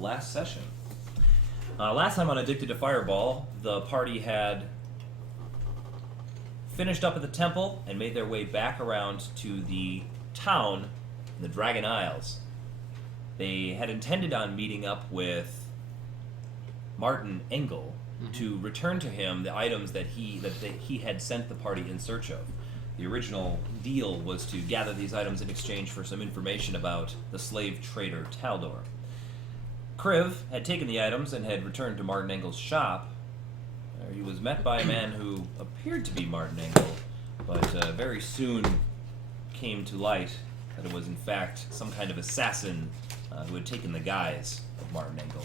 last session. Last time on Addicted to Fireball, the party had finished up at the temple and made their way back around to the town in the Dragon Isles. They had intended on meeting up with Martin Engel to return to him the items that he had sent the party in search of. The original deal was to gather these items in exchange for some information about the slave trader Taldor. Kriv had taken the items and had returned to Martin Engel's shop. He was met by a man who appeared to be Martin Engel, but very soon came to light that it was in fact some kind of assassin who had taken the guise of Martin Engel.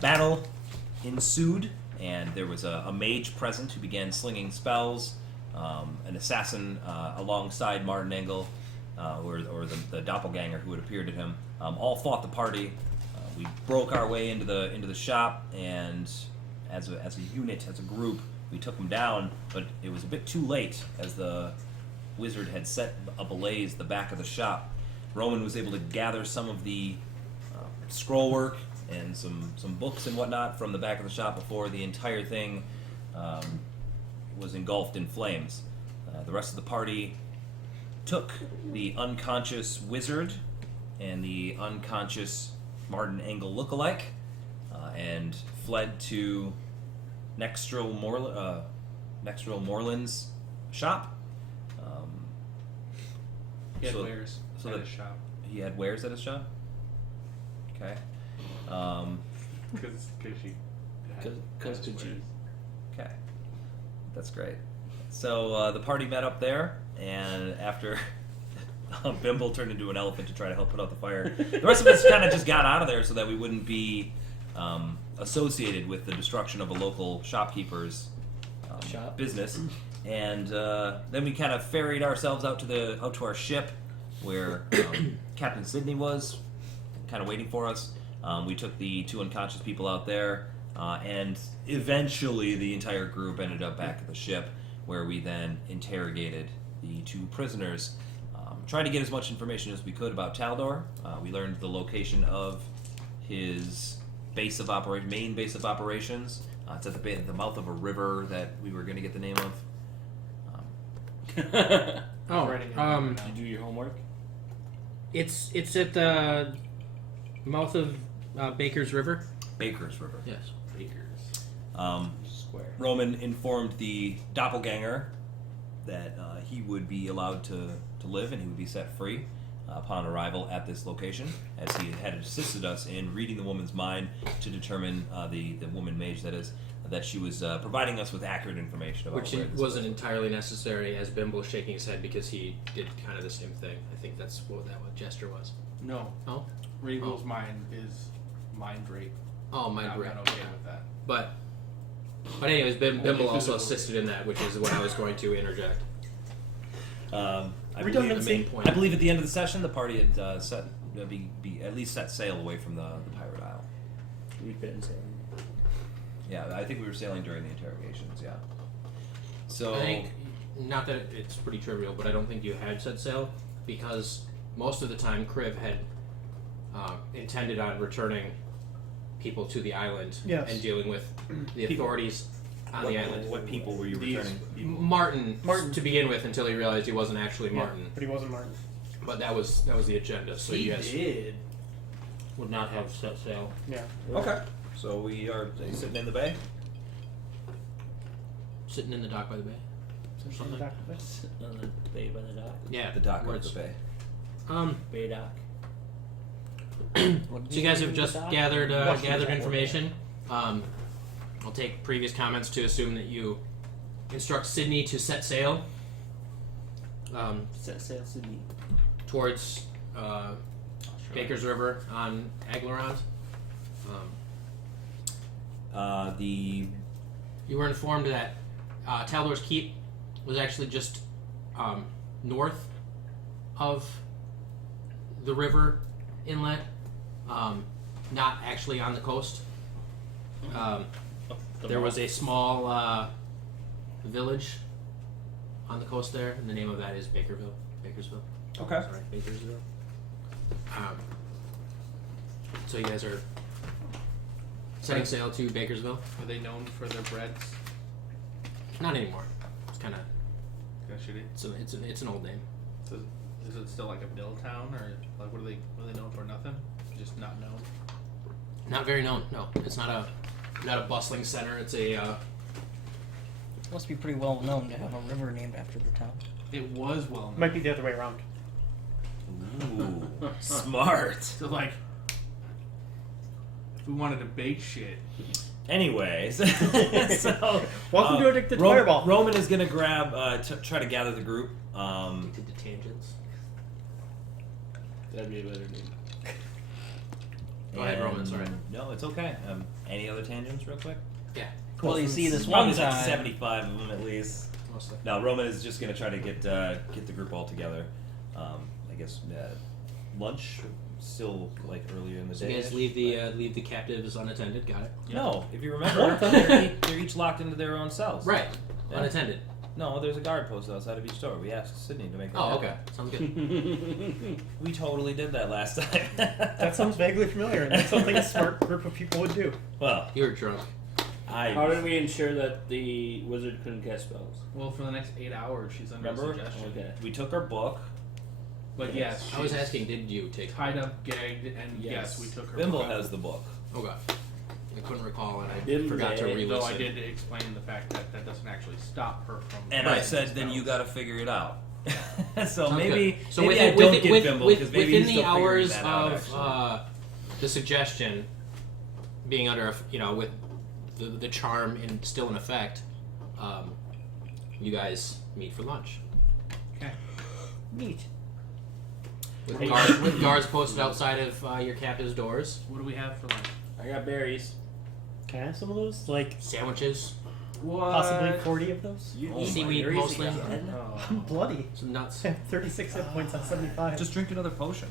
Battle ensued, and there was a mage present who began slinging spells. An assassin alongside Martin Engel, or the doppelganger who had appeared to him, all fought the party. We broke our way into the shop, and as a unit, as a group, we took them down. But it was a bit too late, as the wizard had set ablaze the back of the shop. Roman was able to gather some of the scroll work and some books and whatnot from the back of the shop before the entire thing was engulfed in flames. The rest of the party took the unconscious wizard and the unconscious Martin Engel lookalike and fled to Nextril Moreland's shop. He had wares at his shop. He had wares at his shop? Okay. Because she Because Okay. That's great. So the party met up there, and after Bimble turned into an elephant to try to help put out the fire, the rest of us kind of just got out of there so that we wouldn't be associated with the destruction of a local shopkeeper's business. And then we kind of ferried ourselves out to our ship, where Captain Sidney was, kind of waiting for us. We took the two unconscious people out there, and eventually the entire group ended up back at the ship, where we then interrogated the two prisoners, trying to get as much information as we could about Taldor. We learned the location of his main base of operations. It's at the mouth of a river that we were going to get the name of. Did you do your homework? It's at the mouth of Baker's River. Baker's River. Yes. Bakers. Square. Roman informed the doppelganger that he would be allowed to live and he would be set free upon arrival at this location, as he had assisted us in reading the woman's mind to determine the woman mage, that she was providing us with accurate information about Which where this wasn't entirely necessary, as Bimble was shaking his head because he did kind of the same thing. I think that's what that gesture was. No. Oh? Regal's mind is mind rape. Oh, mind I'm rape. not okay with that. But anyways, Bimble also physical. assisted in that, which is what I was going to interject. I Redundancy. believe, I believe at the end of the session, the party had at least set sail away from the pirate isle. We've been saying. Yeah, I think we were sailing during the interrogations. Yeah. So I think, not that it's pretty trivial, but I don't think you had set sail, because most of the time Kriv had intended on returning people to the island and dealing with the authorities on the island. What people were you These returning? people. Martin to begin with, until he realized he wasn't actually Martin. But he wasn't Martin. But that was the agenda. So you guys did. would not have set sail. Yeah. Okay. So we are sitting in the bay. Sitting in the dock by the bay. Something. On the bay by the dock. Yeah, The dock where of the it's- bay. Bay dock. So you guys have just gathered information. I'll take previous comments to assume that you instruct Sydney to set sail Set sail Sydney. towards Baker's River on Aglarond. You were informed that Taldor's Keep was actually just north of the river inlet, not actually on the coast. There was a small village on the coast there, and the name of that is Bakersville. Okay. Sorry, Bakersville. So you guys are Setting sail to Bakersville. Are they known for their breads? Not anymore. It's kind of Kind of shitty. it's an old name. So is it still like a mill town, or like what are they known for? Nothing. Just not known. Not very known. No, it's not a bustling center. It's a Must be pretty well known to have a river named after the town. It was well known. Might be the other way around. Ooh, smart. So like, if we wanted to bake shit, Anyways, so Welcome to Addicted Ro- Fireball. Roman is gonna grab, try to gather the group. Did the tangents. That'd be a better name. Go ahead, Roman. Sorry. No, it's okay. Any other tangents, real quick? Yeah, Well, you see, this Probably one like time- 75 of them at least. mostly. No, Roman is just gonna try to get the group all together. I guess lunch still like earlier in the So day. you guys leave the captives unattended. Got it. No, if you remember, they're each locked into their own cells. Right. Yeah. Unattended. No, there's a guard post outside of each door. We asked Sydney to make that Oh, happen. okay. Sounds good. We totally did that last time. That sounds vaguely familiar, and that's something a smart group of people would do. Well, You were drunk. How did we ensure that the wizard couldn't cast spells? well, for the next 8 hours, she's under Remember? suggestion. Okay. We took her book. But yes, I was she's asking, did you take? tied up, gagged, and yes, Yes. we took her. Bimble book. has the book. Okay. I couldn't recall, and I Didn't forgot to they? re-listen. Though I did explain the fact that that doesn't actually stop her from. And I Right. said, then you got to figure it out. so Sounds maybe, good. So maybe within, I don't within, get with, Bimble with, because maybe within he's the still figuring hours that out, of actually. the suggestion being under, with the charm still in effect, you guys meet for lunch. Okay. Neat. With guards posted outside of your captive's doors. What do we have for lunch? I got berries. Can I have some of those? Like, Sandwiches, What? possibly 40 of those? You Oh eat my seaweed berries mostly. again? I'm bloody. some nuts. I have 36 hit points on 75. Just drink another potion.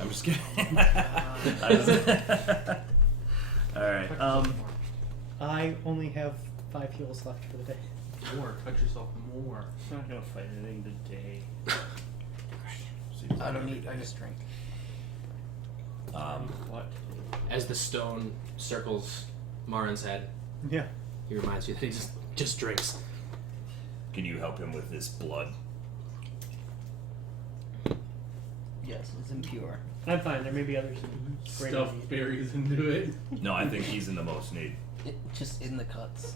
I'm just kidding. All right. I only have 5 heals left for the day. More. Cut yourself more. I'm not gonna fight anything today. I don't eat, I just drink. What? As the stone circles Marin's head, Yeah. he reminds you that he just drinks. Can you help him with this blood? Yes, it's impure. I'm fine. There may be others in great Stuff need. berries into it. No, I think he's in the most need. Just in the cuts.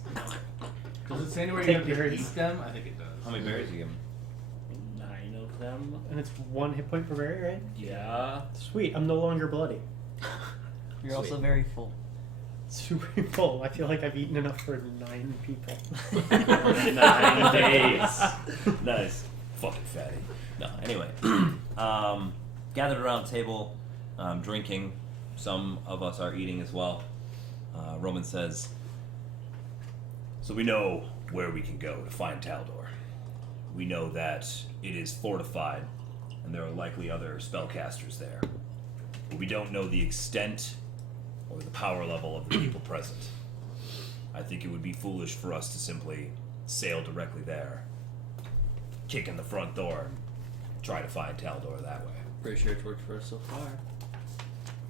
Does it say anywhere you Take have to berries. eat them? I think it does. How many berries do you give him? 9 of them. And it's 1 hit point per berry, right? Yeah. Sweet. I'm no longer bloody. You're Sweet. also very full. Super full. I feel like I've eaten enough for 9 people. 9 days. Nice. Fucking fatty. No, anyway. Gathered around the table, drinking. Some of us are eating as well. Roman says, so we know where we can go to find Taldor. We know that it is fortified, and there are likely other spellcasters there. But we don't know the extent or the power level of the people present. I think it would be foolish for us to simply sail directly there, kick in the front door, and try to find Taldor that way. Pretty sure it's worked for us so far.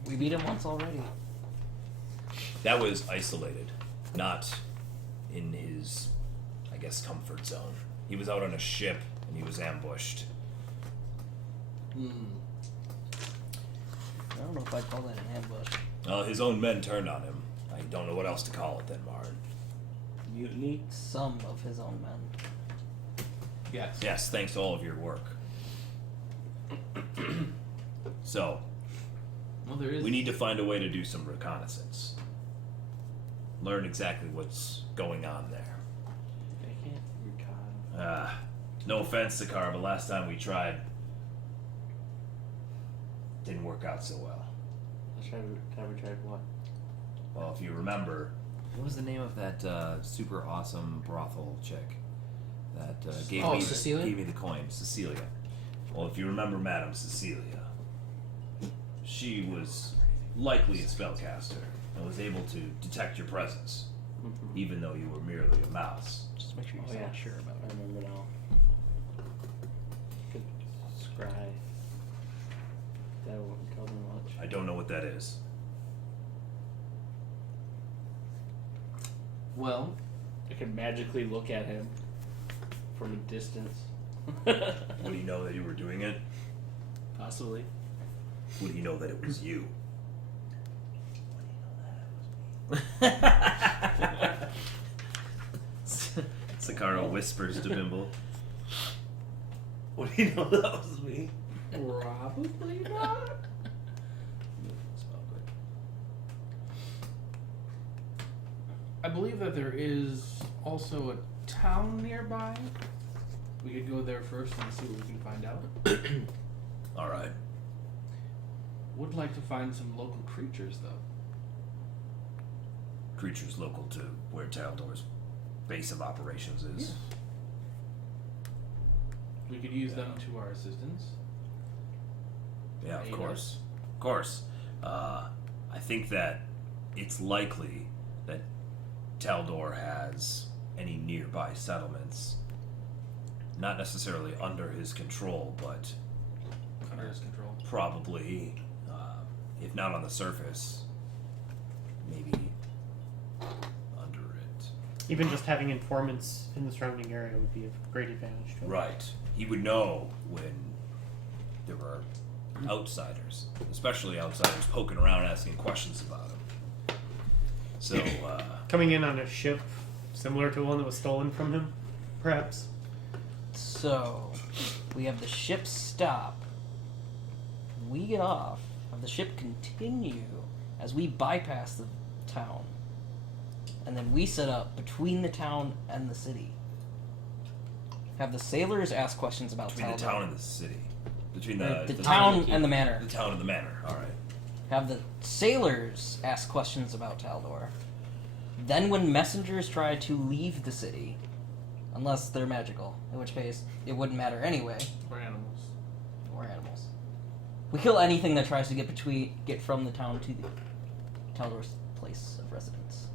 We beat him once already. That was isolated, not in his, I guess, comfort zone. He was out on a ship and he was ambushed. I don't know if I'd call that an ambush. Well, his own men turned on him. I don't know what else to call it then, Marin. Mutiny. Some of his own men. Yes. Yes, thanks to all of your work. So, Well, there is. we need to find a way to do some reconnaissance. Learn exactly what's going on there. I can't recall. No offense, Sakara, but last time we tried, didn't work out so well. Have we tried what? Well, if you remember, what was the name of that super awesome brothel chick that Cecilia? gave me the coin? Cecilia. Well, if you remember Madame Cecilia, she was likely a spellcaster and was able to detect your presence, even though you were merely a mouse. Just make sure Oh, you're yeah. not sure about I it. remember now. Good scry. That won't tell me much. I don't know what that is. Well, I could magically look at him from a distance. Would he know that you were doing it? Possibly. Would he know that it was you? Sakaro whispers to Bimble. Would he know that was me? Probably not. I believe that there is also a town nearby. We could go there first and see what we can find out. Alright. Would like to find some local creatures, though. Creatures local to where Taldor's base of operations is. We could use them to our assistance. Yeah, of Aid course. us. Of course. I think that it's likely that Taldor has any nearby settlements, not necessarily under his control, but Under his control. probably, if not on the surface, maybe under it. Even just having informants in the surrounding area would be of great advantage to him. Right. He would know when there were outsiders, especially outsiders poking around asking questions about him. So, Coming in on a ship similar to one that was stolen from him, perhaps. So, we have the ship stop. We get off. Have the ship continue as we bypass the town. And then we set up between the town and the city. Have the sailors ask questions about between the Taldor. town and the city. Between The the town and the manor. The town and the manor. Alright. Have the sailors ask questions about Taldor. Then when messengers try to leave the city, unless they're magical, in which case it wouldn't matter anyway, Or animals. or animals. We kill anything that tries to get from the town to the Taldor's place of residence.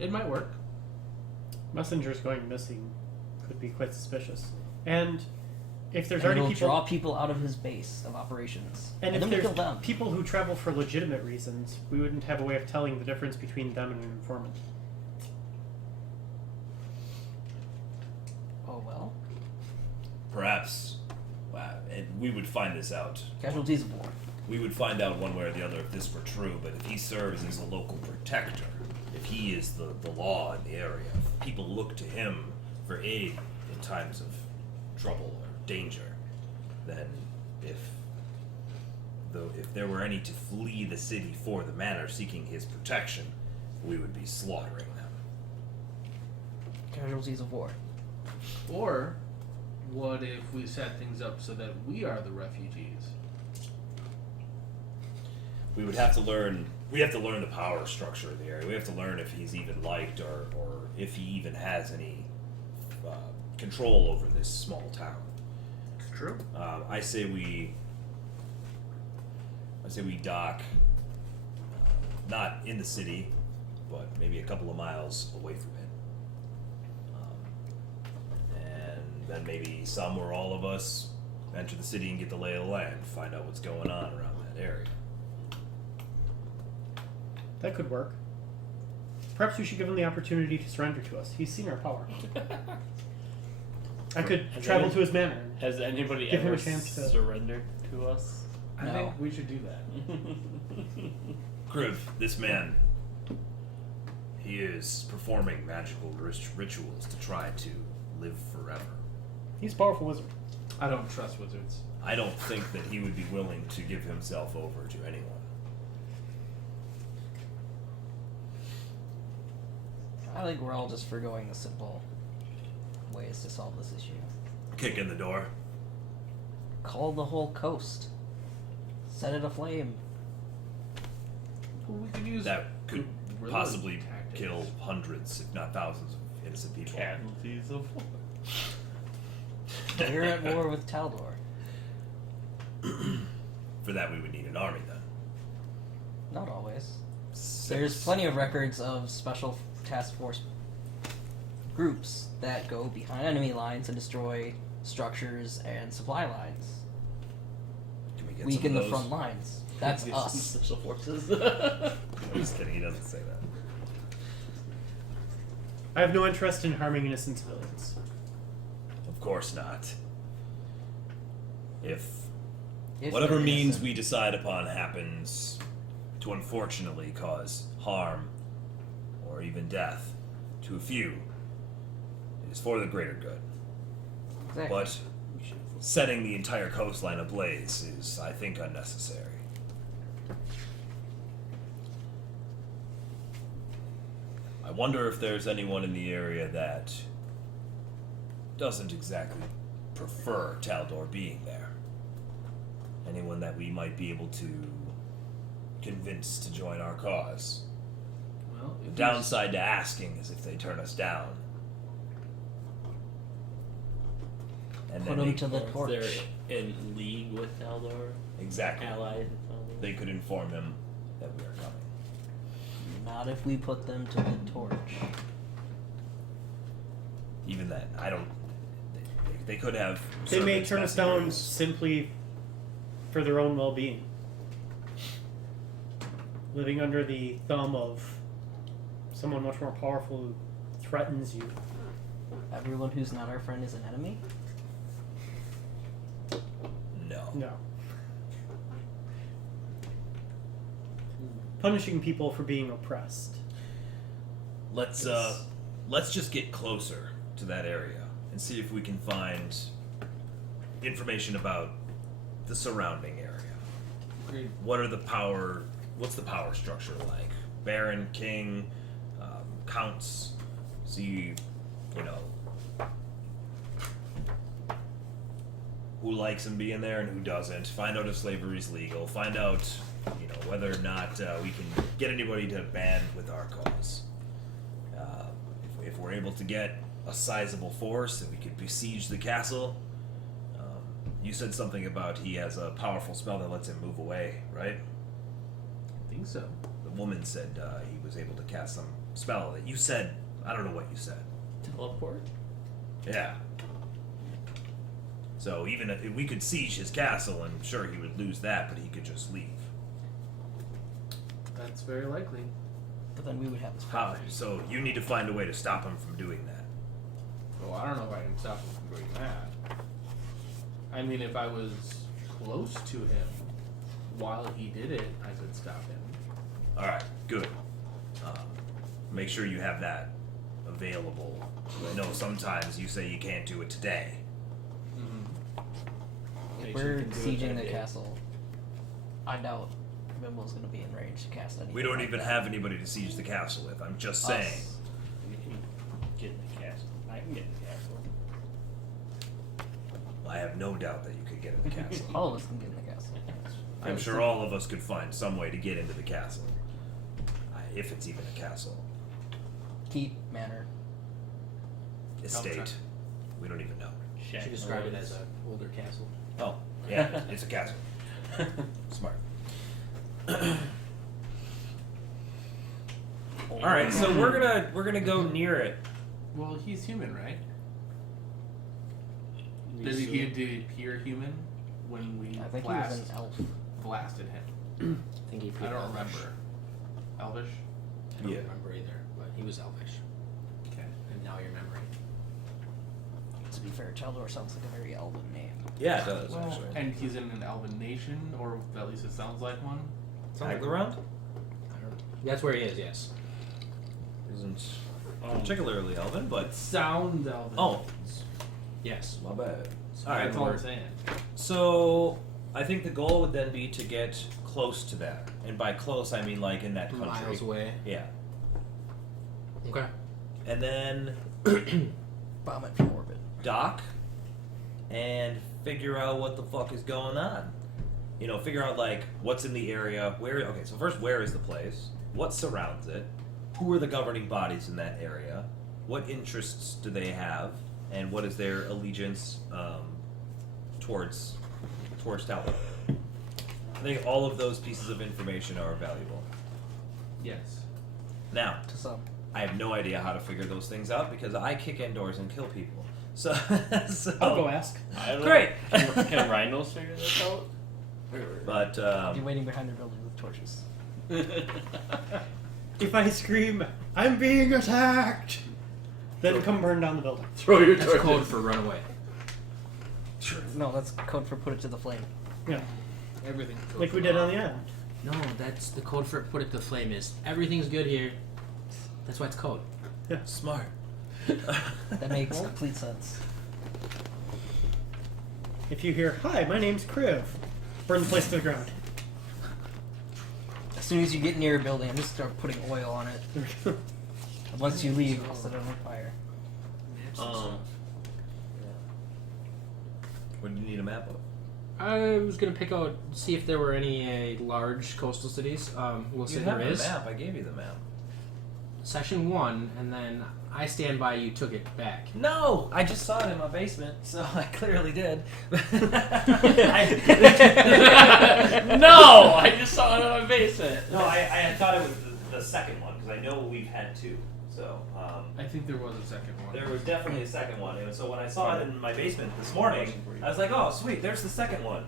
It might work. Messengers going missing could be quite suspicious. And if there's And already it'll people, draw people out of his base of operations. and if then we there's kill them. people who travel for legitimate reasons, we wouldn't have a way of telling the difference between them and an informant. Oh well. Perhaps we would find this out. Casualties of war. We would find out one way or the other if this were true, but if he serves as a local protector, if he is the law in the area, if people look to him for aid in times of trouble or danger, then if there were any to flee the city for the manor seeking his protection, we would be slaughtering them. Casualties of war. Or what if we set things up so that we are the refugees? We would have to learn. We have to learn the power structure of the area. We have to learn if he's even liked or if he even has any control over this small town. It's true. I say we dock, not in the city, but maybe a couple of miles away from it. And then maybe some or all of us enter the city and get the lay of the land, find out what's going on around that area. That could work. Perhaps we should give him the opportunity to surrender to us. He's seen our power. I could Has travel any- to his manor. Has anybody Give him ever a chance to- surrendered to us? I No. think we should do that. Kriv, this man, he is performing magical rituals to try to live forever. He's a powerful wizard. I don't trust wizards. I don't think that he would be willing to give himself over to anyone. I think we're all just forgoing the simple ways to solve this issue. Kick in the door. Call the whole coast. Set it aflame. Well, we could use That could guerrilla possibly tactics. kill hundreds, if not thousands, of innocent people. Casualties of war. We're at war with Taldor. For that, we would need an army then. Not always. Six. There's plenty of records of special task force groups that go behind enemy lines and destroy structures and supply lines. Can we get Weaken some the of those? front lines. That's Get some us. Special forces. I'm just kidding. He doesn't say that. I have no interest in harming innocent civilians. Of course not. If If whatever they're means innocent. we decide upon happens to unfortunately cause harm or even death to a few, it is for the greater good. Exactly. But setting the entire coastline ablaze is, I think, unnecessary. I wonder if there's anyone in the area that doesn't exactly prefer Taldor being there. Anyone that we might be able to convince to join our cause. Well, The if downside to asking is if they turn us down. And Put then them to the Or if torch. they're in league with Taldor, exactly. allied with Taldor. They could inform him that we are coming. Not if we put them to the torch. Even then, I don't. They could have. They may servants, turn us down messengers. simply for their own well-being. Living under the thumb of someone much more powerful who threatens you. Everyone who's not our friend is an enemy? No. No. Punishing people for being oppressed. Let's just get closer to that area and see if we can find information about the surrounding area. Agreed. What's the power structure like? Baron, king, counts. See, who likes him being there and who doesn't. Find out if slavery's legal. Find out, whether or not we can get anybody to band with our cause. If we're able to get a sizable force and we could besiege the castle. You said something about he has a powerful spell that lets him move away, right? I think so. The woman said he was able to cast some spell that you said. I don't know what you said. Teleport? Yeah. So even if we could siege his castle, and sure he would lose that, but he could just leave. That's very likely. But then we would have this How? power. So you need to find a way to stop him from doing that. Well, I don't know if I can stop him from doing that. I mean, if I was close to him while he did it, I could stop him. All right, good. Make sure you have that available. I know sometimes you say you can't do it today. If Make we're sure you can do it sieging that the day. castle, I doubt Mimble's going to be in range to cast anything. We don't like even that. have anybody to siege the castle with. I'm just saying. Us. You can get in the castle. I can get in the castle. I have no doubt that you could get in the castle. All of us can get in the castle. I'm sure all of us could find some way to get into the castle. If it's even a castle. Keep, manor. Estate. Okay. We don't even know. Shack She described it Lords. as an older castle. Oh, yeah, it's a castle. Smart. All right, so we're gonna go near it. Well, he's human, right? We Did he assume- appear human when we I think he was an elf. blasted him? I think he I don't remember. Elvish? I don't Yeah. remember either, but he was elvish. Okay. And now your memory. To be fair, Taldor sounds like a very elven name. Yeah, it does Well, actually. and he's in an elven nation, or at least it sounds like one. Aglarond I don't know. That's where he is, yes. isn't particularly elven, but Sounds elven. oh, Yes. my bad. So All right, That's all I'm saying. So I think the goal would then be to get close to that, and by close I mean like in that country. miles away. Yeah, Okay. and then Bomb it from orbit. dock and figure out what the fuck is going on. Figure out like what's in the area. Okay, so first, where is the place? What surrounds it? Who are the governing bodies in that area? What interests do they have? And what is their allegiance towards Talbot? I think all of those pieces of information are valuable. Yes. Now, To some. I have no idea how to figure those things out because I kick indoors and kill people. So, I'll go ask. I don't Great. know. Can rhinos figure this out? But I'll be waiting behind the building with torches. If I scream, I'm being attacked, Then come burn down the building. Throw your That's torches. code for run away. No, that's code for put it to the flame. Yeah, Everything. like we did on the island. No, that's the code for put it to the flame is everything's good here. That's why it's code. Smart. That makes complete sense. If you hear, "Hi, my name's Kriv," burn the place to the ground. As soon as you get near a building, I'm just start putting oil on it. Once you leave, I'll set it on fire. What do you need a map of? I was gonna pick out see if there were any large coastal cities. We'll say there is. map. I gave you the map. Section 1, and then I stand by you took it back. No, I just saw it in my basement, so I clearly did. No, I just saw it on my basement. No, I thought it was the second one because I know we've had two. So I think there was a second one. there was definitely a second one. And so when I saw it in my basement this morning, I was like, "Oh, sweet! There's the second one."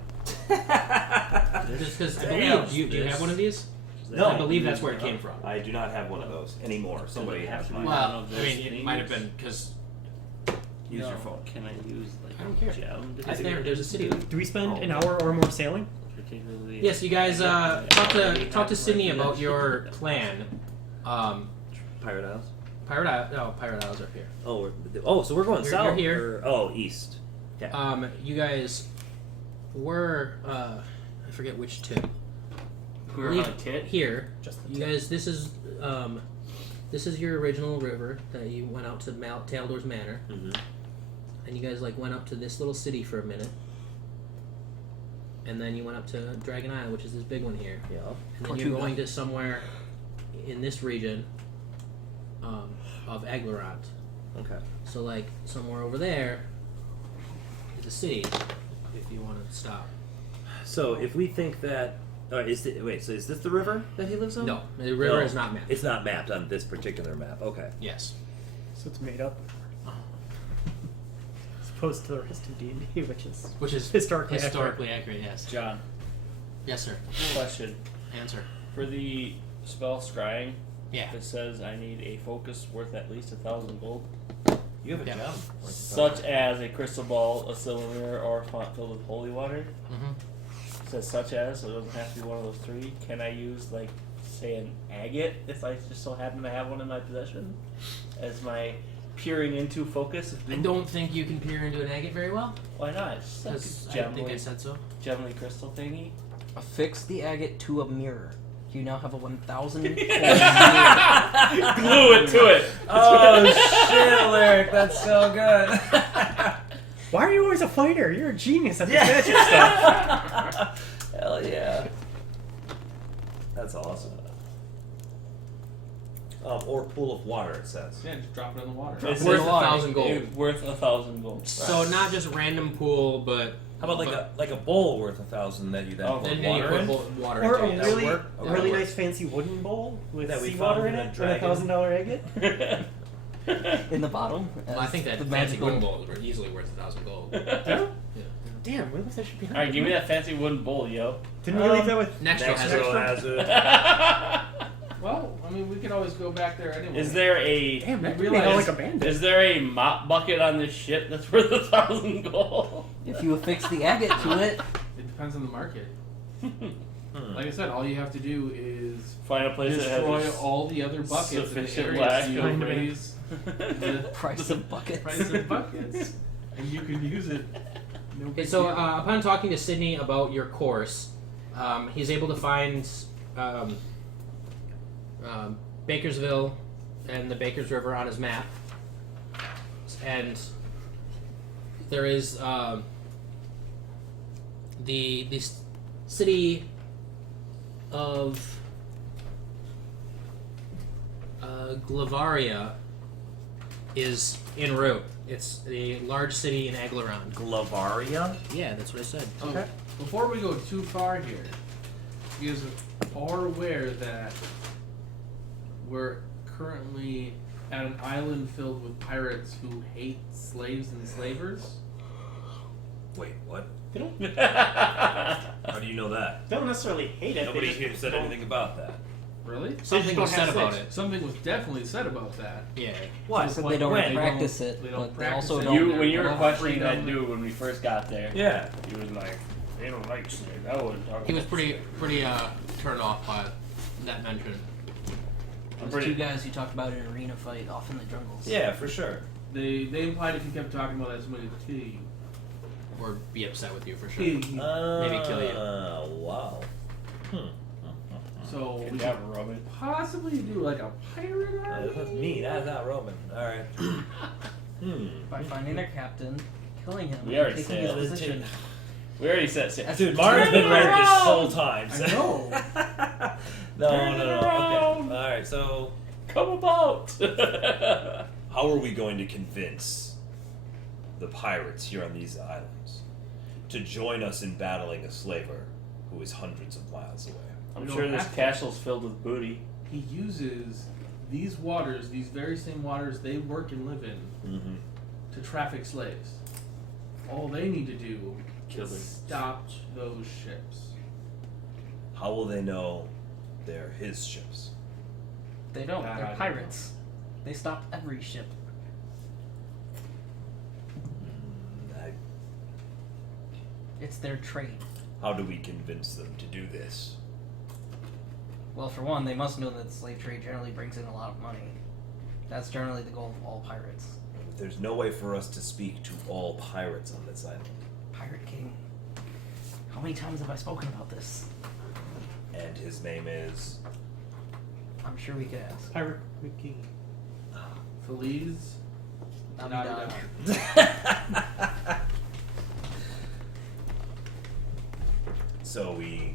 Just because I Damn. believe do you have one of these? No. I believe that's where it came from. I do not have one of those anymore. Somebody has mine. Well, I mean, it might have been because Use your phone. Can I use like I don't care. gem? there's a city. Do we spend an hour or more sailing? Particularly. Yes, you guys talk to Sydney about your plan. Pirate Isles. Pirate Isles are here. So we're going You're south. here. East. Okay. You guys were I forget which tip. We were on a tit. Here, Just the you guys. This is your original river that you went out to Taldor's Manor, Mhm. and you guys like went up to this little city for a minute, and then you went up to Dragon Isle, which is this big one here, Yeah. and then you're going to somewhere in this region of Aglarant. Okay. So like somewhere over there is a city if you want to stop. So if we think that, so is this the river that he lives on? No, the river No. is not mapped. It's not mapped on this particular map. Okay. Yes. So it's made up. As opposed to the rest of D&D, which is historically accurate. Yes. John, Yes, sir. question. Answer. For the spell scrying, Yeah. it says I need a focus worth at least 1,000 gold, You have a Yeah. gem. such as a crystal ball, a cylinder, or a font filled with holy water. Mm-hmm. It says such as, so it doesn't have to be one of those three. Can I use, like, say an agate if I just so happen to have one in my possession as my peering into focus? I don't think you can peer into an agate very well. Why not? It's like Because a I don't think I said so. gemly crystal thingy. Affix the agate to a mirror. You now have a 1,000 Glue it to it. Oh shit, Lyric, that's so good. Why are you always a fighter? You're a genius at this magic stuff. Hell yeah. That's awesome. Or pool of water, it says. Yeah, just drop it in the water. It's Worth a 1,000 gold. It's worth 1,000 gold. So not just random pool, but How about like a bowl worth 1,000 that you then Oh, put then you water in? put water Or into a it. really, work? a Okay. really That nice fancy wooden bowl with That we seawater found in in a it and a dragon. $1,000 agate. in the bottom. Well, I think that the fancy magical wooden bowl is easily worth 1,000 gold. Yeah? Yeah. Damn, what if that should be Alright, give me that fancy wooden bowl, yo. Didn't we leave that with... Next Next has row it. has it. Well, I mean, we could always go back there anyway. Is there a Damn, that I could be all realize- like a bandit. is there a mop bucket on this ship that's worth 1,000 gold? If you affix the agate to it, It depends on the market. Hmm. Like I said, all you have to do is Find a place destroy that has all the other buckets in the sufficient area lack so you of- raise the price of buckets. price of buckets, and you can use it. No Okay, big so deal. upon talking to Sydney about your course, he's able to find Bakersville and the Bakers River on his map, and there is the city of Glavaria is en route. It's a large city in Aglarond. Glavaria? Yeah, that's what I said. Oh, before we go too far here, you guys are aware that we're currently at an island filled with pirates who hate slaves and slavers? Wait, what? They don't, How do you know that? they don't necessarily hate it. Nobody they here just said don't- anything about that. Really? Something was said about it. Something was definitely said about that. Yeah. What? They said Like they don't when? practice it, They don't but they practice also it. don't. You when you were Love questioning that freedom. dude when we first got there, Yeah. he was like, "They don't like slaves." I wouldn't talk. He was about pretty slaves. turned off by that mention. I'm Those two pretty. guys you talked about in an arena fight off in the jungles. Yeah, for sure. They implied if you kept talking about that, somebody would kill you. Or be upset with you for sure. Kill you. Maybe kill you. Wow. So Good we job, could Roman. possibly do like a pirate army. That's me. That's not Roman. All right. By finding their captain, killing him, We and already taking his said it. position. We already said six. Dude, Martin's been right this whole time. I know. No. Okay. All right. So, Come about. how are we going to convince the pirates here on these islands to join us in battling a slaver who is hundreds of miles away? I'm We sure don't this have to. castle's filled with booty. He uses these waters, these very same waters they work and live in, Mm-hmm. to traffic slaves. All they need to do Kill is them. stop those ships. How will they know they're his ships? They don't. That I They're don't pirates. They stopped every ship. It's their trade. How do we convince them to do this? Well, for one, they must know that the slave trade generally brings in a lot of money. That's generally the goal of all pirates. There's no way for us to speak to all pirates on this island. Pirate King. How many times have I spoken about this? And his name is. I'm sure we could ask. Pirate King. Feliz Navidad. So we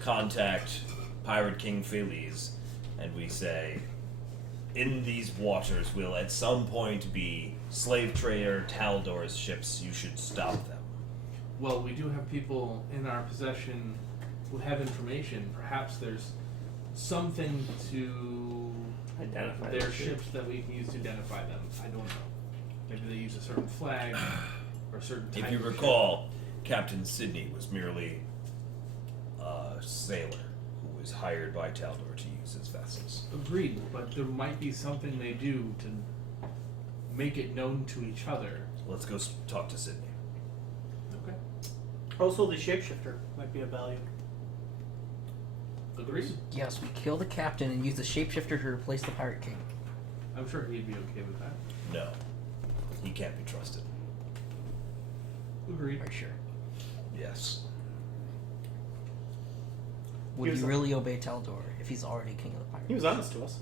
contact Pirate King Feliz and we say, in these waters will at some point be slave trader Taldor's ships. You should stop them. Well, we do have people in our possession who have information. Perhaps there's something to Identify their the ship. ships that we can use to identify them. I don't know. Maybe they use a certain flag or a certain type If you of ship. recall, Captain Sidney was merely a sailor who was hired by Taldor to use his vessels. Agreed, but there might be something they do to make it known to each other. Let's go talk to Sidney. Okay. Also, the shapeshifter might be of value. Agreed? Yes, we kill the captain and use the shapeshifter to replace the Pirate King. I'm sure he'd be okay with that. No, he can't be trusted. Agreed. Are you sure? Yes. Would Here's you the- really obey Taldor if he's already king of the pirates? He was honest to us.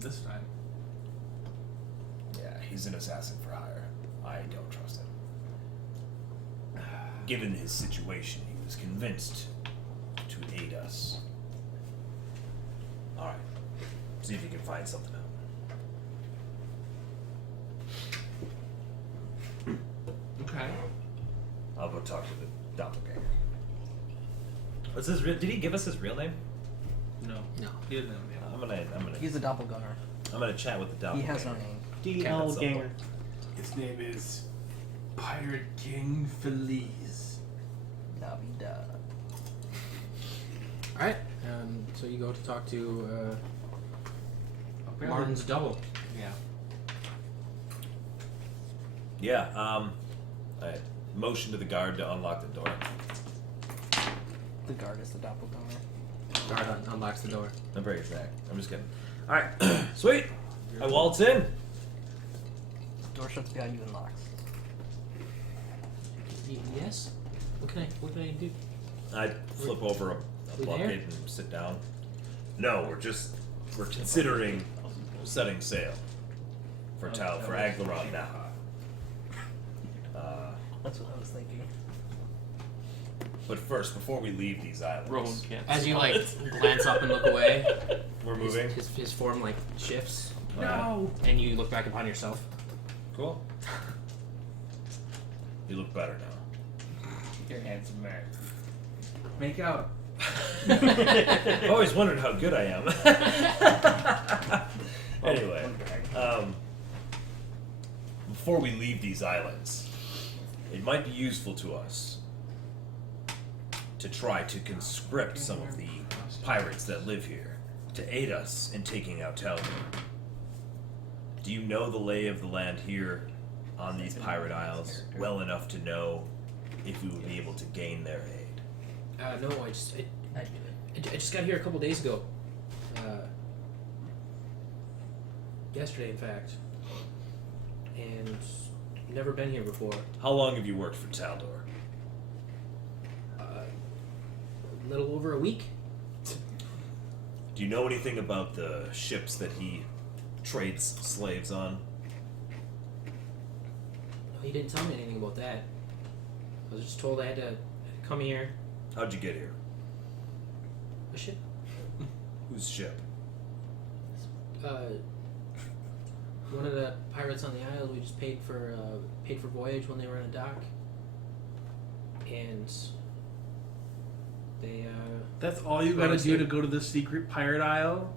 This time. Yeah, he's an assassin for hire. I don't trust him. Given his situation, he was convinced to aid us. Alright. See if you can find something out. Okay. I'll go talk to the doppelganger. What's his real? Did he give us his real name? No. No. He didn't have a name. He's a doppelganger. I'm gonna chat with the He doppelganger. has no name. DL that's Ganger. His name is Pirate King Feliz. Navidad. Alright, so you go to talk to Martin's double. Yeah. Yeah. I motion to the guard to unlock the door. The guard is the doppelganger. Guard unlocks the door. I'm very exact. I'm just kidding. All right, sweet. I waltz in. Door shuts behind you and locks. Yes? What can I do? I flip over a We bucket there? and sit down. No, we're considering setting sail for Aglarond now. That's what I was thinking. But first, before we leave these islands, Roman can't. As you glance up and look away, we're moving. his form shifts, No! and you look back upon yourself. Cool. You look better now. You're a handsome man. Make out. I've always wondered how good I am. Anyway, before we leave these islands, it might be useful to us to try to conscript some of the pirates that live here to aid us in taking out Taldor. Do you know the lay of the land here on these pirate isles well enough to know if we would be able to gain their aid? No, I just got here a couple days ago. Yesterday, in fact. And never been here before. How long have you worked for Taldor? A little over a week. Do you know anything about the ships that he trades slaves on? No, he didn't tell me anything about that. I was just told I had to come here. How'd you get here? A ship. Whose ship? One of the pirates on the isle. We just paid for voyage when they were in a dock, and they. That's all you Well, gotta I do see. to go to the secret pirate isle?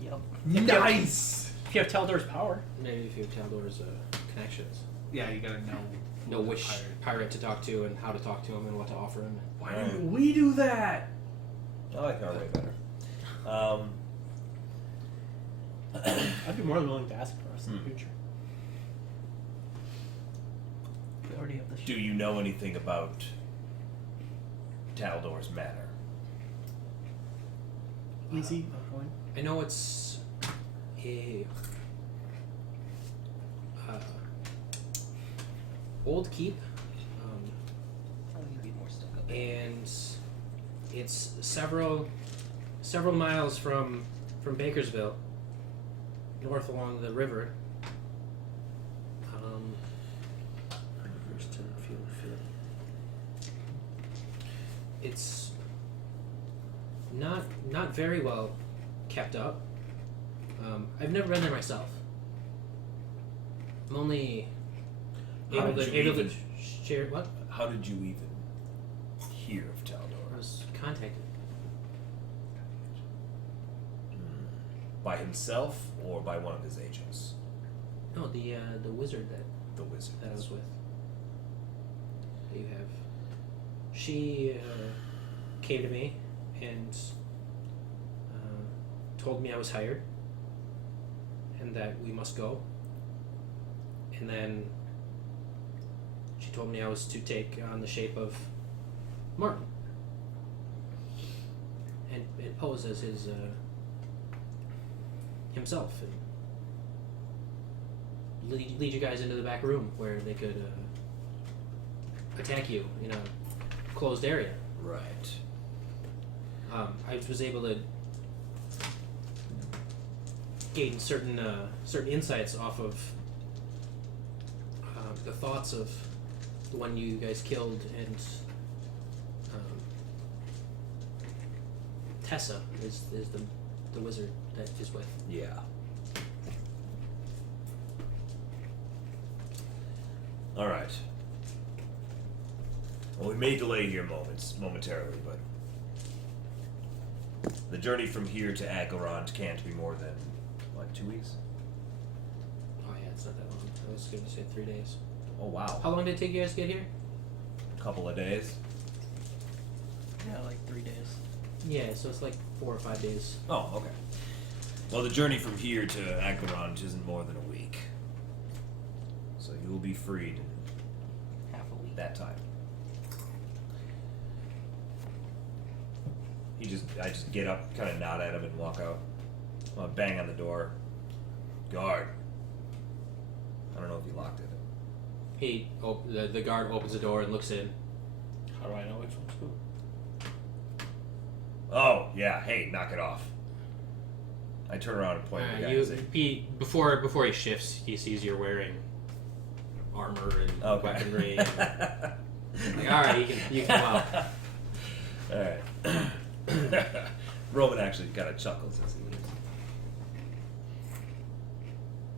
Yep. Nice! If you have Taldor's power. Maybe if you have Taldor's connections. Yeah, you gotta know. Know which pirate to talk to and how to talk to him and what to offer him. Why didn't we do that? I like our way better. I'd be more than willing to ask for us in the future. We already have the Do you know anything about Taldor's manor? Easy. No point. I know it's a old keep, I'll give you more stuff up. and it's several miles from Bakersville, north along the river. It's not very well kept up. I've never been there myself. I'm only How able did to you able to even- share what How did you even hear of I Taldor? was contacted. By himself or by one of his agents? No, the wizard The wizard. that I was with. That you have. She came to me and told me I was hired and that we must go. And then she told me I was to take on the shape of Martin and pose as his himself and lead you guys into the back room where they could attack you in a closed area. Right. I was able to gain certain insights off of the thoughts of the one you guys killed, and Tessa is the wizard that is with. Yeah. Alright. Well, we may delay here momentarily, but the journey from here to Agarond can't be more than, 2 weeks? Oh yeah, it's not that long. I was going to say 3 days. Oh, wow. How long did it take you guys to get here? Couple of days. Yeah, like 3 days. Yeah, so it's like 4 or 5 days. Oh, okay. Well, the journey from here to Agarond isn't more than a week. So you will be freed in Half a week. that time. I just get up, kind of nod at him and walk out. Bang on the door. Guard. I don't know if he locked it. The guard opens the door and looks in. How do I know which one's who? Oh, yeah, hey, knock it off. I turn around and point at the guy and say, Before he shifts, he sees you're wearing armor and Okay. weaponry. And, like, all right, you can come out. Alright. Roman actually kind of chuckles as he leaves.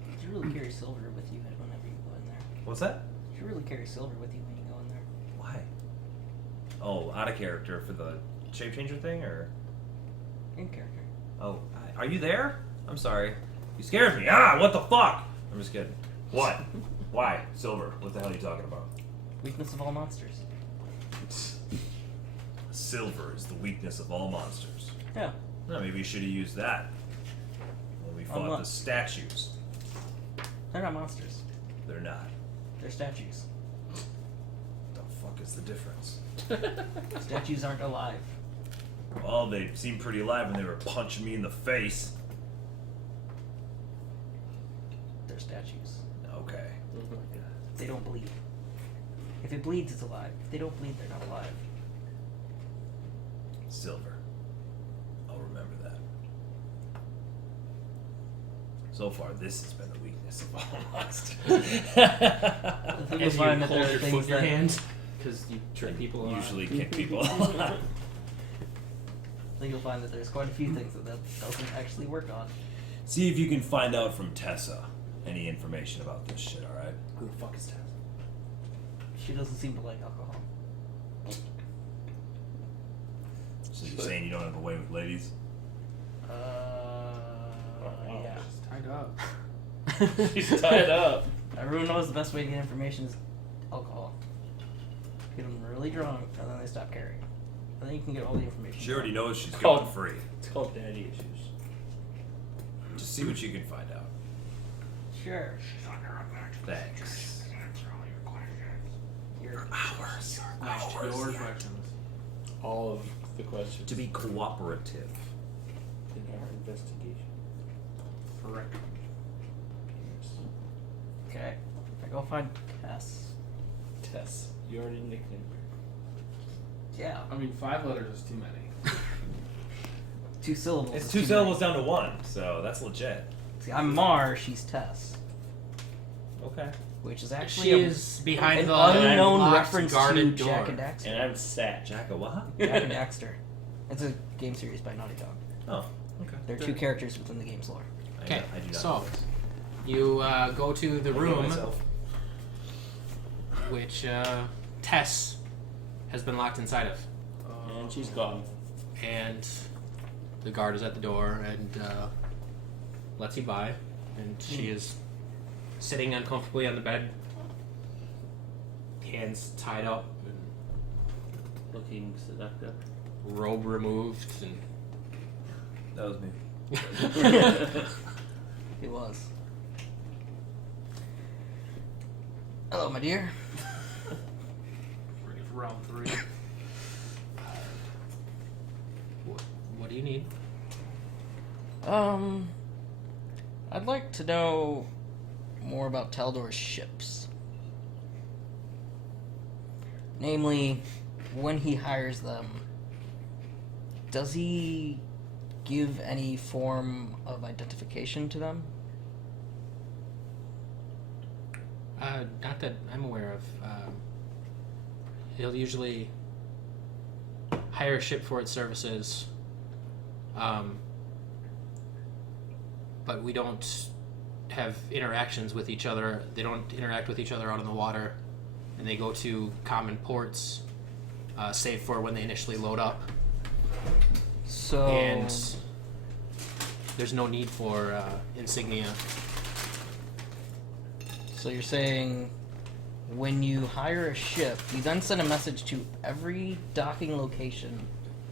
You should really carry silver with you whenever you go in there. What's that? You should really carry silver with you when you go in there. Why? Oh, out of character for the shape changer thing, or? In character. Oh, are you there? I'm sorry. You scared me. What the fuck? I'm just kidding. What? Why? Silver. What the hell are you talking about? Weakness of all monsters. Silver is the weakness of all monsters. Yeah. No, maybe you should have used that when we fought what? the statues. They're not monsters. They're not. They're statues. The fuck is the difference? Statues aren't alive. Well, they seemed pretty alive when they were punching me in the face. They're statues. Okay. Oh my god. They don't bleed. If it bleeds, it's alive. If they don't bleed, they're not alive. Silver. I'll remember that. So far, this has been the weakness of all monsters. I think you'll As you find that hold there are your things foot in your that hand, because you trick people a lot. Usually kick people. I think you'll find that there's quite a few things that doesn't actually work on. See if you can find out from Tessa any information about this shit, alright? Who the fuck is that? She doesn't seem to like alcohol. So you're saying you don't have a way with ladies? Yeah. She's tied up. She's tied up. Everyone knows the best way to get information is alcohol. Get them really drunk, and then they stop caring. And then you can get all the information. She already knows she's Called- going free. It's called daddy issues. Just see what you can find out. Sure. Thanks. You're Hours. Your questions. All of the questions To be cooperative. in our investigation. Correct. okay. I go find Tess. Tess. You already nicknamed her. Yeah. I mean, 5 letters is too many. 2 syllables. It's is 2 too syllables many. down to 1, so that's legit. See, I'm Mar. She's Tess, Okay. which is actually She a, is behind an the unknown locked, reference to guarded door. Jack and Daxter. And I'm Satch. Jack a what? Jack and Daxter. It's a game series by Naughty Dog. Oh, okay. There are 2 characters within the game's lore. Okay, I do not so know this. you go to the I know room, myself. which Tess has been locked inside of, And she's gone. and the guard is at the door and lets you by, and she is sitting uncomfortably on the bed, hands tied up, and Looking seductive. robe removed, and That was me. It was. Hello, my dear. Ready for round 3. what do you need? I'd like to know more about Taldor's ships. Namely, when he hires them, does he give any form of identification to them? Not that I'm aware of. He'll usually hire a ship for its services, but we don't have interactions with each other. They don't interact with each other out on the water, and they go to common ports, save for when they initially load up. So, And there's no need for insignia. so you're saying when you hire a ship, you then send a message to every docking location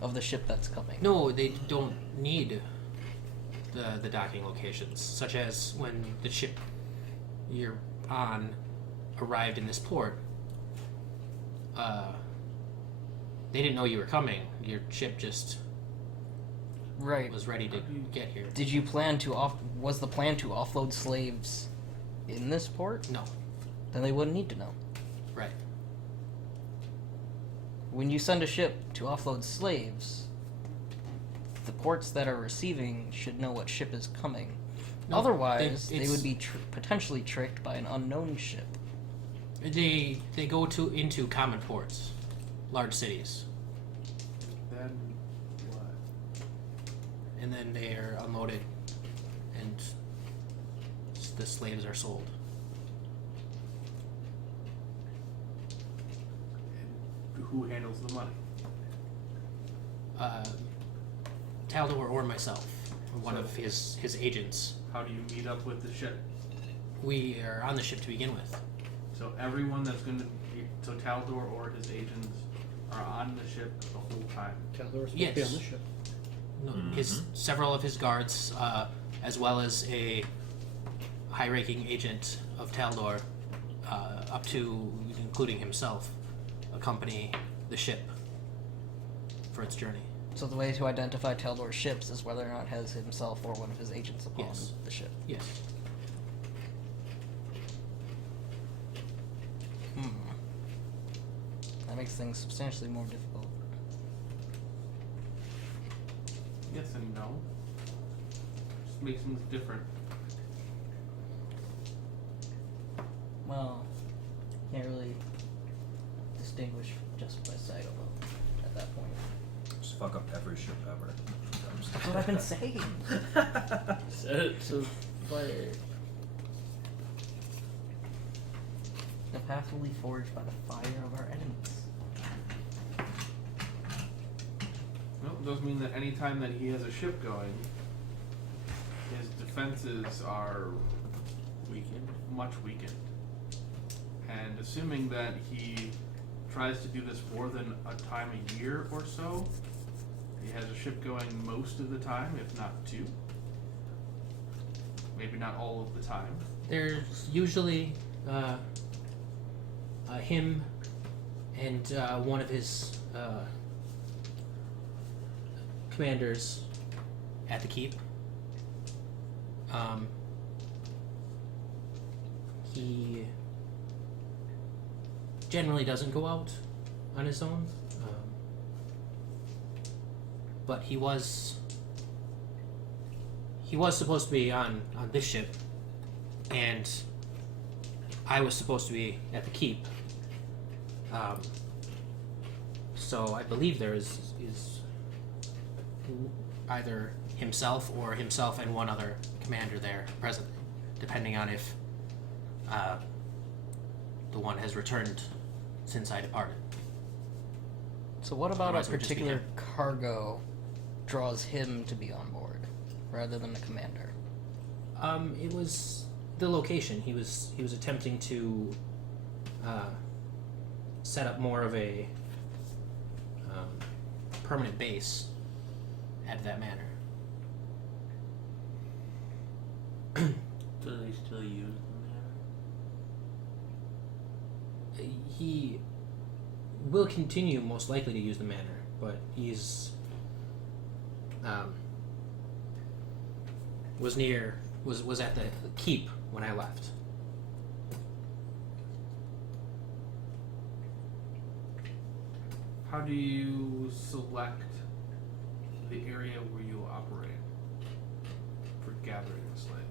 of the ship that's coming. No, they don't need the docking locations, such as when the ship you're on arrived in this port. They didn't know you were coming. Your ship just Right. was ready to get here. Did you plan to was the plan to offload slaves in this port? No, Then they wouldn't need to know. right. When you send a ship to offload slaves, the ports that are receiving should know what ship is coming. No, Otherwise, they it's- would be potentially tricked by an unknown ship. They go into common ports, large cities, Then what? and then they are unloaded, and the slaves are sold. And who handles the money? Taldor or myself, one So- of his agents. How do you meet up with the ship? We are on the ship to begin with. So everyone that's going to be, so Taldor or his agents are on the ship the whole time. Taldor's supposed Yes. to be on the ship. his several of his guards, as well as a high-ranking agent of Taldor, up to including himself, accompany the ship for its journey. So the way to identify Taldor's ships is whether or not it has himself or one of his agents upon Yes. the ship. Yes. That makes things substantially more difficult. Yes and no. Just makes things different. Well, can't really distinguish just by sight alone at that point. Just fuck up every ship ever. That's what I've been saying. Set it to fire. The path will be forged by the fire of our enemies. Well, it does mean that any time that he has a ship going, his defenses are Weekend. much weakened. And assuming that he tries to do this more than a time a year or so, he has a ship going most of the time, if not two. Maybe not all of the time. There's usually him and one of his commanders at the keep. He generally doesn't go out on his own, but he was supposed to be on this ship, and I was supposed to be at the keep. So I believe there is either himself or himself and one other commander there present, depending on if the one has returned since I departed. So what about a Otherwise, we're just particular cargo draws him to be on board, rather than the commander? It was the location. He was attempting to set up more of a permanent base at that manor. Do they still use the manor? He will continue most likely to use the manor, but he's was at the keep when I left. How do you select the area where you operate for gathering the slaves?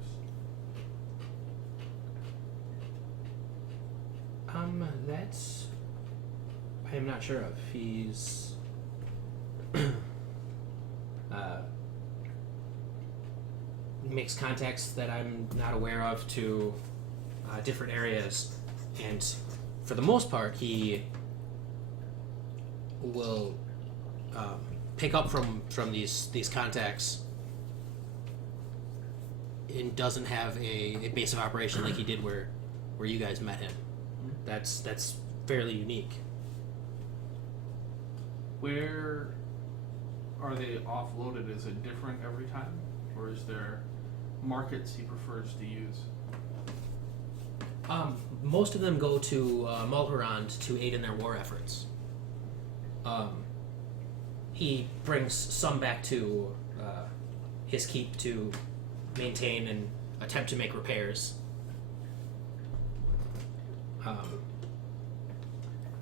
That's I am not sure of. He's makes contacts that I'm not aware of to different areas, and for the most part, he will pick up from these contacts and doesn't have a base of operation like he did where you guys met him. That's fairly unique. Where are they offloaded? Is it different every time? Or is there markets he prefers to use? Most of them go to Mulhorand to aid in their war efforts. He brings some back to his keep to maintain and attempt to make repairs.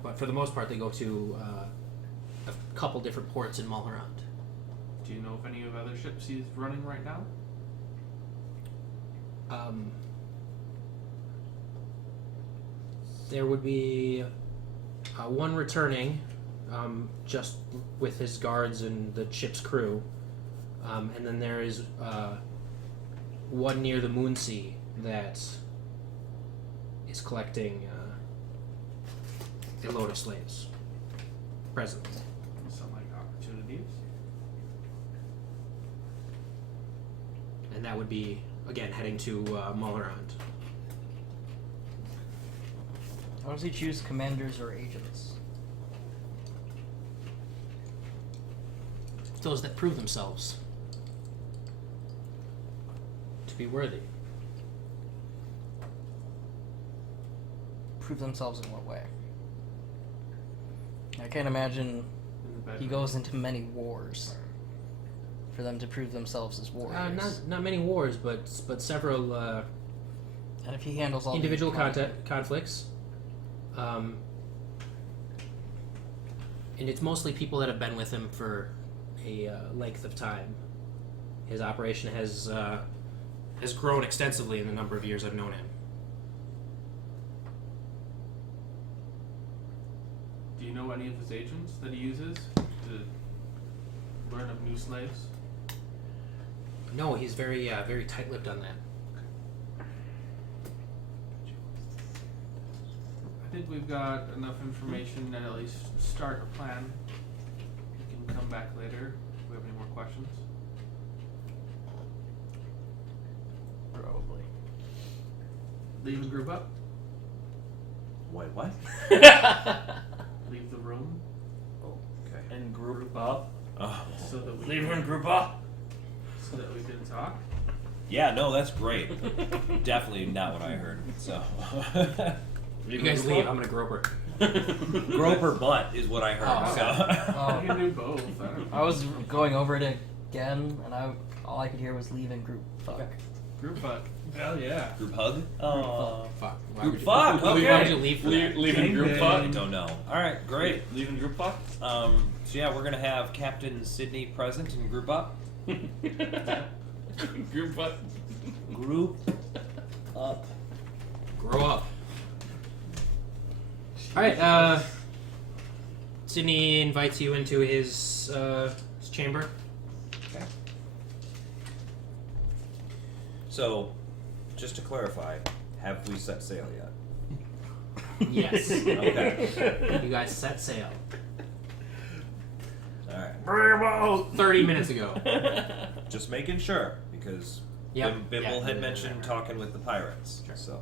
But for the most part, they go to a couple different ports in Mulhorand. Do you know of any of other ships he's running right now? There would be one returning, just with his guards and the ship's crew, and then there is one near the Moonsea that is collecting a load of slaves presently. Some like opportunities. And that would be, again, heading to Mulhorand. How does he choose commanders or agents? those that prove themselves to be worthy. Prove themselves in what way? I can't imagine In the bedroom. he goes into many wars for them to prove themselves as warriors. Not many wars, but several And if he handles all the individual economy- conflicts. And it's mostly people that have been with him for a length of time. His operation has grown extensively in the number of years I've known him. Do you know any of his agents that he uses to learn of new slaves? No, he's very very tight-lipped on that. I think we've got enough information to at least start a plan. We can come back later if we have any more questions. Probably. Leave the group up. Wait, what? Leave the room Okay. And group up. Oh. so that we Leave can, and group up. so that we can talk. Yeah, no, that's great. Definitely not what I heard. So, You guys leave. I'm gonna grope her. groper butt is what I heard. Oh, so. We can do both. I don't know. I was going over it again, and all I could hear was leave and group fuck. Group fuck. Hell yeah. Group hug? Oh. Fuck. Why Group would you- fuck, Why okay. would you leave for that? Leaving group Gangbang. fuck. I don't know. All right, great. Leaving group fuck. So yeah, we're gonna have Captain Sydney present and group up. Group fuck. Group up. Grow up. All right. Sydney invites you into his chamber. Okay. So, just to clarify, have we set sail yet? Yes. Okay. You guys set sail. All right. 30 minutes ago. Just making sure because Yep. Bimble Yeah. had mentioned talking with the pirates. Sure. So,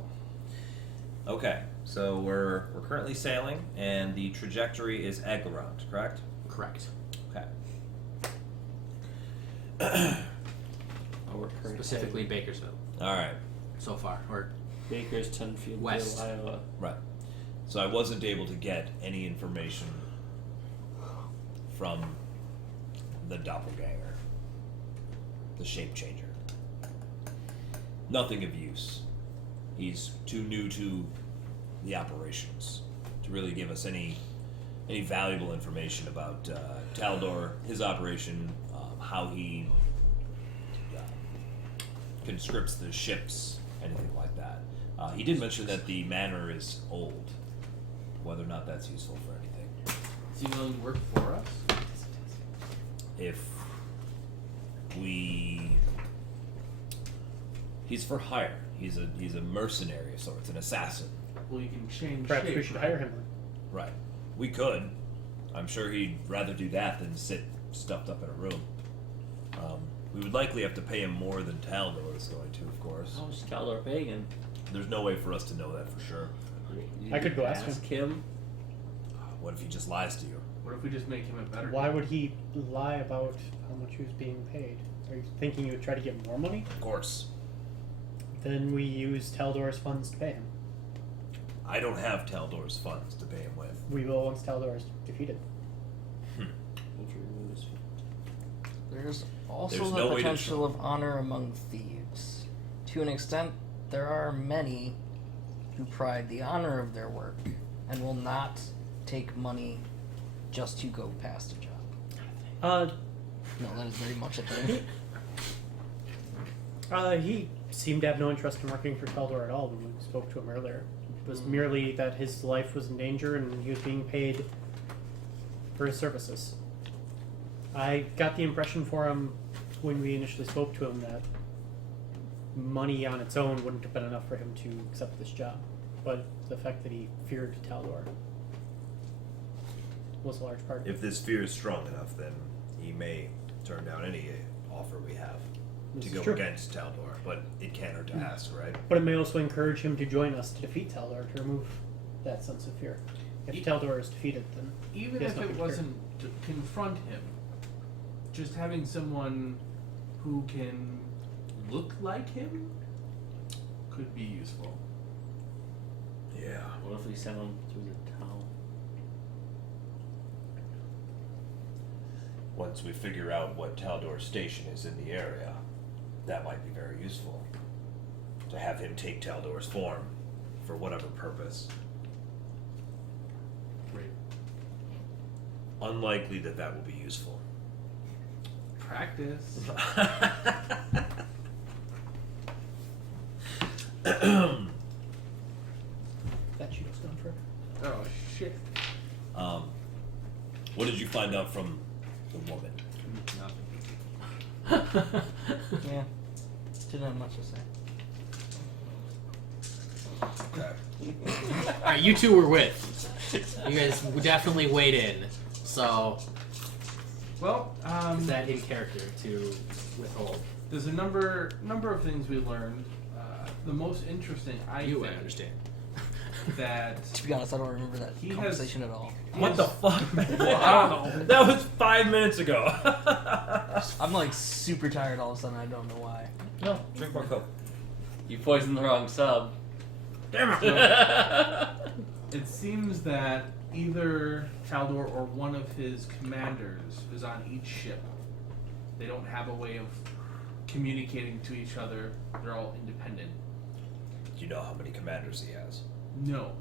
okay. So we're currently sailing, and the trajectory is Aglarond, correct? Correct. Okay. Our current Specifically Bakersville All right. so far. Or Baker's Tenfield, West. Iowa. Right. So I wasn't able to get any information from the doppelganger, the shape changer. Nothing of use. He's too new to the operations to really give us any valuable information about Taldor, his operation, how he conscripts the ships, anything like that. He did mention that the manor is old. Whether or not that's useful for anything. Is he willing to work for us? If we, he's for hire. He's a mercenary of sorts, an assassin. Well, you can change Perhaps shape, we should right? hire him. Right. We could. I'm sure he'd rather do that than sit stuffed up in a room. We would likely have to pay him more than Taldor is going to, of course. Oh, it's Taldor Pagan. There's no way for us to know that for sure. I could go ask him. What if he just lies to you? What if we just make him a better? Why would he lie about how much he was being paid? Are you thinking you would try to get more money? Of course. Then we use Taldor's funds to pay him. I don't have Taldor's funds to pay him with. We will once Taldor is defeated. There's also There's the no way to potential of honor among thieves. To an extent, there are many who pride the honor of their work and will not take money just to go past a job. No, that is very much a thing. He seemed to have no interest in working for Taldor at all when we spoke to him earlier. It was merely that his life was in danger and he was being paid for his services. I got the impression for him when we initially spoke to him that money on its own wouldn't have been enough for him to accept this job. But the fact that he feared Taldor was a large part of it. If this fear is strong enough, then he may turn down any offer we have This to is go true. against Taldor. But it can't hurt to ask, right? But it may also encourage him to join us to defeat Taldor, to remove that sense of fear. If Taldor is defeated, then Even He has if nothing it to fear. wasn't to confront him, just having someone who can look like him could be useful. Yeah. What if we send them through the town? Once we figure out what Taldor station is in the area, that might be very useful. To have him take Taldor's form for whatever purpose. Great. Unlikely that that will be useful. Practice. That shield's gone forever. Oh shit. What did you find out from the woman? Nothing. Yeah. Didn't have much to say. Okay. Alright, you two were with. You guys definitely weighed in. So, Well, is that in character to withhold? there's a number of things we learned. The most interesting, I think, understand. that To be honest, I don't remember that He has- conversation at all. What the fuck? Wow. That was 5 minutes ago. I'm like super tired all of a sudden. I don't know why. No, drink more Coke. You poisoned the wrong sub. Damn it. it seems that either Taldor or one of his commanders is on each ship. They don't have a way of communicating to each other. They're all independent. Do you know how many commanders he has? No.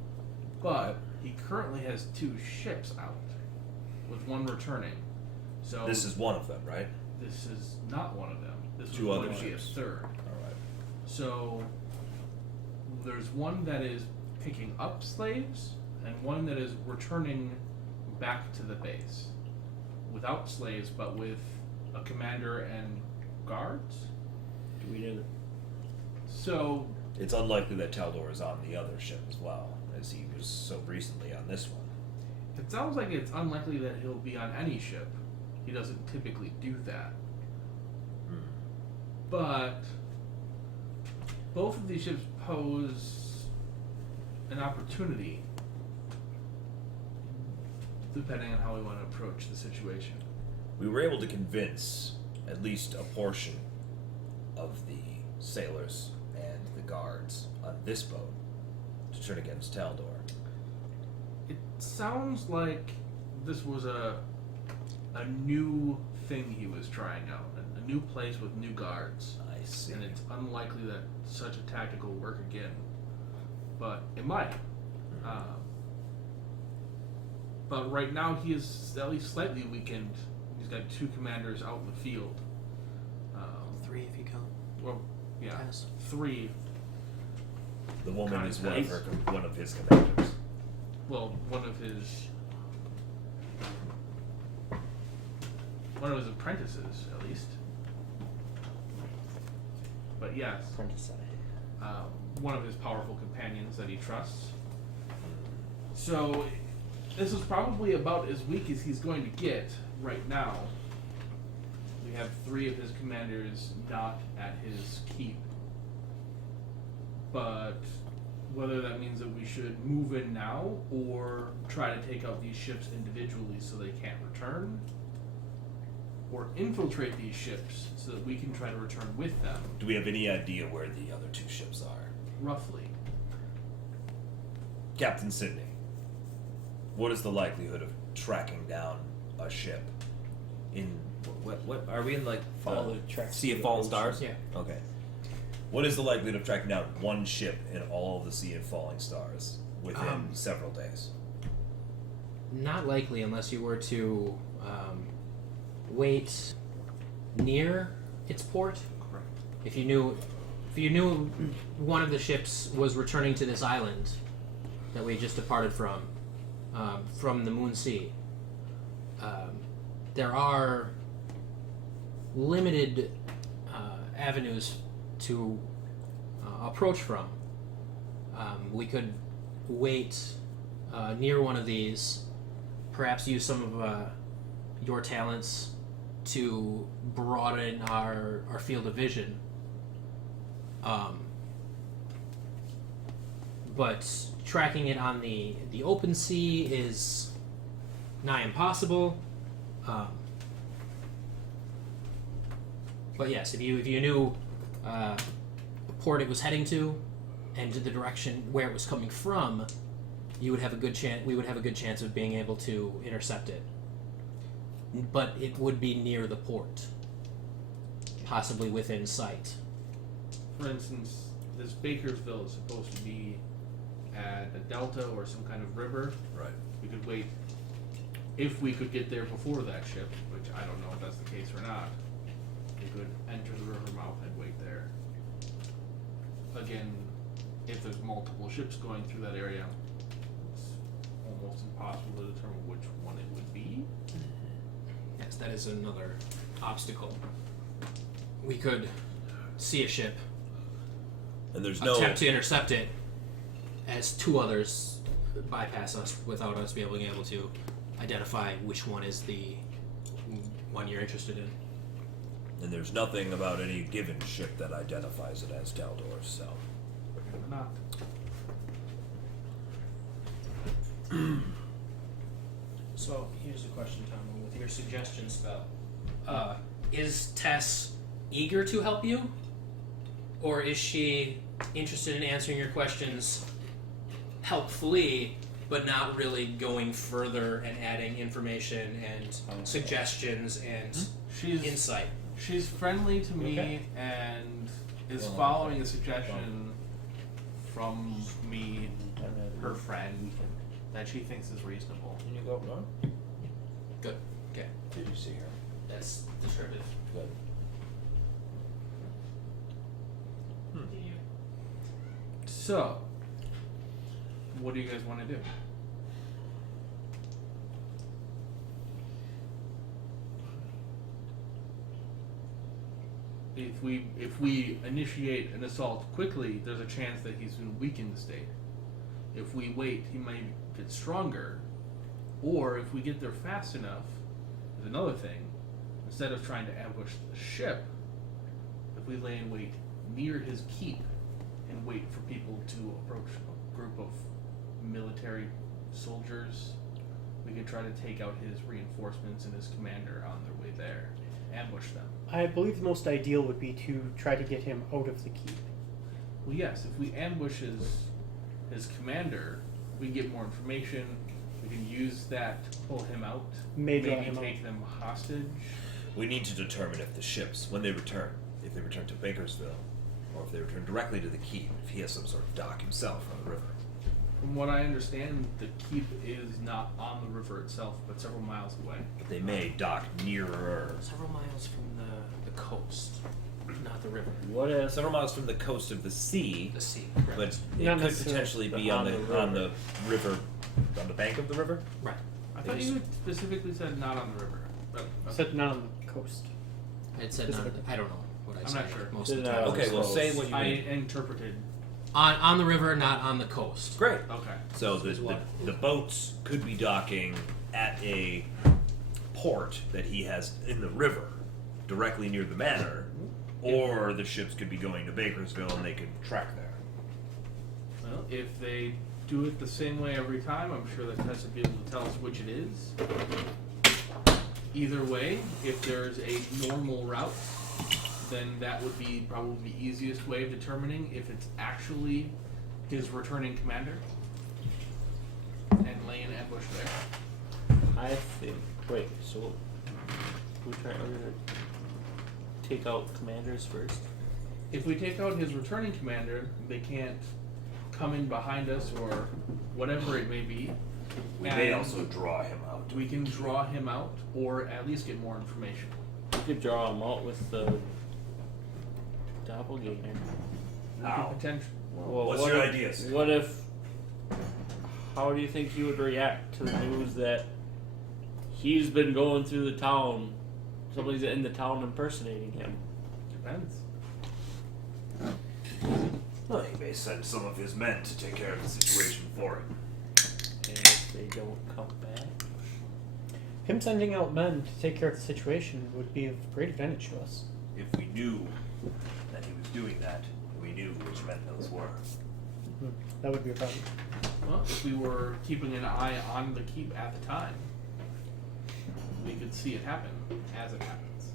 But he currently has 2 ships out, with one returning. So This is one of them, right? this is not one of them. This was 2 going other to be a ships. third. Alright. So there's one that is picking up slaves and one that is returning back to the base without slaves but with a commander and guards. Do we do? So It's unlikely that Taldor is on the other ship as well, as he was so recently on this one. it sounds like it's unlikely that he'll be on any ship. He doesn't typically do that. But both of these ships pose an opportunity depending on how we want to approach the situation. We were able to convince at least a portion of the sailors and the guards on this boat to turn against Taldor. It sounds like this was a new thing he was trying out, a new place with new guards, I see. and it's unlikely that such a tactic will work again. But it might. But right now he is at least slightly weakened. He's got 2 commanders out in the field. 3 if you count. Well, yeah, Yes. 3. The woman is Nice. one of his commanders. Well, one of his apprentices, at least. But yes, one of his powerful companions that he trusts. So, this is probably about as weak as he's going to get right now. We have 3 of his commanders not at his keep. But whether that means that we should move in now or try to take out these ships individually so they can't return, or infiltrate these ships so that we can try to return with them, Do we have any idea where the other 2 ships are? roughly. Captain Sidney, what is the likelihood of tracking down a ship in what are we in, like Follow the the tracks Sea of of the Fallen ocean. Stars? Yeah. Okay. What is the likelihood of tracking down one ship in all of the Sea of Falling Stars within several days? Not likely unless you were to wait near its port. Correct. If you knew one of the ships was returning to this island that we just departed from the Moon Sea, there are limited avenues to approach from. We could wait near one of these, perhaps use some of your talents to broaden our field of vision. But tracking it on the open sea is nigh impossible. But yes, if you knew the port it was heading to, and the direction where it was coming from, you would have a good chance. We would have a good chance of being able to intercept it. But it would be near the port, possibly within sight. For instance, this Bakersville is supposed to be at a delta or some kind of river. Right. We could wait. If we could get there before that ship, which I don't know if that's the case or not, we could enter the river mouth and wait there. Again, if there's multiple ships going through that area, it's almost impossible to determine which one it would be. Yes, that is another obstacle. We could see a ship, And there's no. attempt to intercept it, as two others bypass us without us being able to identify which one is the one you're interested in. And there's nothing about any given ship that identifies it as Taldor, so. Or not. So here's a question, Tom. With your suggestion spell, is Tess eager to help you, or is she interested in answering your questions helpfully, but not really going further and adding information and suggestions and She's insight? she's friendly to me Okay. and is following a suggestion from me, her friend, that she thinks is reasonable. Can you go up north? Good. Okay. Did you see her? That's descriptive. Good. So, what do you guys want to do? If we initiate an assault quickly, there's a chance that he's in a weakened state. If we wait, he might get stronger. Or if we get there fast enough, there's another thing. Instead of trying to ambush the ship, if we lay in wait near his keep and wait for people to approach a group of military soldiers, we could try to take out his reinforcements and his commander on their way there. Ambush them. I believe the most ideal would be to try to get him out of the keep. Well, yes, if we ambush his commander, we get more information. We can use that to pull him out. Maybe Maybe him take them hostage. We need to determine if the ships, when they return, if they return to Bakersville, or if they return directly to the keep, if he has some sort of dock himself on the river. From what I understand, the keep is not on the river itself, but several miles away. But they may dock nearer. Several miles from the coast, not the river. What if Several miles from the coast of the sea, The sea. but it Not could necessarily potentially be on on the the river, on the bank of the river. Right. I thought you had specifically said not on the river. But, Except not on the coast. It said not. I don't know what I I'm said. not sure. Most of the Did, time. Okay, well, say what you I mean. interpreted. On the river, not on the coast. Great. Okay. So Is what? the boats could be docking at a port that he has in the river, directly near the manor, or the ships could be going to Bakersville and they could track there. Well, if they do it the same way every time, I'm sure that Tess will be able to tell us which it is. Either way, if there's a normal route, then that would be probably the easiest way of determining if it's actually his returning commander. And lay an ambush there. I think? Wait, so we're gonna take out commanders first. If we take out his returning commander, they can't come in behind us or whatever it may be. We And may also draw him out. we can draw him out or at least get more information. We could draw them out with the doppelganger. We How? could potentially. Well, What's what your if- ideas? What if? How do you think he would react to the news that he's been going through the town? Somebody's in the town impersonating him. Depends. Well, he may send some of his men to take care of the situation for him. And if they don't come back, Him sending out men to take care of the situation would be of great advantage to us. If we knew that he was doing that, we knew which men those were. That would be a problem. Well, if we were keeping an eye on the keep at the time, we could see it happen as it happens.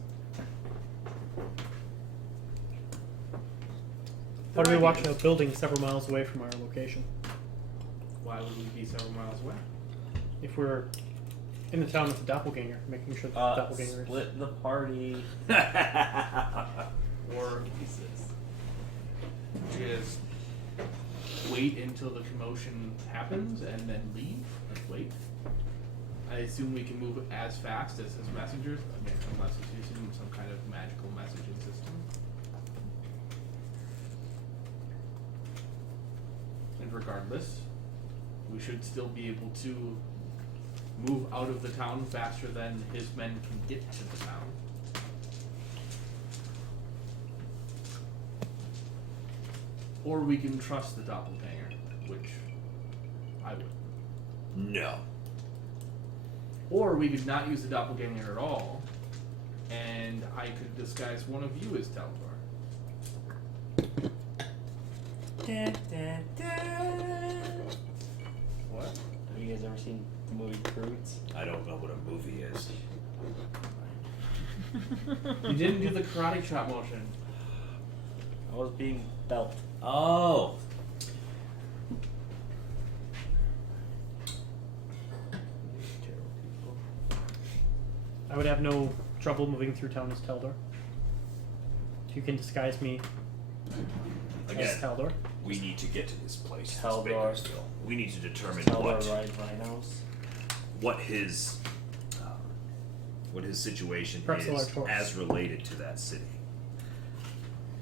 How do we They're watch ideas. a building several miles away from our location? Why would we be several miles away? If we're in the town with the doppelganger, making sure that the doppelganger is... Split the party. Or just wait until the commotion happens and then leave? Like, wait. I assume we can move as fast as his messengers, again, unless it's using some kind of magical messaging system. And regardless, we should still be able to move out of the town faster than his men can get to the town. Or we can trust the doppelganger, which I would. No. Or we could not use the doppelganger at all, and I could disguise one of you as Taldor. What? Have you guys ever seen the movie Croods? I don't know what a movie is. You didn't do the karate chop motion. I was being belt. Oh. I would have no trouble moving through town as Taldor. If you can disguise me as Again, Taldor. we need to get to this place, this Taldor. Bakersville. We need to determine Taldor ride rhinos. what his situation Pretzel is or torch. as related to that city.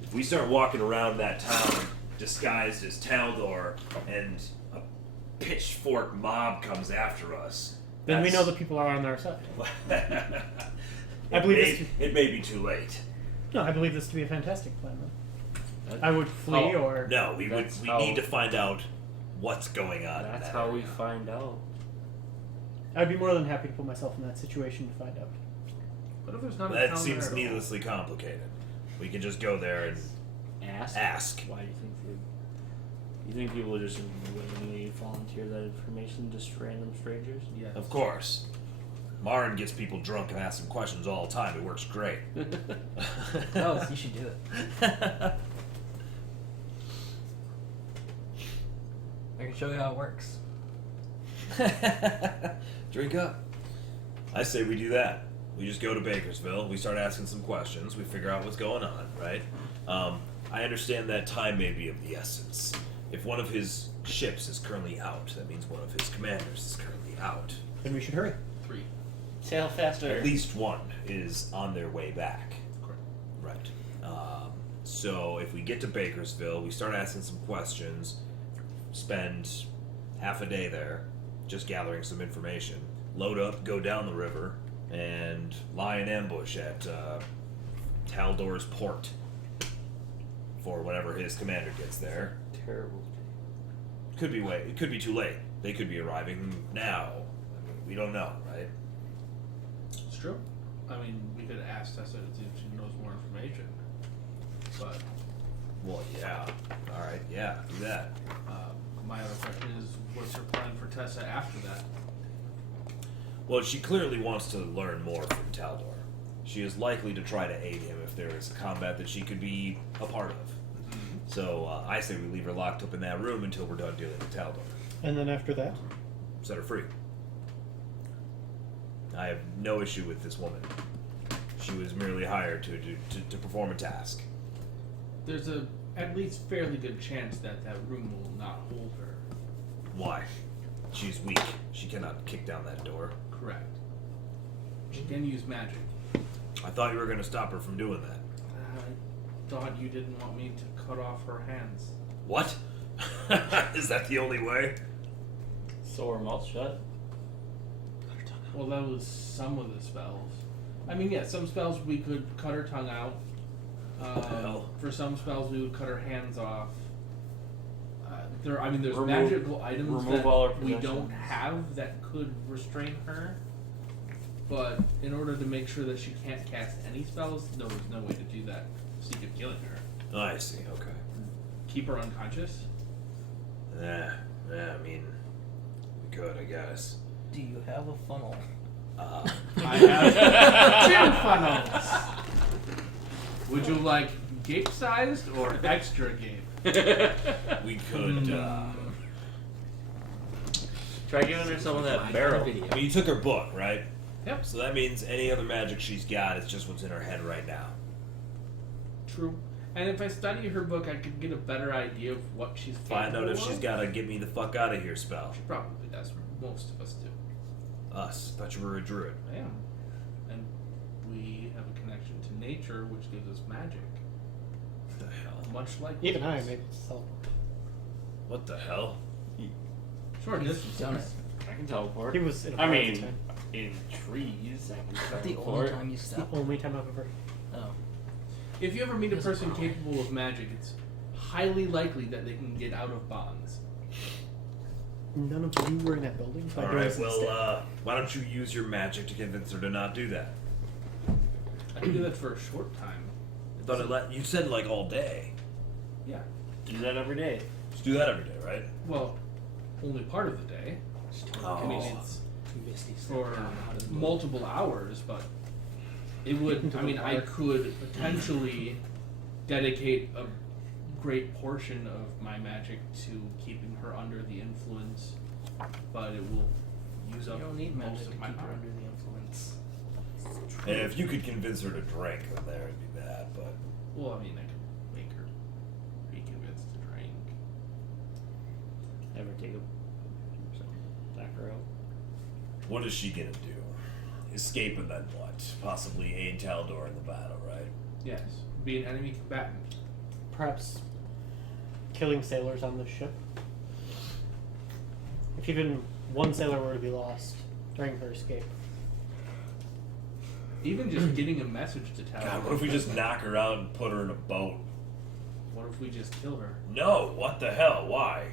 If we start walking around that town disguised as Taldor and a pitchfork mob comes after us, Then we that's- know the people are on our side. it, believe may, this- it may be too late. No, I believe this to be a fantastic plan, though. I would flee Oh, or... No, we That's we how- need to find out what's going on. in That's that how we area. find out. I'd be more than happy to put myself in that situation to find out. What if there's not a That town seems there at all? needlessly complicated. We can just go there and ask. Why do you think you think people would just willingly volunteer that information to random strangers? Yes. Of course. Marin gets people drunk and asks them questions all the time. It works great. No, you should do it. I can show you how it works. Drink up. I say we do that. We just go to Bakersville. We start asking some questions. We figure out what's going on, right? I understand that time may be of the essence. If one of his ships is currently out, that means one of his commanders is currently out. Then we should hurry. 3. Sail faster. At least one is on their way back. Correct. Right. So if we get to Bakersville, we start asking some questions, spend half a day there, just gathering some information, load up, go down the river, and lie in ambush at Taldor's port for whenever his commander gets there. Terrible. It could be too late. They could be arriving now. I mean, we don't know, right? It's true. I mean, we could ask Tessa if she knows more information. But Well, yeah. All right, yeah, do that. my other question is, what's her plan for Tessa after that? Well, she clearly wants to learn more from Taldor. She is likely to try to aid him if there is combat that she could be a part of. So I say we leave her locked up in that room until we're done dealing with Taldor. And then after that? Set her free. I have no issue with this woman. She was merely hired to perform a task. There's a at least fairly good chance that that room will not hold her. Why? She's weak. She cannot kick down that door. Correct. She can use magic. I thought you were going to stop her from doing that. I thought you didn't want me to cut off her hands. What? Is that the only way? Sew her mouth shut. Well, that was some of the spells. I mean, yeah, some spells we could cut her tongue out. hell? For some spells, we would cut her hands off. There's Remove- magical items remove that all her we don't possessions. have that could restrain her. But in order to make sure that she can't cast any spells, no, there's no way to do that. Seek of killing her. Oh, I see, okay. Keep her unconscious. Yeah, I mean, we could, I guess. Do you have a funnel? I have 2 funnels. Would you like gape-sized or extra gape? We could. Try giving her some of that My barrel. video. I mean, you took her book, right? Yep. So that means any other magic she's got is just what's in her head right now. True. And if I study her book, I could get a better idea of what she's Find out capable if she's of. got a "get me the fuck out of here" spell. She probably does. Most of us do. Us. Thought you were a druid. I am. And we have a connection to nature, which gives us magic. What the hell? Much like Even I wizards. made teleport. What the hell? Short distance. Done it. I can teleport. He was in a I bar at the mean, time. in trees, I can Not the only teleport. time you It's the step. only time I've ever. Oh. If you ever meet a person capable of magic, it's highly likely that they can get out of bonds. None of you were in that building, so I Alright, noticed instead. well, why don't you use your magic to convince her to not do that? I can do that for a short time. I thought you said like all day. Yeah. Do that every day. Just do that every day, right? Well, only part of the day. I mean, it's Misty for multiple hours, but it would. I mean, I could potentially dedicate a great portion of my magic to keeping her under the influence, but it will use up You don't need most magic to of my keep her power. under the influence. And if you could convince her to drink, then there would be bad. But Well, I mean, I could make her be convinced to drink. Ever take a knock her out? what is she gonna do? Escape and then what? Possibly aid Taldor in the battle, right? Yes, be an enemy combatant. Perhaps killing sailors on the ship. If even one sailor were to be lost during her escape. Even just getting a message to tell her. God, what if we just knock her out and put her in a boat? What if we just kill her? No, what the hell? Why?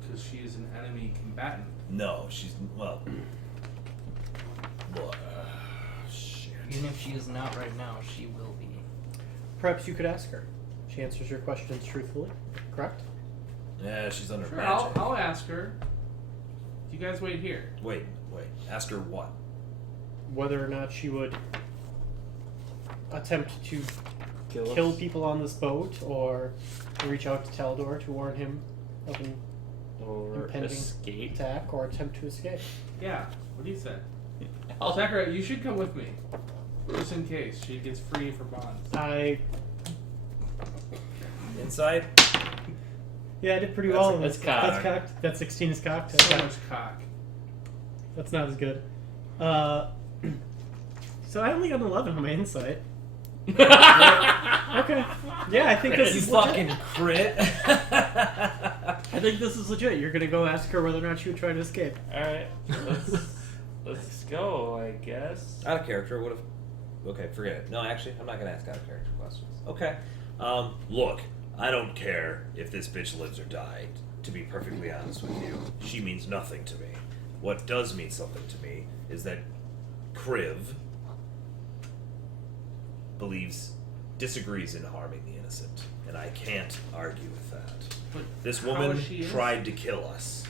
Because she is an enemy combatant. No, she's well. Shit. Even if she is not right now, she will be. Perhaps you could ask her. She answers your questions truthfully, correct? Yeah, she's under Sure, magic. I'll ask her. You guys wait here. Wait. Ask her what? Whether or not she would attempt to Kill kill us? people on this boat or reach out to Taldor to warn him of an Or impending escape? attack or attempt to escape. Yeah. What do you say? Sakura, you should come with me. Just in case she gets free for bonds. Inside? Yeah, I did pretty That's- well. that's That's cocked. cocked. That 16 is cocked. So much cock. That's not as good. So I only got an 11 on my insight. Okay. Yeah, I think this You is legit. fucking crit. I think this is legit. You're gonna go ask her whether or not she would try to escape. Alright, let's go, I guess. Out of character, what if... Okay, forget it. No, actually, I'm not gonna ask out of character questions. Okay. Look, I don't care if this bitch lives or died. To be perfectly honest with you, she means nothing to me. What does mean something to me is that Kriv disagrees in harming the innocent, and I can't argue with that. But This how woman is she tried to kill us.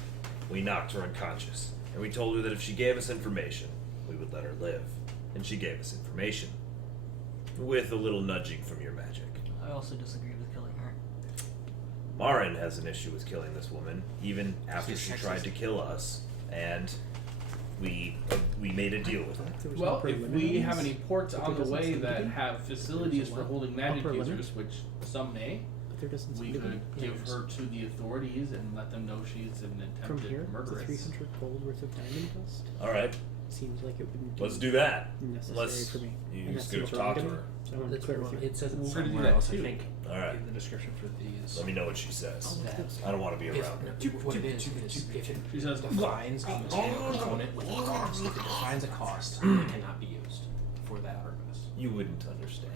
We knocked her unconscious, and we told her that if she gave us information, we would let her live. And she gave us information. With a little nudging from your magic. I also disagree with killing her. Marin has an issue with killing this woman, even after She's she sexist. tried to kill us, and we made a deal with her. Well, if we have any ports But on there the doesn't way seem to that be. have facilities for what? holding magic Upper limit? users, which some may, But there doesn't we seem to could be give players. her to the authorities and let them know she's an From attempted here, the murderess. 300 gold worth of diamond dust Alright, seems like it wouldn't let's be do that. necessary Let's for me. you And just that go seems talk to wrong her. So I want to That's clear wrong. with you. It says it We're gonna do somewhere that else, too. I think, Alright, in the description for these. let me know what she says. That- I don't want to be If, around her. what it is if it She says, defines a mechanical component with a cost, if it defines a cost, it cannot be used for that purpose. You wouldn't I understand.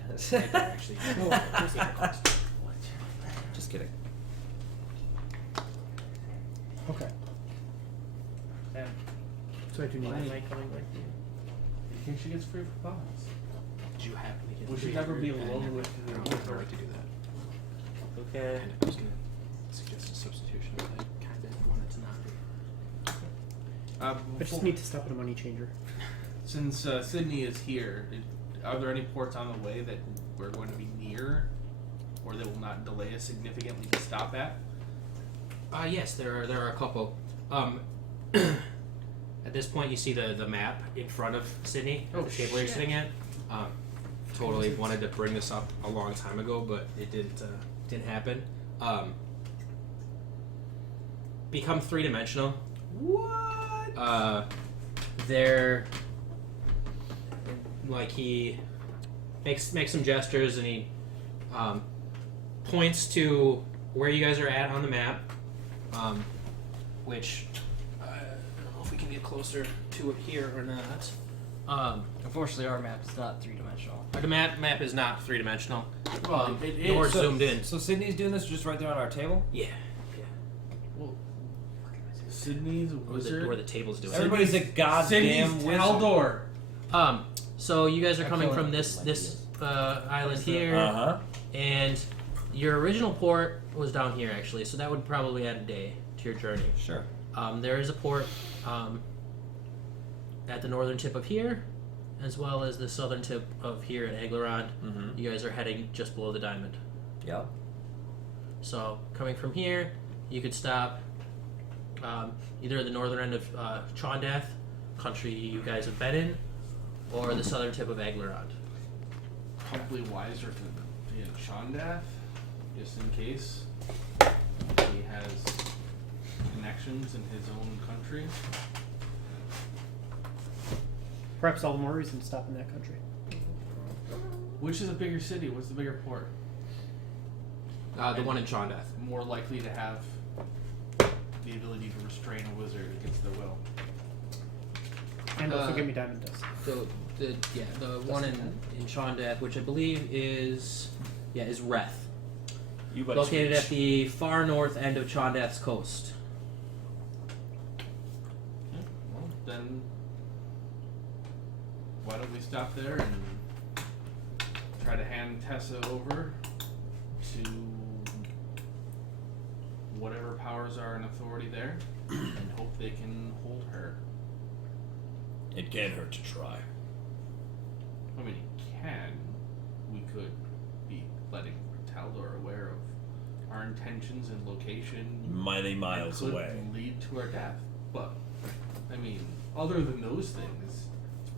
can actually use the cost. Just kidding. Okay. and So I do need Why? a mic coming back. you think she gets free for bonds? Do you happen to get We should 300? never be And alone with I don't have the right to do that. Okay. And I was going to suggest a substitution, but I kind of wanted to not be. I just need to stop at a money changer. Since Sydney is here, are there any ports on the way that we're going to be near? or they will not delay us significantly to stop at? Yes, there are a couple. At this point, you see the map in front of Sydney, Oh, the table you're shit. sitting at. Totally wanted to bring this up a long time ago, but it didn't happen. Become 3-dimensional. What? They're like he makes some gestures and he points to where you guys are at on the map, which I don't know if we can get closer to it here or not. Unfortunately, our map is not 3-dimensional. The map is not 3-dimensional. Well, it is. Nor So- zoomed in. So Sydney's doing this just right there on our table. Yeah. Well, Sydney's a Or wizard. the table's doing. Everybody's a goddamn Sydney's wizard. Taldor. So you guys are I coming feel from like this island here, Uh-huh. and your original port was down here actually. So that would probably add a day to your journey. Sure. There is a port at the northern tip of here, as well as the southern tip of here at Aglarond. Mm-hmm. You guys are heading just below the diamond. Yeah. So coming from here, you could stop either at the northern end of Chondath, country you guys have been in, or the southern tip of Aglarond. Probably wiser to be in Shondath, just in case he has connections in his own country. Perhaps all the more reason to stop in that country. Which is a bigger city? What's the bigger port? The one in Chondath. More likely to have the ability to restrain a wizard against their will. And don't forget me diamond dust. The one in Chondath, which I believe is Reth, You better located switch. at the far north end of Chondath's coast. Well, then why don't we stop there and try to hand Tessa over to whatever powers are in authority there and hope they can hold her. It can't hurt to try. I mean, it can. We could be letting Taldor aware of our intentions and location. Many miles could away. lead to our death. But, I mean, other than those things, it's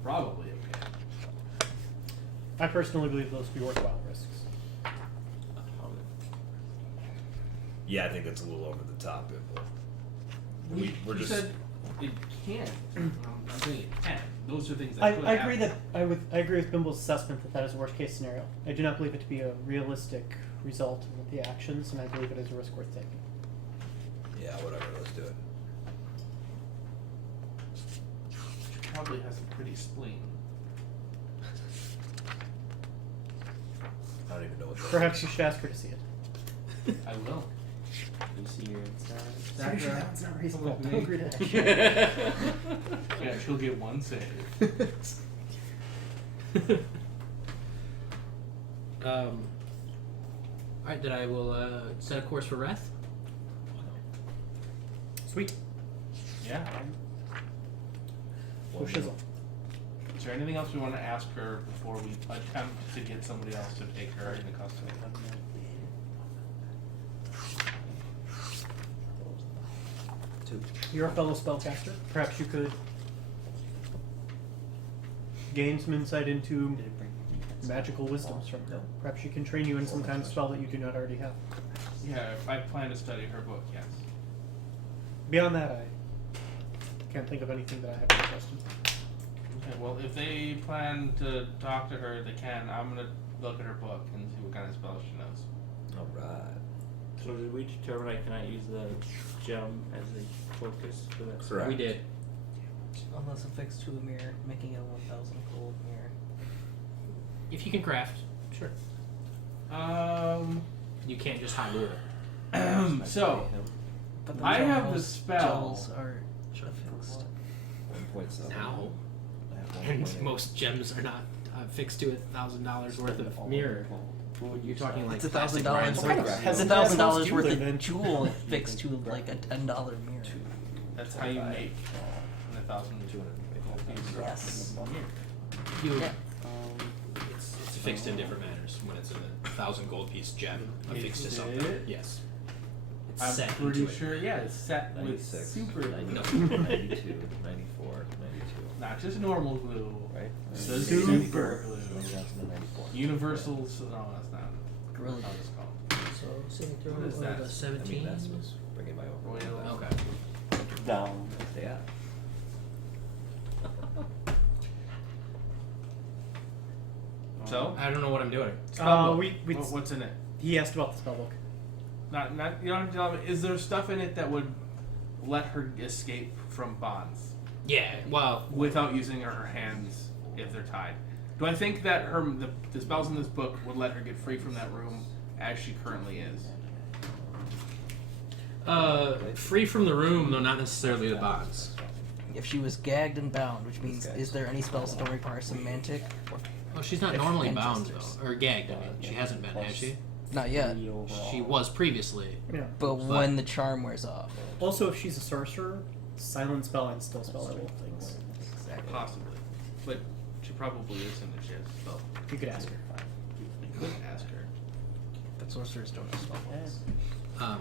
probably okay. I personally believe those to be worthwhile risks. Yeah, I think that's a little over the top, Bimble. We're You just. said it can't. I'm saying it can. Those are things that I could agree happen. that I agree with Bimble's assessment that that is a worst case scenario. I do not believe it to be a realistic result of the actions, and I believe it is a risk worth taking. Yeah, whatever. Let's do it. She probably has a pretty spleen. I don't even know what that Perhaps you should ask her to see it. I will. You see your inside. That's not reasonable. With me. Agree to action. Yeah, she'll get one save. Alright, then I will set a course for Reth. Sweet. Yeah. Oh shizzle. Is there anything else we want to ask her before we attempt to get somebody else to take her into custody? You're a fellow spellcaster. Perhaps you could gain some insight into magical wisdoms from her. Perhaps she can train you in some kind of spell that you do not already have. Yeah, if I plan to study her book, yes. Beyond that, I can't think of anything that I have interest in. Okay, well, if they plan to talk to her, they can. I'm gonna look at her book and see what kind of spells she knows. Alright. So did we determine I cannot use the gem as a focus for that? Correct. We did. Unless affixed to a mirror, making it a 1,000 gold mirror. If you can craft, sure. You can't just hot lure it. So, But I those have the almost spell. gels are affixed. 1.7. Now. And most gems are not fixed to $1,000 worth of mirror. You're talking like It's plastic $1,000 rhinestones. worth. It's Has $1,000 worth Julie been? of jewel affixed to like a $10 mirror. That's how you make 1,000 Yes. You, Yeah. it's fixed in different manners when it's in the 1,000 gold piece gem affixed to Is something. it? Yes. It's I'm set pretty into it. sure. Yeah, it's set with 96, super 92, glue. 92, 94, 92. Not just normal glue. Right? Super Super. glue. 94. Universal. No, that's not. Gorilla How Glue. it's called. So saving throw What is that? of a I 17. mean, that's what's bringing my overall. Royal. Okay. Down. Yeah. So, I don't know what I'm doing. what's in it? He asked about the spellbook. Not. You don't have to tell me. Is there stuff in it that would let her escape from bonds Yeah. Well, without using her hands if they're tied? Do I think that the spells in this book would let her get free from that room as she currently is? free from the room, though not necessarily the bonds. If she was gagged and bound, which means, is there any spells that don't require semantic? Or Well, she's not If- normally and bound justice. though, or gagged. I mean, she hasn't been, has she? not yet, The overall. She was previously. Yeah. but when the charm wears off. Also, if she's a sorcerer, silent spell and still spell are both things. Exactly. Possibly, but she probably isn't if she has a spell. You could ask her. You could ask her. But sorcerers don't have spellbooks.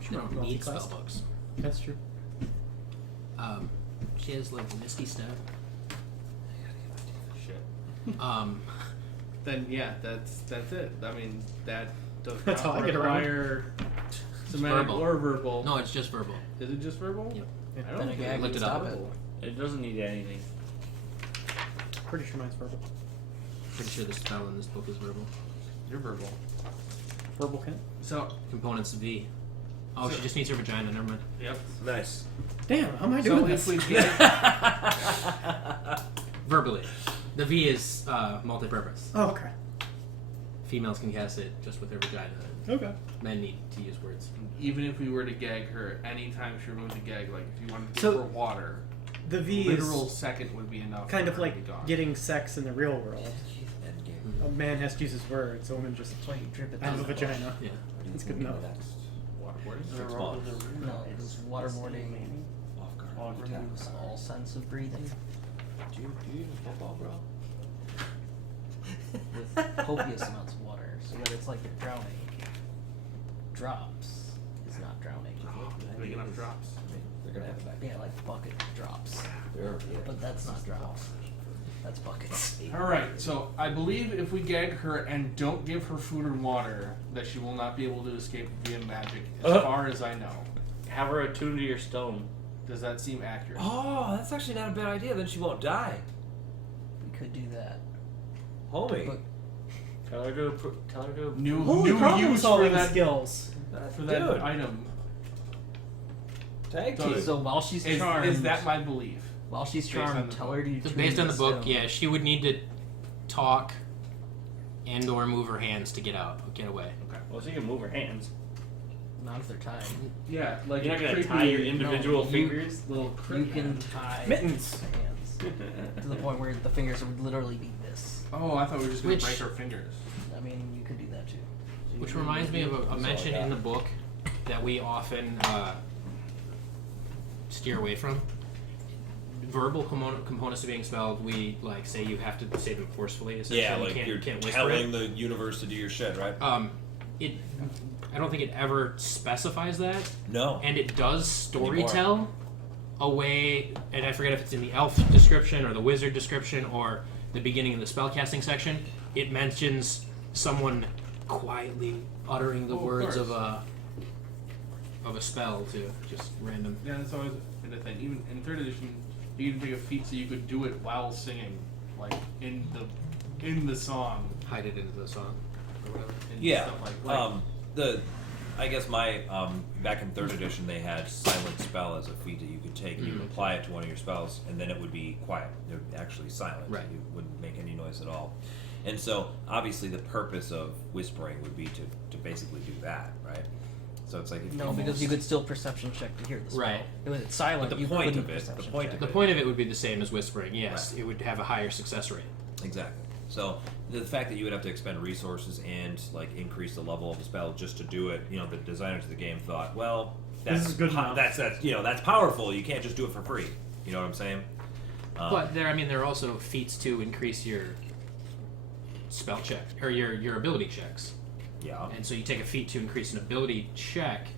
She don't need Multi-class. spell books. That's true. She has like Misty Step. Shit. Then Yeah, that's it. I mean, that does That's not all I get around. require semantic verbal. or verbal. no, it's just verbal. Is it just verbal? Yep. I don't Then a think gag looked would it up. stop it. It doesn't need anything. Pretty sure mine's verbal. Pretty sure the spell in this book is verbal. You're verbal. Verbal can. So, Components V. Oh, So- she just needs her vagina. Never mind. yep. Nice. Damn, how am I So doing if this? we get Verbally, the V is multi-purpose. Oh, okay. Females can cast it just with their vagina. Okay. Men need to use words. even if we were to gag her, anytime she removes a gag, like if you wanted to So, give her water, The V literal is second would be enough. kind for of her to like be gone. getting sex in the real world. A man has to use his words, a woman just That's why you drip it I have a down. vagina. Yeah. That's good enough. Waterboarding? Six months. No, because waterboarding Off guard. removes all sense of breathing. Do you use football, bro? With copious amounts of water, so that it's like you're drowning. Drops is not drowning. Big enough drops. I mean, they're gonna have it back. Yeah, like bucket drops. There. But that's not drops. That's buckets. Alright, so I believe if we gag her and don't give her food or water, that she will not be able to escape via magic, as far as I know. Have her attuned to your stone. Does that seem accurate? Oh, that's actually not a bad idea. Then she won't die. We could do that. Homie. But- Tell her to. Tell her to. New Holy problem use for solving that skills. for that Dude. item. Tag So- team. So while she's Is charmed, that my belief? while she's based on charmed, the tell book? her to So tune based on the book, stone. yeah, she would need to talk and/or move her hands to get out, get away. Well, she can move her hands. Not if they're tied. Yeah, like You're not gonna creepy tie your individual you- fingers. little You creep can hand. tie Mittens. the hands to the point where the fingers would literally be this. Oh, I thought we were just gonna Which- break her fingers. I mean, you could do that too. Which reminds me of a mention in the book that we often steer away from. Verbal components to being spelled, we like say you have to say them forcefully. Essentially. Yeah, you like can't, you're can't whisper telling it. the universe to do your shit, right? I don't think it ever specifies that, No. and it does Anymore. storytell a way, and I forget if it's in the elf description or the wizard description or the beginning of the spellcasting section. It mentions someone quietly uttering the Oh, of words of course. a spell to just random. Yeah, that's always been a thing. Even in third edition, you can take a feat so you could do it while singing, like in the song. Hide it into the song or whatever. And Yeah. Stuff like I guess my back in third edition they had silent spell as a feat that you could take. You would apply it to one of your spells, and then it would be quiet. It would actually silent. Right. You wouldn't make any noise at all. And so obviously the purpose of whispering would be to basically do that, right? So it's like if No, you because you could still perception check to hear the spell. Right. When it's silent, But the you point couldn't of it- the perception point check. of The point of it would be the same as whispering. Yes, Right. it would have a higher success rate. Exactly. So the fact that you would have to expend resources and like increase the level of the spell just to do it, the designers of the game thought, well, that's This is good enough. That's that's powerful. You can't just do it for free. You know what I'm saying? But there are also feats to increase your spell check or your ability checks. Yeah. And so you take a feat to increase an ability check,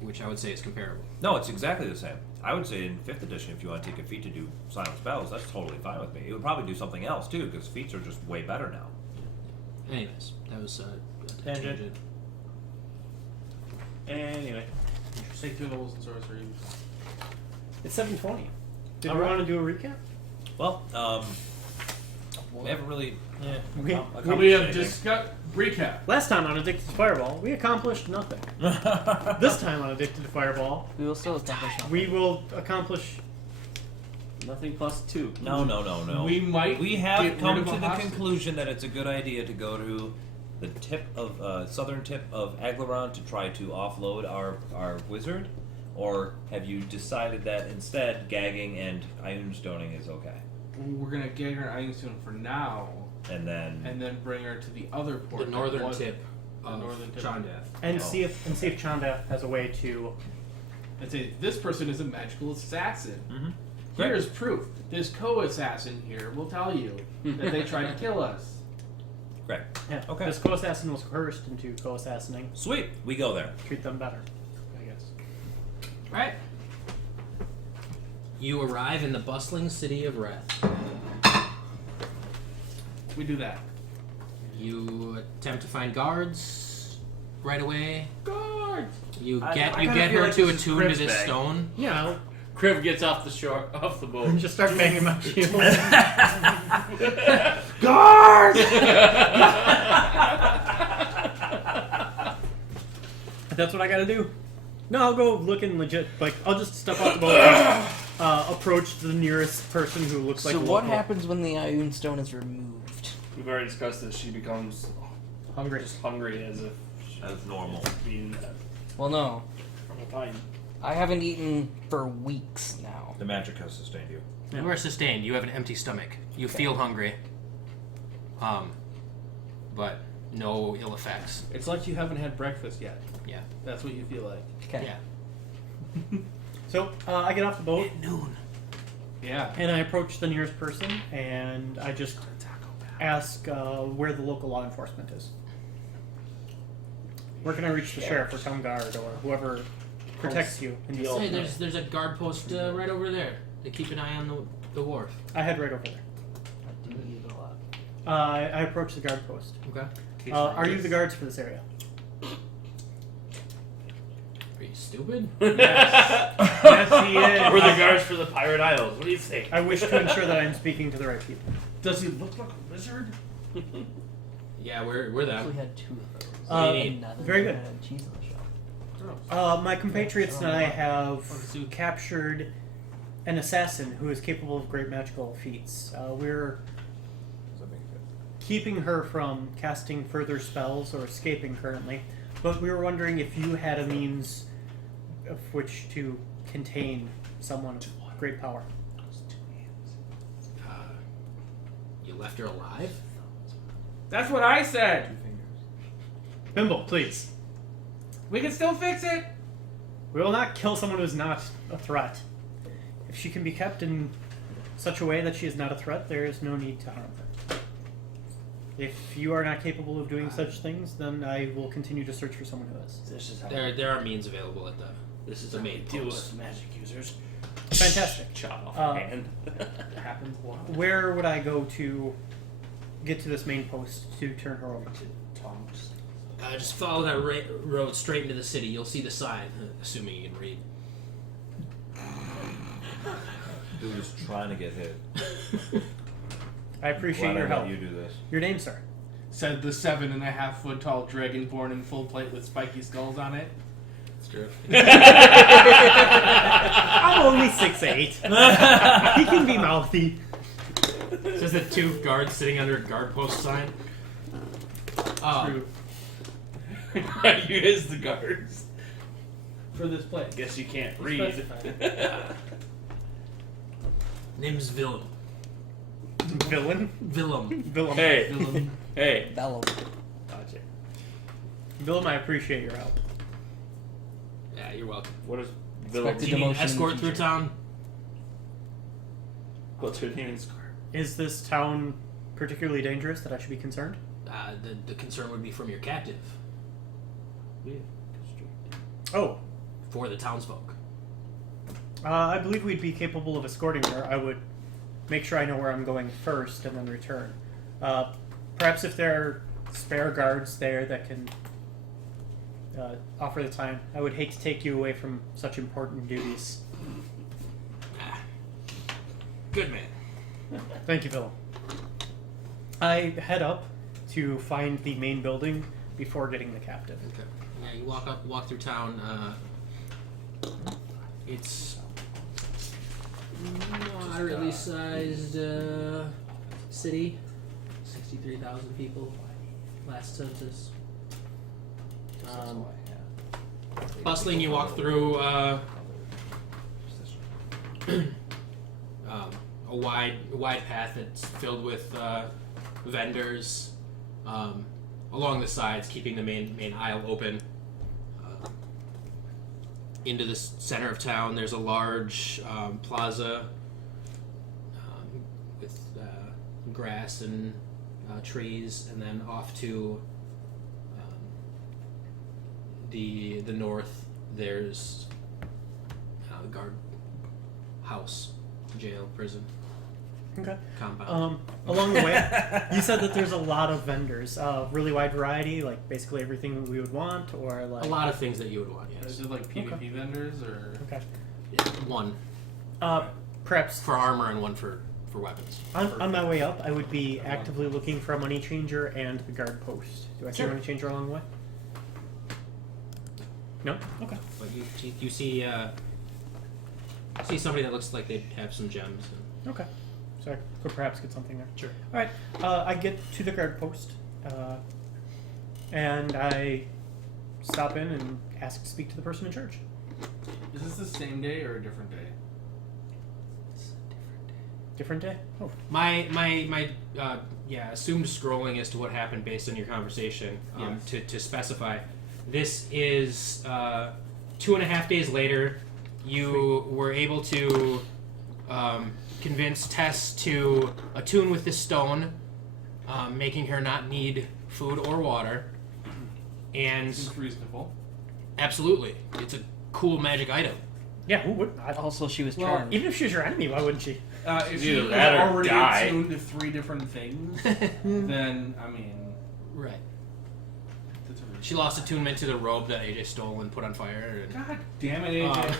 which I would say is comparable. No, it's exactly the same. I would say in 5th edition, if you want to take a feat to do silent spells, that's totally fine with me. It would probably do something else too, because feats are just way better now. Anyways, that was a Tangent. tangent. Anyway, Take 2 nobles and sorceries. It's 7:20. Did All we right. want to do a recap? Well, we haven't really. We We have anything. just got recap. last time on Addicted to Fireball, we accomplished nothing. This time on Addicted to Fireball, We will still accomplish something. we will accomplish. nothing plus 2. No. We might We get have rid come of to a the hostage. conclusion that it's a good idea to go to the tip of southern tip of Aglaron to try to offload our wizard, or have you decided that instead gagging and iron stoning is okay, We're gonna gag her in Ironstone for now, and then bring her to the other port. The that northern was- tip the of northern tip. Chondath. And Oh. see if Chanda has a way to. And say this person is a magical assassin. Mhm. Here's proof. This co-assassin here will tell you that they tried to kill us. great. Yeah. Okay. This co-assassin was coerced into co-assassinating. Sweet, we go there. Treat them better, I guess. Right? You arrive in the bustling city of Wrath. We do that. You attempt to find guards right away. Guards! You I get kinda her feel like to this is attune to Crib's this bag. stone. Yeah, Kriv gets off the boat. and just start banging my shield. That's what I gotta do. No, I'll go looking legit. Like, I'll just step out the boat and approach the nearest person who looks like So a what local. happens when the Ioun stone is removed? We've already discussed this. She becomes Hungry. just hungry as if As normal. being Well, no. from a time. I haven't eaten for weeks now. The magic has sustained you. Yeah. You are sustained. You have an empty stomach. You feel hungry. But no ill effects. It's like you haven't had breakfast yet. Yeah. That's what you feel like. Okay. Yeah. So, I get off the boat, Noon. Yeah. and I approach the nearest person, and I just ask where the local law enforcement is. Where can I reach the sheriff or town guard or whoever protects you? In the Hey, open? there's a guard post right over there. They keep an eye on the wharf. I head right over there. I do eat a lot. I approach the guard post. Okay. Are you the guards for this area? Are you stupid? Yes, he is. We're the guards for the Pirate Isles. What do you think? I wish to ensure that I'm speaking to the right people. Does he look like a wizard? Yeah, we're We them. had 2 of those. Another very good. one had cheese on the shelf. My compatriots and I have Zoo. captured an assassin who is capable of great magical feats. We're keeping her from casting further spells or escaping currently, but we were wondering if you had a means of which to contain someone of great power. You left her alive? That's what I said. Bimble, please. We can still fix it. We will not kill someone who is not a threat. If she can be kept in such a way that she is not a threat, there is no need to harm her. If you are not capable of doing such things, then I will continue to search for someone who is. This is how There are means available at the. this is the how main we deal post. with magic users. Fantastic. Chop off Uh, a hand. Happens a lot. Where would I go to get to this main post to turn her over? Tongs. Just follow that road straight into the city. You'll see the sign, assuming you can read. Dude is trying to get hit. I appreciate Glad I your let help. you do this. Your name, sir? Said the 7.5-foot tall dragonborn in full plate with spiky skulls on it. It's true. I'm only 6'8". He can be mouthy. Just the 2 guards sitting under a guard post sign. True. You is the guards. For this place. Guess you can't read. Specify. Name's Willem. Villain? Willem. Villain. Hey, Willem. hey. Vellum. Gotcha. Villain, I appreciate your help. Yeah, you're welcome. What is Expected Do you need an demotion in the escort through future. town? What's her name? Is this town particularly dangerous that I should be concerned? The concern would be from your captive Oh, for the townsfolk. I believe we'd be capable of escorting her. I would make sure I know where I'm going first and then return. Perhaps if there are spare guards there that can offer the time. I would hate to take you away from such important duties. Good man. Thank you, Philip. I head up to find the main building before getting the captive. Okay. Yeah, you walk through town. It's moderately sized city. 63,000 people. Last census. Bustling, you walk through a wide path that's filled with vendors along the sides, keeping the main aisle open. Into the center of town, there's a large plaza with grass and trees, and then off to the north, there's the guard house, jail, prison, Okay. compound. Along the way, you said that there's a lot of vendors. Really wide variety, like basically everything we would want, or like A lot of things that you would want, yes. Is it like PvP vendors or? Okay. Yeah, one Perhaps for armor and one for weapons. on my way up, I would be actively looking for a money changer and the guard post. Do I see a money changer along the way? No. Okay. But you see somebody that looks like they have some gems. Okay. So I could perhaps get something there. Sure. All right. I get to the guard post, and I stop in and ask to speak to the person in charge. Is this the same day or a different day? Different day. Oh. My assumed scrolling as to what happened based on your conversation. To specify, this is 2.5 days later. You were able to convince Tess to attune with this stone, making her not need food or water. And Seems reasonable. absolutely, it's a cool magic item. Yeah. Who would? Also, she was Well, charmed. Even if she was your enemy, why wouldn't she? If she Either was that or already die. attuned to 3 different things, then I mean, Right. that's a She lost attunement to the robe that AJ stole and put on fire. And, God damn it, AJ.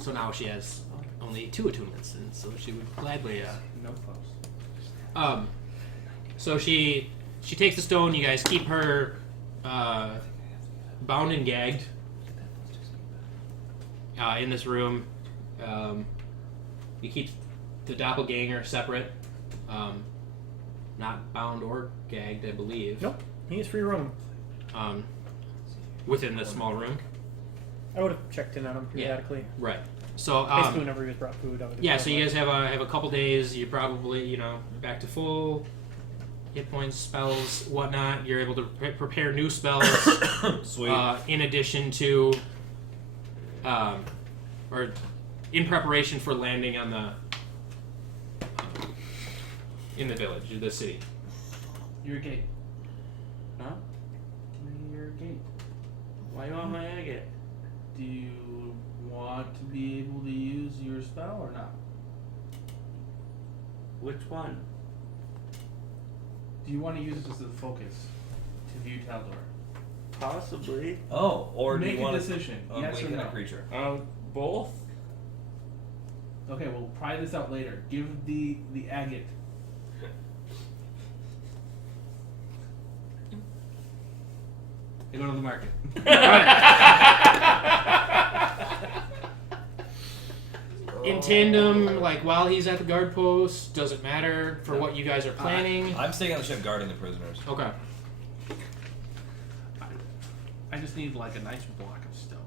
so now she has only 2 attunements, and so she would gladly. No close. So she takes the stone. You guys keep her bound and gagged in this room. You keep the doppelganger separate, not bound or gagged, I believe. Nope. He is free roam. Within the small room. I would have checked in on him periodically. Right. So Basically, whenever he was brought food, I would have yeah, so you guys have a couple days. You're probably back to full hit points, spells, whatnot. You're able to prepare new spells. Sweet. In addition to, or in preparation for landing on the in the village, the city. Your gate. Huh? Your gate. Why you want my agate? Do you want to be able to use your spell or not? Which one? Do you want to use it as a focus to view Taldor? Possibly. Oh, or do Make you a want decision. to Yes or awaken no? a creature? Both. Okay, we'll try this out later. Give the agate. They go to the market. In tandem, like while he's at the guard post, does it matter for what you guys are planning? I'm staying on the ship guarding the prisoners. Okay. I just need like a nice block of stone.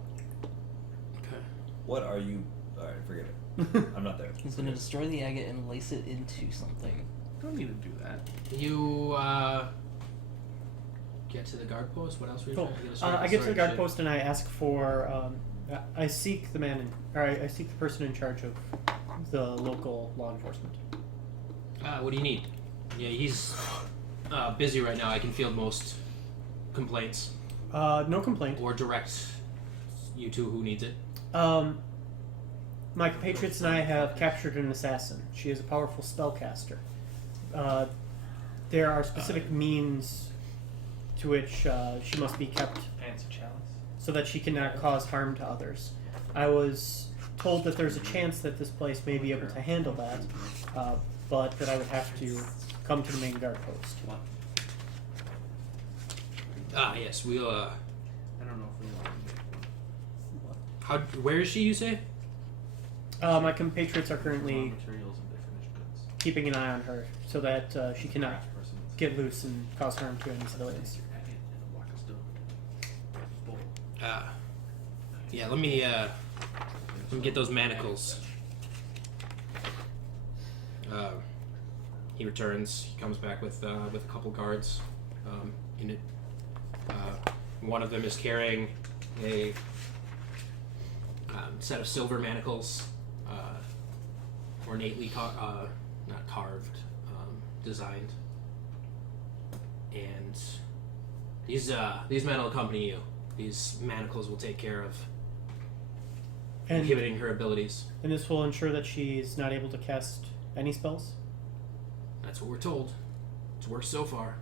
Okay. What are you? Alright, forget it. I'm not there. He's gonna destroy the agate and lace it into something. Don't need to do that. You get to the guard post. What else were you Cool. trying to get? I get to the guard post and I ask for. I seek the I seek the person in charge of the local law enforcement. What do you need? Yeah, he's busy right now. I can field most complaints No complaint. or direct you to who needs it. My compatriots and I have captured an assassin. She is a powerful spellcaster. There are specific means to which she must be kept Answer chalice. so that she cannot cause harm to others. I was told that there's a chance that this place may be able to handle that, but that I would have to come to the main guard post. Ah, yes, we'll. I don't know if we want to make one. How? Where is she? You say? My compatriots are currently Raw materials and finished goods. keeping an eye on her so that she cannot Person that's- get loose and cause harm to any civilians. Your agate and a block of stone. Bowl. Yeah. Let me get those manacles. He returns. He comes back with a couple guards. In it, one of them is carrying a set of silver manacles, ornately not carved, designed. And these men will accompany you. These manacles will take care of And, inhibiting her abilities. and this will ensure that she's not able to cast any spells? That's what we're told. It's worked so far.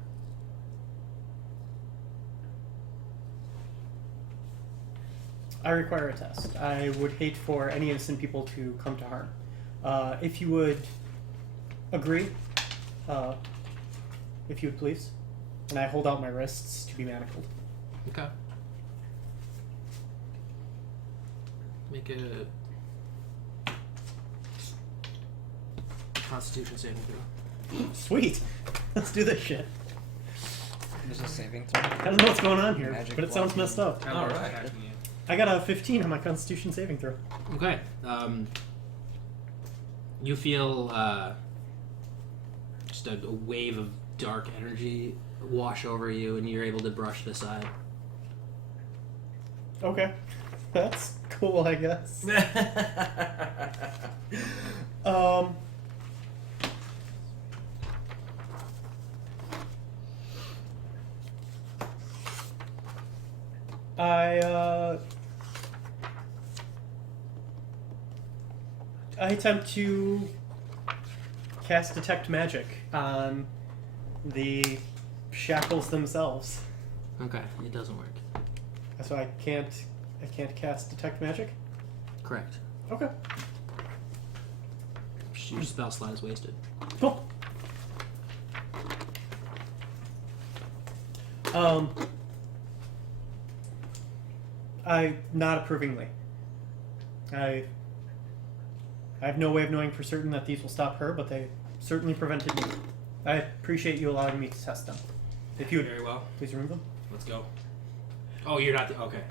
I require a test. I would hate for any innocent people to come to harm. If you would agree, if you would please. And I hold out my wrists to be manacled. Okay. Make a Constitution saving throw. Sweet! Let's do this shit. There's a saving throw. I don't know what's going on here, Magic but it sounds blocking. messed up. Tyler Alright. attacking you. I got a 15 on my Constitution saving throw. Okay. You feel just a wave of dark energy wash over you, and you're able to brush it aside. Okay. That's cool, I guess. I attempt to cast Detect Magic on the shackles themselves. Okay, it doesn't work. So I can't cast Detect Magic? Correct. Okay. Your spell slot is wasted. Cool. I not approvingly. I have no way of knowing for certain that these will stop her, but they certainly prevented me. I appreciate you allowing me to test them. If you would Very well. please remove them. Let's go. Oh, you're not the. Okay.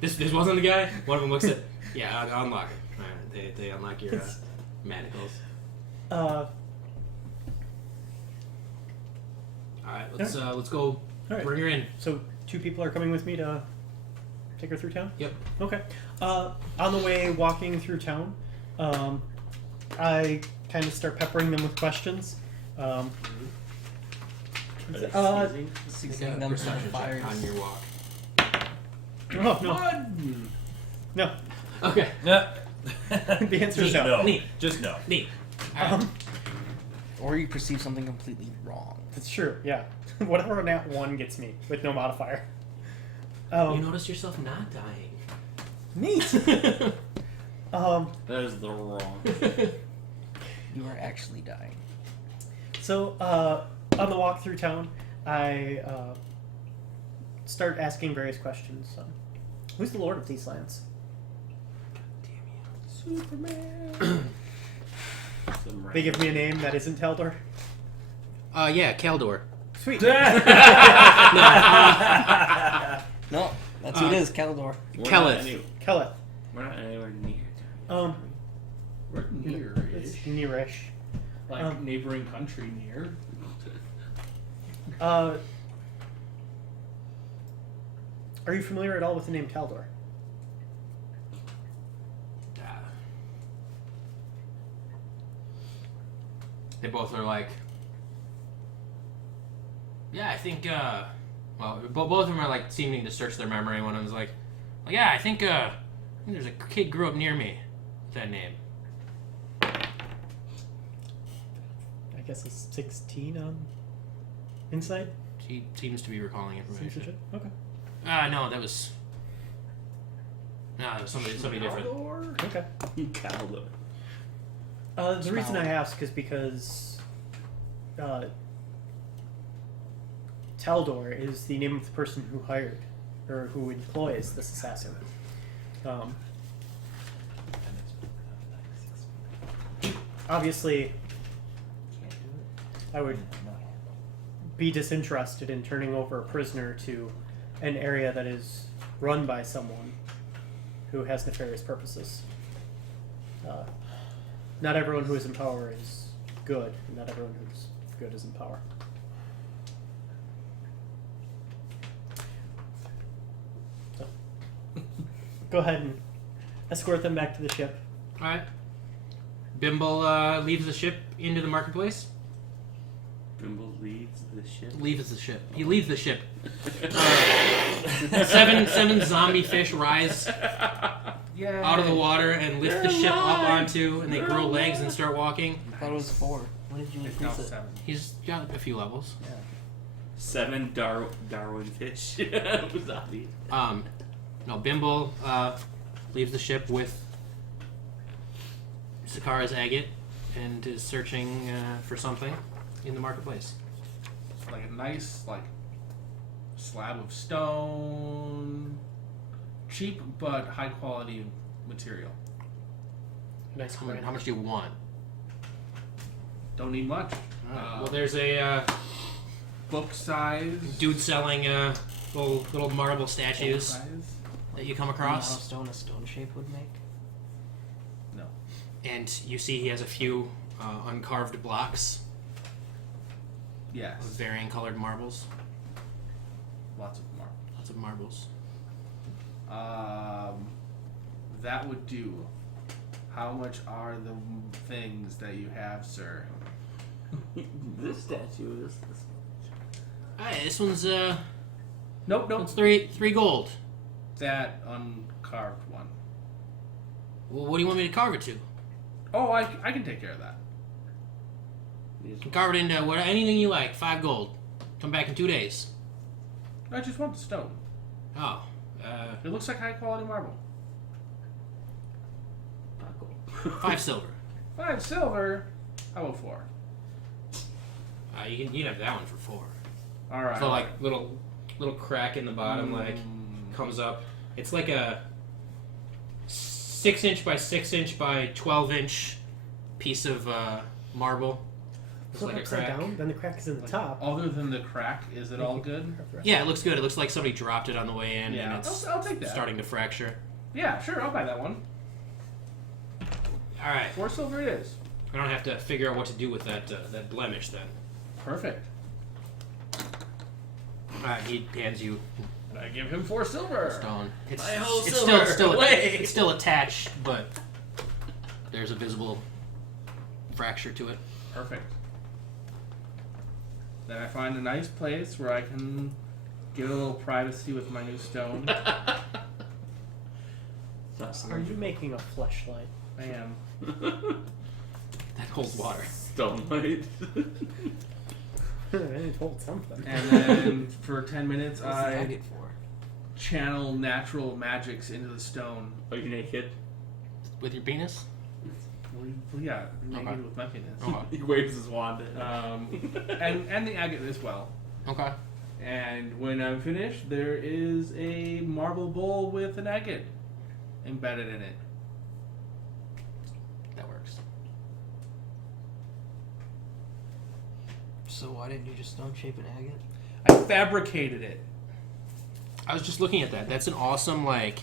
This wasn't the guy. One of them looks at. Yeah, I'll unlock it. All right, they unlock your manacles. All right, let's go. All right. Bring her in. So 2 people are coming with me to take her through town? Yep. Okay. On the way walking through town, I kind of start peppering them with questions. Seizing them from Perception fire. check on your walk. Oh, no. No. Okay. No. The answer is Just no. no. Neat. Just no. Neat. Or you perceive something completely wrong. It's true, yeah. Whatever a nat 1 gets me, with no modifier. You notice yourself not dying. Neat! That is the wrong. You are actually dying. So, on the walk through town, I start asking various questions. Who's the lord of these lands? Superman! They give me a name that isn't Taldor. Yeah, Kaldor. Sweet. No, that's who it is, Calador. Kelleth. Kelleth. We're not anywhere near. We're It's near-ish. nearish. Like neighboring country near. Are you familiar at all with the name Taldor? they both are like, yeah, I think, well, both of them are like seeming to search their memory. One of them's like, well, yeah, I think there's a kid grew up near me with that name. I guess it's 16 on inside. He seems to be recalling information. Citizenship? Okay. No, that was somebody different. Okay. Caldor. The reason I ask is because Taldor is the name of the person who hired or who employs this assassin. Obviously, I would be disinterested in turning over a prisoner to an area that is run by someone who has nefarious purposes. Not everyone who is in power is good, and not everyone who's good is in power. So, go ahead and escort them back to the ship. All right. Bimble leaves the ship into the marketplace. Bimble leaves the ship. Leaves the ship. He leaves the ship. Seven zombie fish rise out of the water and lift the ship up onto, and they grow legs and start walking. I thought it was 4. When did you It's now increase it? 7. He's got a few levels. 7 Darwin fish. Zombie. No, Bimble leaves the ship with Sakara's agate and is searching for something in the marketplace. Like a nice, like, slab of stone. Cheap but high quality material. Nice How much do you want? Don't need much. Well, there's a Book size. dude selling little marble statues Size. that you come The amount of across, stone a stone shape would make. No. and you see he has a few uncarved blocks Yes. of varying colored marbles. Lots of more. Lots of marbles. That would do. How much are the things that you have, sir? This statue is. Alright, this one's Nope, nope. it's three gold. That uncarved one. Well, what do you want me to carve it to? Oh, I can take care of that. You can carve it into anything you like. 5 gold. Come back in 2 days. I just want the stone. Oh, It looks like high quality marble. 5 silver. 5 silver. How about 4? You can have that one for 4. All right. So like little crack in the bottom, like comes up. It's like a 6-inch by 6-inch by 12-inch piece of marble. It's Flip like a upside crack. down, then the crack is in the top. Other than the crack, is it all good? Yeah, it looks good. It looks like somebody dropped it on the way in, Yeah, and it's I'll take that. starting to fracture. Yeah, sure. I'll buy that one. All right, 4 silver it is. I don't have to figure out what to do with that blemish then. Perfect. All right, he hands you And I give him 4 silver. stone. It's, My whole it's silver. still Wait. it's still attached, but there's a visible fracture to it. Perfect. Then I find a nice place where I can get a little privacy with my new stone. Are you making a fleshlight? I am. That holds water. Stone light. I told something. And then for 10 minutes, What's the I agate for? channel natural magics into the stone. Are you naked? With your penis? Well, yeah, naked Okay. with my penis. He waves his wand. And the agate as well. Okay. And when I'm finished, there is a marble bowl with an agate embedded in it. That works. So why didn't you just stone shape an agate? I fabricated it. I was just looking at that. That's an awesome, like,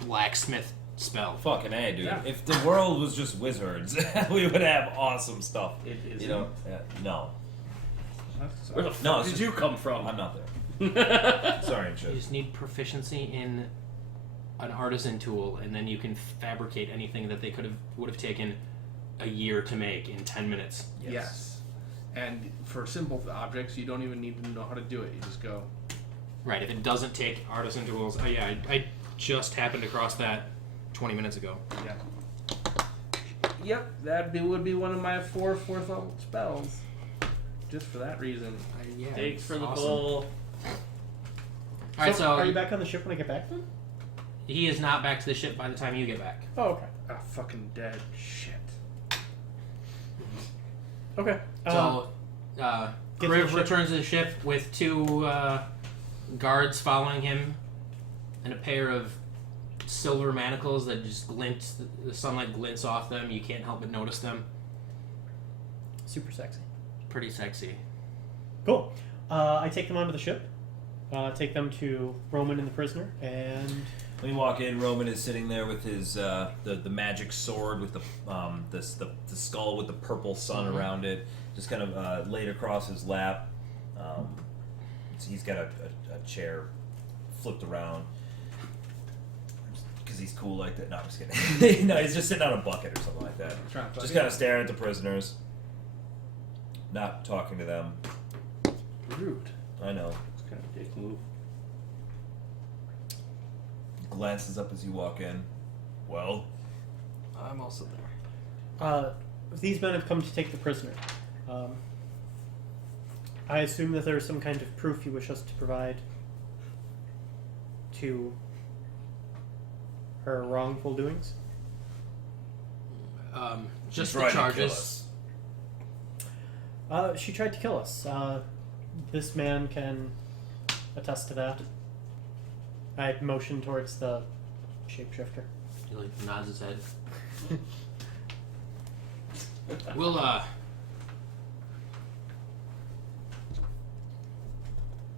blacksmith spell. Fucking A, dude. Yeah. If the world was just wizards, we would have awesome stuff. It is. You know? No. That's- Where the No, fuck it's did just- you come from? I'm not there. Sorry, You shit. just need proficiency in an artisan tool, and then you can fabricate anything that they would have taken a year to make in 10 minutes. Yes. And for simple objects, you don't even need to know how to do it. You just go. Right, if it doesn't take artisan tools. Oh, yeah, I just happened across that 20 minutes ago. Yeah. Yep, would be one of my 4 fourth level spells. Just for that reason. Yeah, Thanks for the awesome. pull. Alright, so are you back on the ship when I get back then? he is not back to the ship by the time you get back. Oh, okay. Ah, fucking dead. Shit. Okay. So, Get to the Kriv ship. returns to the ship with 2 guards following him and a pair of silver manacles that just glint. The sunlight glints off them. You can't help but notice them. Super sexy. Pretty sexy. Cool. I take them onto the ship. Take them to Roman and the prisoner, and When you walk in, Roman is sitting there with his the magic sword with the skull with the purple sun around it, just kind of laid across his lap. He's got a chair flipped around because he's cool like that. No, I'm just kidding. No, he's just sitting on a bucket or something like that. Just kind of staring at the prisoners, not talking to them. Rude. I know. It's kind of a dick move. Glances up as you walk in. Well, I'm also there. these men have come to take the prisoner. I assume that there's some kind of proof you wish us to provide to her wrongful doings. Just tried the to kill charges. us. She tried to kill us. This man can attest to that. I motion towards the shapeshifter. He like nods his head. We'll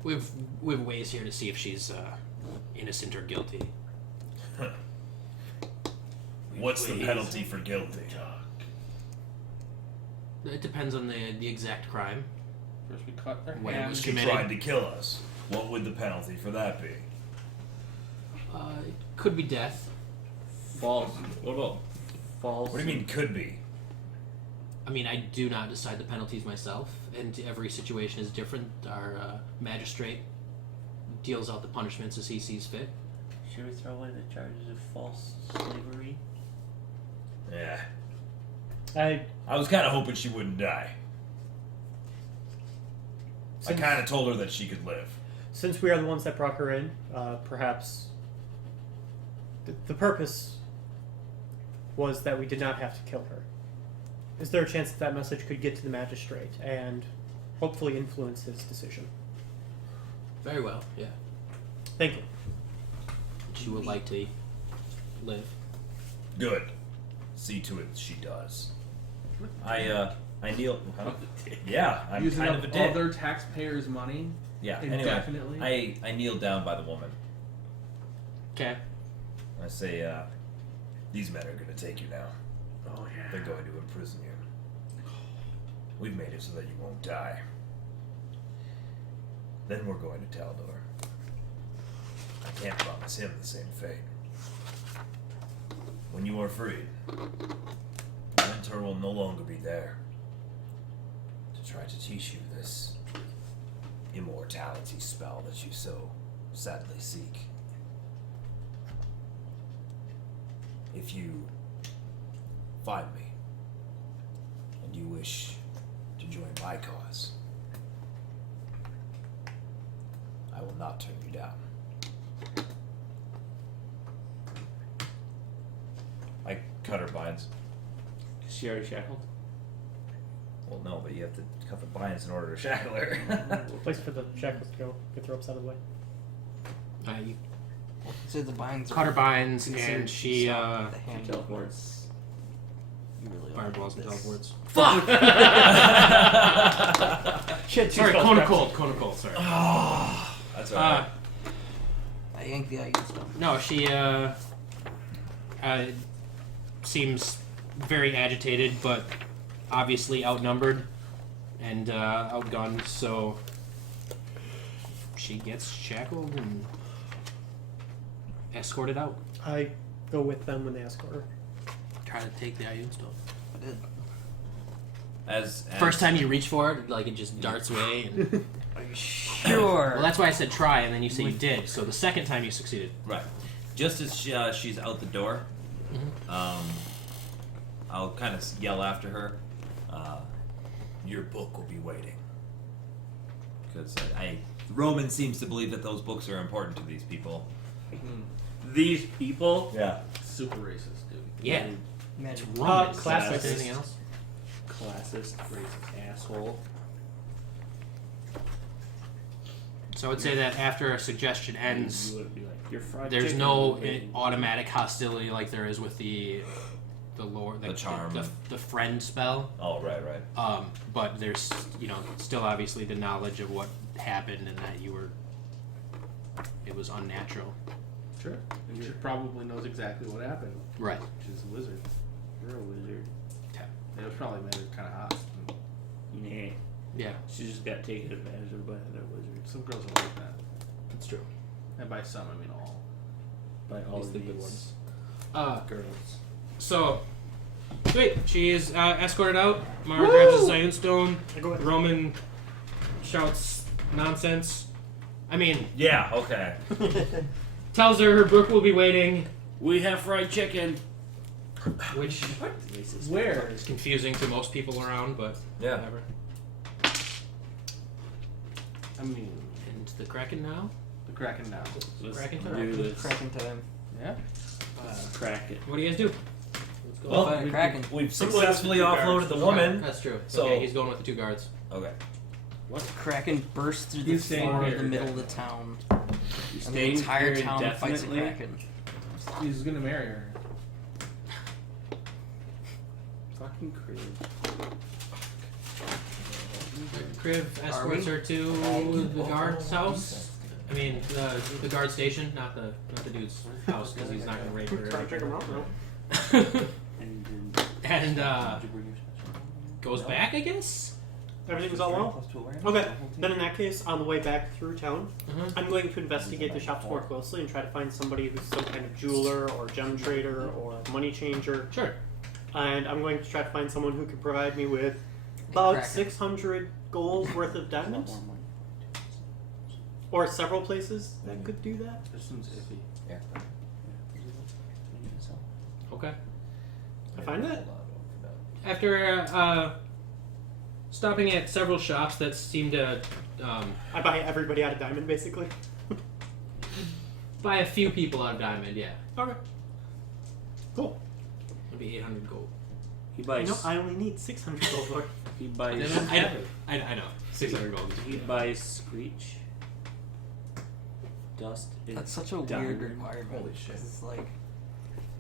we've ways here to see if she's innocent or guilty. What's the penalty for guilty? It depends on the exact crime. First we cut their When it was hands. She committed. tried to kill us. What would the penalty for that be? It could be death. False. Hold on. False. What do you mean could be? I mean, I do not decide the penalties myself, and every situation is different. Our magistrate deals out the punishments as he sees fit. Should we throw in the charges of false slavery? Yeah. I I was kind of hoping she wouldn't die. I kind of told her that she could live. Since we are the ones that brought her in, perhaps the purpose was that we did not have to kill her. Is there a chance that message could get to the magistrate and hopefully influence his decision? Very well, yeah. Thank you. She would like to live. Good. See to it she does. I kneel. Huh? Yeah, I'm Using kind up of a dick. other taxpayers' money. Yeah. indefinitely? Anyway, I kneel down by the woman. Okay. I say, these men are going to take you now. Oh yeah. They're going to imprison you. We've made it so that you won't die. Then we're going to Taldor. I can't promise him the same fate. When you are freed, Mentor will no longer be there to try to teach you this immortality spell that you so sadly seek. If you find me and you wish to join my cause, I will not turn you down. I cut her binds. Is she already shackled? Well, no, but you have to cut the binds in order to shackle her. Place for the shackles to go. Get the ropes out of the way. You So the binds cut her are binds, considered and she the hand teleports. You really fireballs want and this. teleports. Shit, Sorry, Kona Cold, sorry. That's alright. I yank the iron stone. No, she seems very agitated, but obviously outnumbered and outgunned, so she gets shackled and escorted out. I go with them when they escort her. Try to take the Ayun stone. I did. As First time you reach for it, like it just darts away. And... Are you sure? Well, that's why I said try, and then you say you did. So the second time you succeeded. Right. Just as she's out the door, I'll kind of yell after her. Your book will be waiting. Because Roman seems to believe that those books are important to these people. These people. Yeah. Super racist, dude. Yeah. Imagine. Wrong. classist. Like anything else? Classist, racist asshole. So I would say that after a suggestion ends, You would be like, "You're fried there's chicken." no automatic hostility like there is with the lore, The charm. the friend spell. Oh, right. But there's still obviously the knowledge of what happened and that it was unnatural. Sure. And she probably knows exactly what happened. Right. She's a wizard. You're a wizard. It was probably made it kind of hot. Nah. Yeah. She just got taken advantage of by another wizard. Some girls don't like that. That's true. And by some, I mean all. By all These of the these good ones. girls. So, sweet. She is escorted out. Mara grabs a Zion Stone. Roman shouts nonsense. I mean, Yeah, okay. tells her book will be waiting, We have fried chicken. which Racist. Where? is confusing to most people around, but Yeah. whatever. I mean, And the Kraken now? the Kraken now. Let's Kraken do time. this. Cracking time. Yeah. Crack it. What do you guys do? Let's go. Well, Fight a Kraken. we've Someone successfully has to do offloaded guards. the woman. That's true. So- Okay, he's going with the 2 guards. Okay. Kraken bursts through the He's staying floor of here, the middle of the town, You and the staying entire here town fights a indefinitely? Kraken. He's gonna marry her. Fucking crazy. Kriv escorts we? her to the guard's house. I mean, the guard station, not the dude's house, because he's not going to rape her. And goes back, I guess. Everything's all well? Okay, then in that case, on the way back through town, Mhm. I'm going to investigate the shops more closely and try to find somebody who's some kind of jeweler or gem trader or money changer. Sure. And I'm going to try to find someone who can provide me with about Kraken. 600 gold worth of diamonds. Or several places that could do that. This seems iffy. Okay. I find that. After stopping at several shops that seem to I buy everybody out of diamond, basically. buy a few people out of diamond, yeah. Okay. Cool. It'll be 800 gold. He You buys. know, I only need 600 gold worth. He buys. I know. 600 gold. He buys Screech. Dust. is That's such a weird diamond. requirement. Holy shit. 'cause it's like,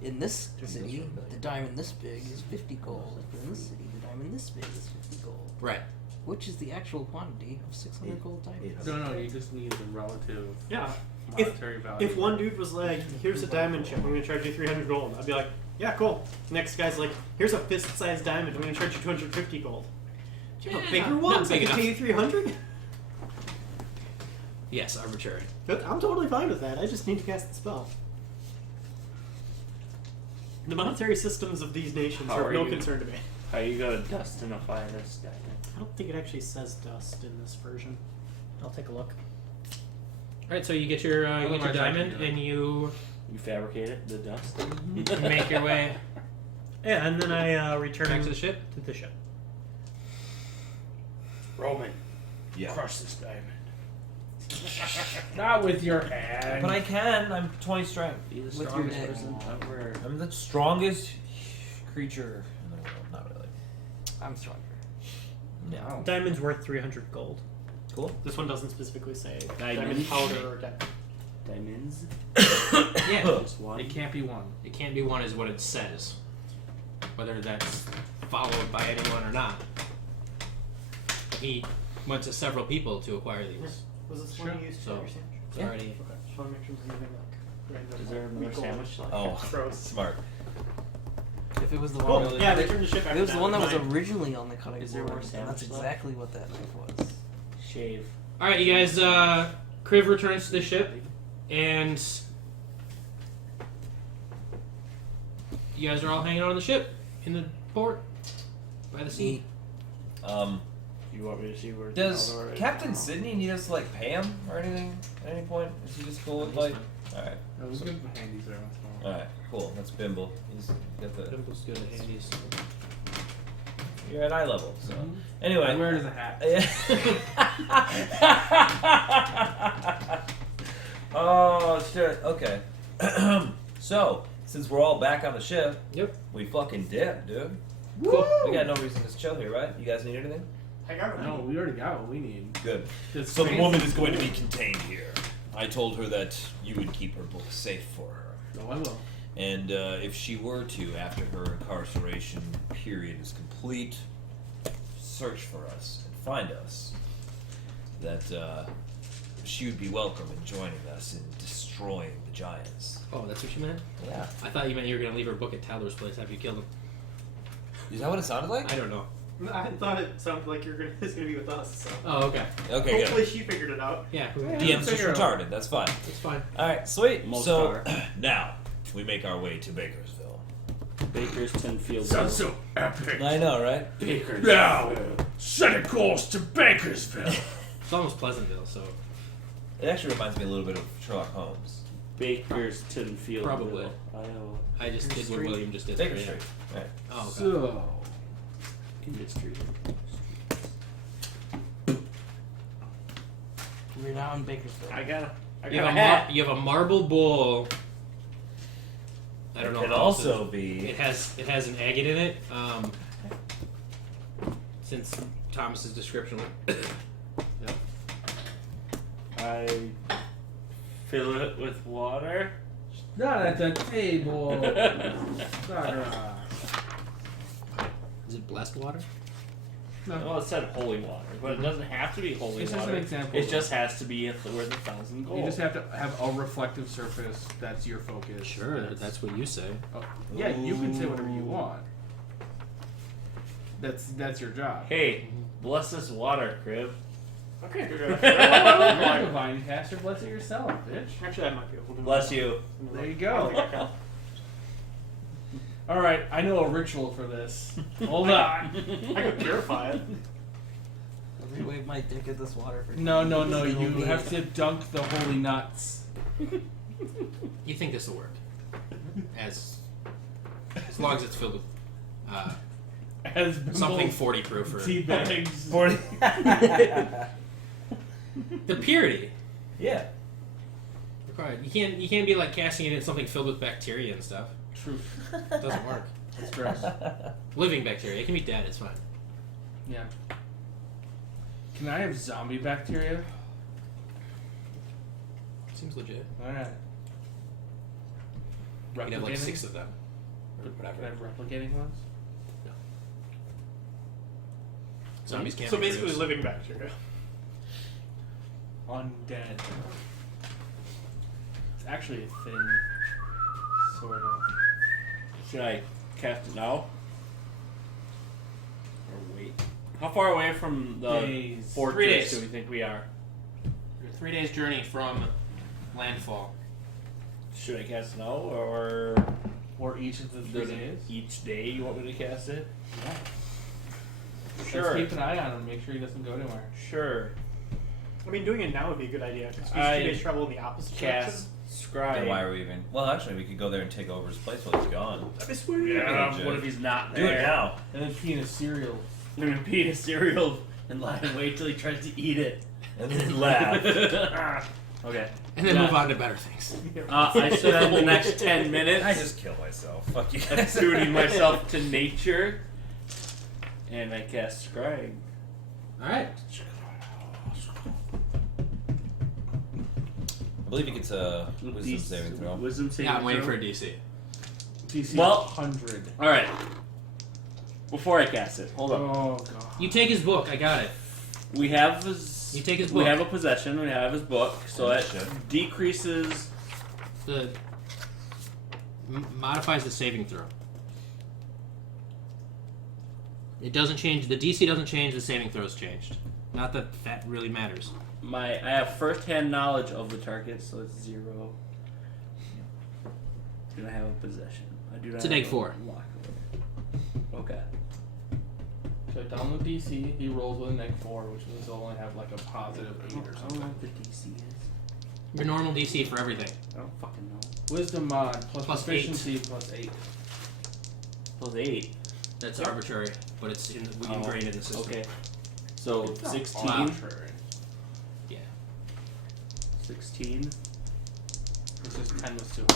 in this city, the diamond this big is 50 gold. But in this city, the diamond this big is 50 gold. Right. Which is the actual quantity of 600 gold diamonds? No, you just need the relative Yeah. monetary value. If one dude was like, here's a diamond chip, I'm gonna charge you 300 gold, I'd be like, yeah, cool. Next guy's like, here's a fist-sized diamond, I'm gonna charge you 250 gold. Do you have a Yeah, bigger not one? So I big can pay you 300? Yes, arbitrary. I'm totally fine with that. I just need to cast the spell. The monetary systems of these nations How are are of no you? concern to me. How you gonna dustinify this diamond? I don't think it actually says dust in this version. I'll take a look. Alright, so you get your Otherwise, I diamond can do it. and you You fabricated the dust. make your way Yeah, and then I return back to the ship. to the ship. Roman, Yeah. crush this diamond. Not with your hand. But I can. I'm 20 strength. Be the With your strongest dick. person ever. I'm the strongest creature in the world. Not really. I'm stronger. No. Diamond's worth 300 gold. Cool. This one doesn't specifically say Diamond. diamond powder or diamond. Diamonds. Yeah. Just one. It can't be one. It can't be one is what it says. Whether that's followed by anyone or not. He went to several people to acquire these. Was this Sure. one you used So- for your sandwich? It's already Just want to make sure there's anything like random. Is there another gold. sandwich left? Oh, Gross. smart. If it was the Cool. one, Yeah, return the ship if after it was the one that was Fine. originally on the cutting Is there board, more then that's sandwich left? exactly what that knife was. Shave. Alright, you guys, Kriv returns to the ship, and you guys are all hanging out on the ship in the port. By the sea. You want me to see where Does Taldor is Captain now? Sydney need us to like pay him or anything at any point? Is he just cool with like? All right, I was good with handies there once in a while. all right, cool. That's Bimble. He's got the. Pimple's good at handies. You're at eye level, so I anyway. wear it as a hat. Oh shit. Okay. So since we're all back on the ship, Yep. we fucking dip, dude. Woo! We got no reason to chill here, right? You guys need anything? I got it. No, we already got what we need. Good. This So the fancy- woman is going to be contained here. I told her that you would keep her book safe for her. No, I will. And if she were to, after her incarceration period is complete, search for us and find us, that she would be welcome in joining us in destroying the giants. Oh, that's what you meant? Yeah. I thought you meant you were gonna leave her book at Taldor's place after you killed him. Is that what it sounded like? I don't know. I thought it sounded like it's gonna be with us. So Oh, okay. Okay, good. hopefully she figured it out. Yeah. DM's just figure it out. retarded. That's fine. It's fine. All right, sweet. Most so are. now we make our way to Bakersville. Bakerston Field. Sounds so epic. I know, right? Now, set a course to Bakersville. It's almost Pleasantville, so It actually reminds me a little bit of Sherlock Holmes. Bakerston Field. Probably. Iowa. I just did what Street. William just did. Baker Yeah. Street. Right. Oh, okay. So, Industry. We're now in Bakersfield. I got You a have, hat. you have a marble bowl. I don't It know. could how else also to- be. It has an agate in it. Since Thomas's description. I fill it with water. not at the table. Sakura. Is it blessed water? Well, it said holy water, but it doesn't have to be holy It's just water. an example. It just has to be worth 1,000 gold. You just have to have a reflective surface. That's your focus. Sure, that's what you say. Oh, yeah, you can say whatever you want. That's your job. Hey, bless this water, Crib. Okay. You're a divine caster. Bless it yourself, bitch. Actually, I might be able to. Bless you. There you I go. think I can. All right, I know a ritual for this. Hold on. I could purify it. Let me wave my dick at this water for No. You It'll have be- to dunk the holy nuts. You think this will work? As long as it's filled with As something Bimble 40 proof or tea bags. the purity. Yeah. Required. You can't be like casting it in something filled with bacteria and stuff. Truth. It doesn't work. That's gross. Living bacteria. It can be dead. It's fine. Yeah. Can I have zombie bacteria? Seems legit. All right. You can have like Replicating? 6 of them. Or Can I whatever. have replicating ones? Zombies can't So be basically, produced. living bacteria. Undead. It's actually a thing. Sort of. Should I cast it now? Or wait? How far away from the Days. 3 fortress days. do we think we are? You're 3 days journey from landfall. Should I cast it now, or Or each of the 3 does it- days? each day you want me to cast it? Yeah. Sure. Let's keep an eye on him. Make sure he doesn't go anywhere. Sure. I mean, doing it now would be a good idea. Because I you guys travel in the opposite Cast Scribe. Then why are we even? Well, actually, we could go there and take over his place while he's gone. direction. That'd be sweet. Yeah, what if he's not Do there? it now. And then pee in a cereal. I'm gonna pee in a cereal and lie and wait till he tries to eat it. And then laugh. Okay. And then Yeah. move on to better things. I spend the next 10 minutes I just kill myself. Fuck you guys. attuning myself to nature, and I cast Scribe. Alright. I believe he gets a wisdom saving throw. Wisdom saving Yeah, I'm waiting throw. for a DC. DC Well- 100. All right. Before I cast it, hold on. Oh god. You take his book. I got it. We have his. You take his We book. have a possession. We have his book, so Oh, that shit. decreases. The modifies the saving throw. It doesn't change. The DC doesn't change. The saving throw's changed. Not that that really matters. I have first-hand knowledge of the target, so it's 0. Do not have a possession. I do not. It's a have neg 4. lock. Okay. So down the DC, he rolls with a -4, which means he'll only have like a +8 or I don't know something. what the DC is. Your normal DC for everything. I don't fucking know. Wisdom mod plus Plus proficiency +8. +8. That's arbitrary, but it's ingrained in the system. Okay. So It's not 16. arbitrary. Yeah. 16. It's just 10 was too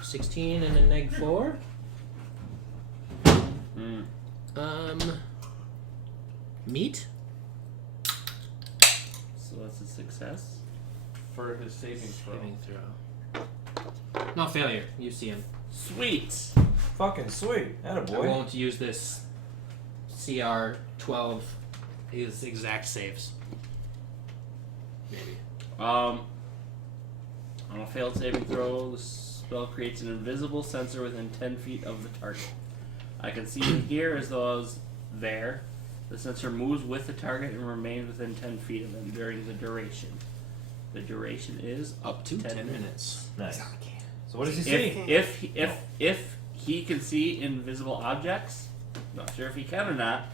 16 and a -4. Mm. Meat? So that's a success. for his saving throw. Saving throw. No, failure. You see him. Sweet. Fucking sweet. I Attaboy. won't use this CR 12 his exact saves. Maybe. On a failed saving throw, the spell creates an invisible sensor within 10 feet of the target. I can see and hear as though I was there. The sensor moves with the target and remains within 10 feet of them during the duration. The duration is Up to 10 10 minutes. Nice. So what does he see? If he can see invisible objects, not sure if he can or not,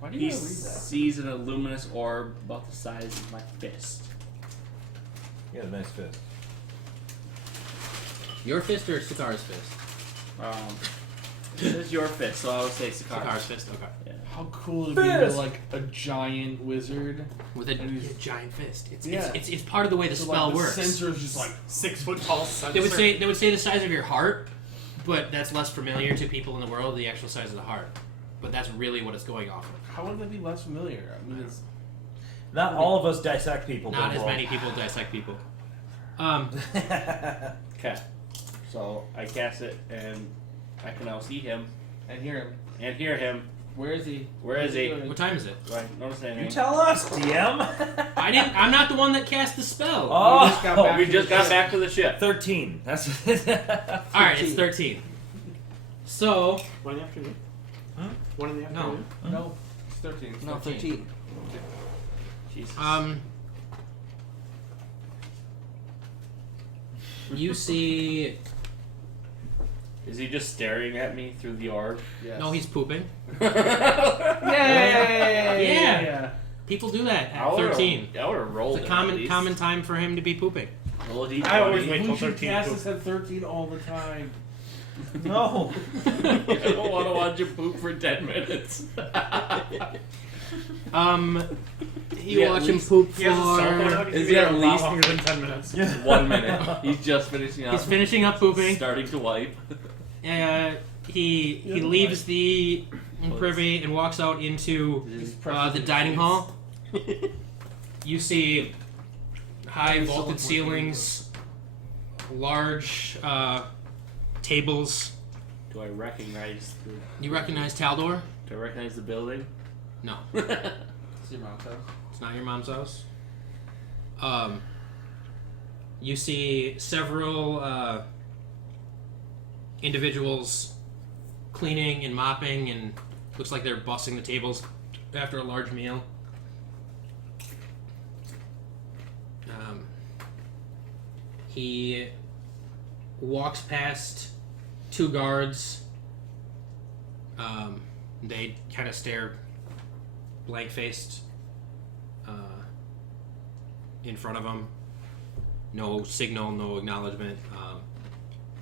Why do he you gotta read that? sees an luminous orb about the size of my fist. You got a nice fist. Your fist or Sakar's fist? This is your fist, so I would say Sakar's Sakar's. fist, okay. Yeah. How cool would it be to like a giant wizard? With a giant fist. Yeah. It's part of the way the So, spell like, the works. sensor is just like 6 foot tall sensor. They would say the size of your heart, but that's less familiar to people in the world, the actual size of the heart. But that's really what it's going off of. how would that be less familiar? I mean, it's Not all of us dissect people. Not as Bilbo. many people dissect people. Okay. So I cast it, and I can now see him and hear him. and hear him. Where is he? Where is he? doing? What time is it? Do I notice anything? You tell us, DM. I'm not the one that cast the spell. Oh, just got back We to just the got ship. back to the ship. 13. That's. All right, it's 13. So 1 in the afternoon? Huh? 1 in the No. afternoon? No, it's 13. It's No, 13. Jesus. you see. Is he just staring at me through the orb? Yes. No, he's pooping. Yay! Yeah. People do that at 13. I would have rolled It's a it common at least. common time for him to be pooping. Roll a d20. I always wait We till should 13. cast to this at 13 all the time. No. I don't want to watch you poop for 10 minutes. You Yeah, watch at him least- poop He has a cell phone for. out, he's Is gonna he be at there a lot least- longer than 10 minutes. 1 minute. He's just finishing up. He's finishing up pooping. Starting to wipe. He leaves the privy and walks out into the dining hall. You see high vaulted ceilings, large tables. Do I recognize the? You recognize Taldor? Do I recognize the building? No, It's your mom's house. it's not your mom's house. You see several individuals cleaning and mopping, and looks like they're bussing the tables after a large meal. He walks past 2 guards. They kind of stare blank-faced in front of him. No signal, no acknowledgement.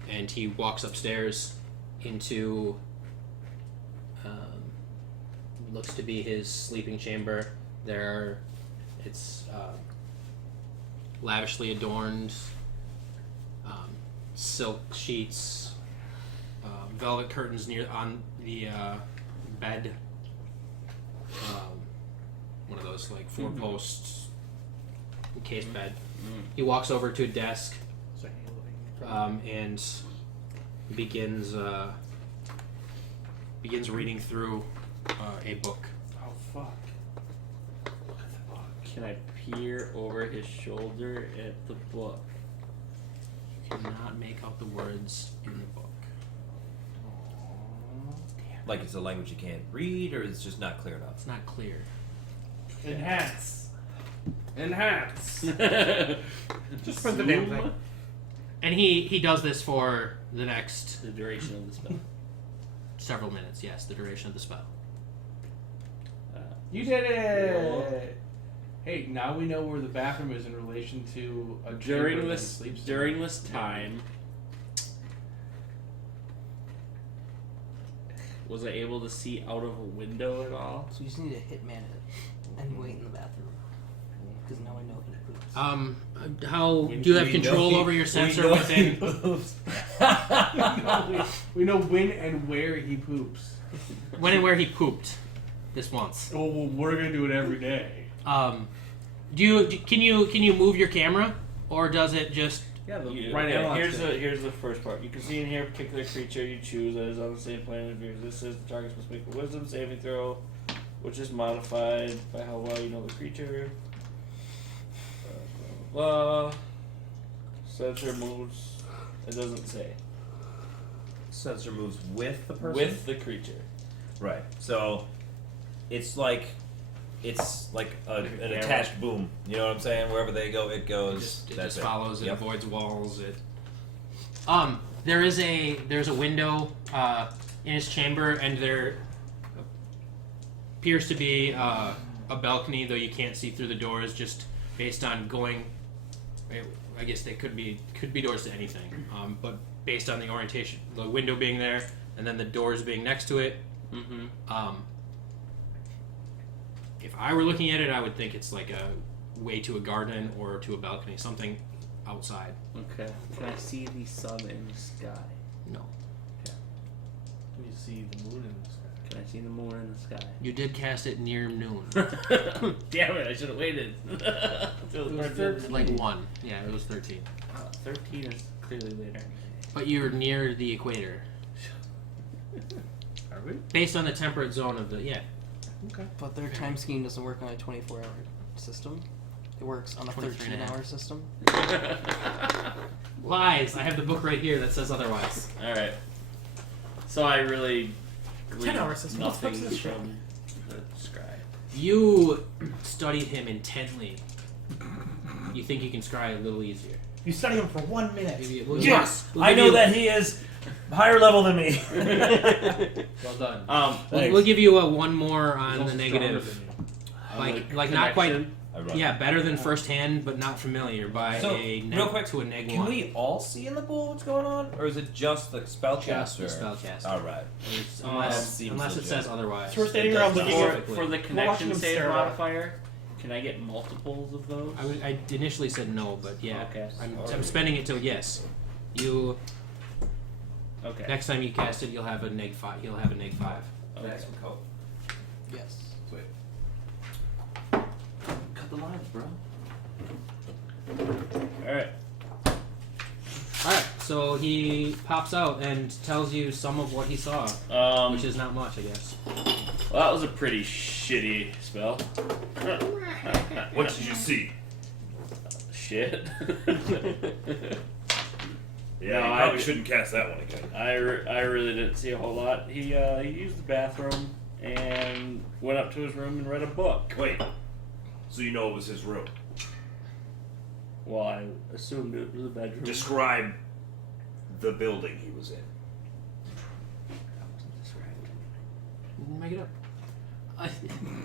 And he walks upstairs into looks to be his sleeping chamber. It's lavishly adorned, silk sheets, velvet curtains on the bed. One of those like 4-post case bed. He walks over to a desk and begins reading through a book. Oh fuck! Look at the book. Can I peer over his shoulder at the book? You cannot make out the words in the book. Like it's a language you can't read, or it's just not clear enough. It's not clear. Enhance. Enhance. Just print the damn thing. And he does this for the next The duration of the spell. several minutes. Yes, the duration of the spell. You did it! Hey, now we know where the bathroom is in relation to a chamber During that he this sleeps in. during this time, was I able to see out of a window at all? So you just need to hitman it and wait in the bathroom. Because now I know he poops. How do you have control over your sensor within? We know when and where he poops. When and where he pooped this once. Oh, well, we're gonna do it every day. Can you move your camera, or does it just? Yeah, the You- right okay, analog here's stick. here's the first part. You can see in here a particular creature you choose that is on the same plane of yours. This is the target must make a wisdom saving throw, which is modified by how well you know the creature. Blah, blah, blah. Sensor moves. It doesn't say. Sensor moves with the person. With the creature. Right. So it's like an camera. attached boom. You know what I'm saying? Wherever they go, it goes. It That's just follows. It Yep. avoids walls. There's a window in his chamber, and there appears to be a balcony, though you can't see through the doors. Just based on going, I guess they could be doors to anything. But based on the orientation, the window being there, and then the doors being next to it. Mm-hmm. If I were looking at it, I would think it's like a way to a garden or to a balcony, something outside. Okay. Can I see the sun in the sky? No. Can you see the moon in the sky? Can I see the moon in the sky? You did cast it near noon. Damn it! I should have waited. Till It was part 13. Like 1. Yeah, it was 13. 13 is clearly later. But you're near the equator. Are we? Based on the temperate zone of the... Yeah. Okay. But their time scheme doesn't work on a 24-hour system. It works on a 23 and a half. 13-hour system. Lies! I have the book right here that says otherwise. Alright. So I really 10-hour system. What the nothing fuck's this shit? from the scribe. You studied him intently. You think you can scry a little easier. You study him for 1 minute. Maybe it will Yes, we'll I give know you- that he is higher level than me. Well done. We'll give you a one more on He's the also negative. stronger than Like not quite. connection. I run. Yeah, better than first hand, but not familiar by So, a neg real quick, to a neg Can 1. we all see in the pool what's going on, or is it just the spellcaster? Just the spellcaster. All right. Unless that seems unless it legit. says otherwise. So we're standing It around does looking not. at Specifically. For the watching connection them save stare at it. modifier, can I get multiples of those? I initially said no, but yeah. Okay. I'm spending it till yes. You Okay. next time you cast it, you'll have a neg 5. He'll have a neg 5. Okay. Thanks for coat. Yes. Sweet. Cut the lines, bro. Alright. All right. So he pops out and tells you some of what he saw, which is not much, I guess. Well, that was a pretty shitty spell. What did you see? Shit. Yeah, No, you I- probably shouldn't cast that one again. I really didn't see a whole lot. He used the bathroom and went up to his room and read a book. Wait. So you know it was his room. Well, I assumed it was a bedroom. Describe the building he was in. Make it up.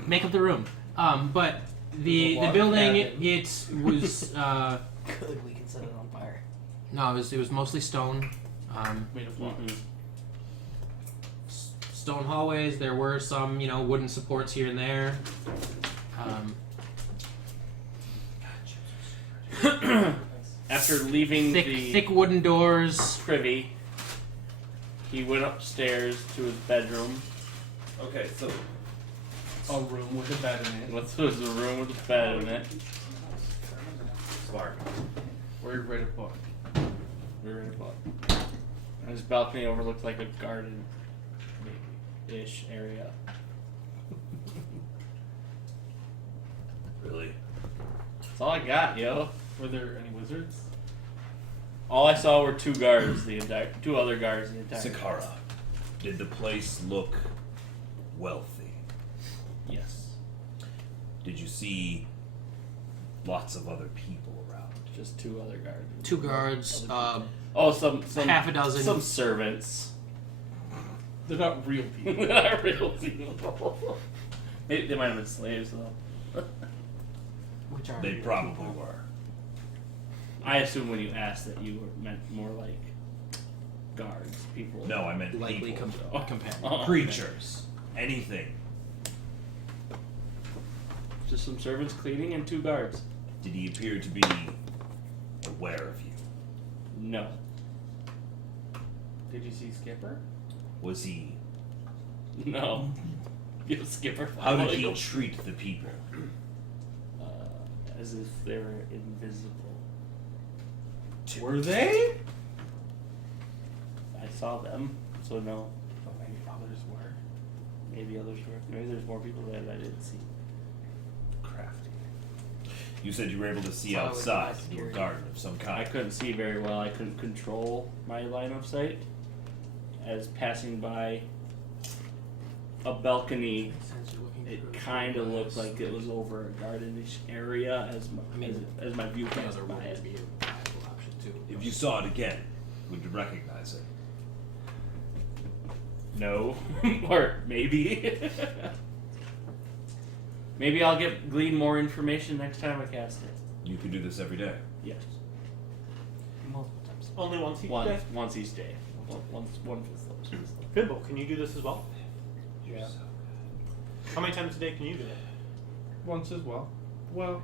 Make up the room. But the water building cabin. it was Good, we can set it on fire. no, it was mostly stone. Made of what? Stone hallways. There were some, wooden supports here and there. After leaving Thick, the thick wooden doors. privy, he went upstairs to his bedroom. Okay, so A room with a bed in it. What's was a room with a bed in it? smart. Where you read a book. We were in a book. And his balcony overlooked like a garden, maybe-ish area. Really? That's all I got, yo. Were there any wizards? All I saw were two other guards the entire Sakara, did the place look wealthy? Yes. Did you see lots of other people around? Just two other guards. 2 guards. Oh, some half a dozen. Some servants. They're not real people. They're not real people. They might have been slaves though. Which are They probably were. I assume when you asked that you were meant more like guards, people. No, I meant Likely people. companion. Oh, Creatures. Anything. Just some servants cleaning and 2 guards. Did he appear to be aware of you? No. Did you see Skipper? Was he... No. Give Skipper. How did he treat the people? As if they were invisible. Were they? I saw them, so no. Oh, maybe others were. Maybe others were. Maybe there's more people there that I didn't see. Crafty. You said you were able to see So it was outside my into a security. garden of some I kind. couldn't see very well. I couldn't control my line of sight. As passing by a balcony, it kind of looked like it was over a gardenish area as my view The passed other by one it. would be a viable option too. If you saw it again, would you recognize it? No, or maybe. Maybe I'll glean more information next time I cast it. You could do this every day. Yes, multiple times. Only once each day. once each day. One for Fibble, can you do this as well? Yeah. How many times a day can you do it? Once as well. Well.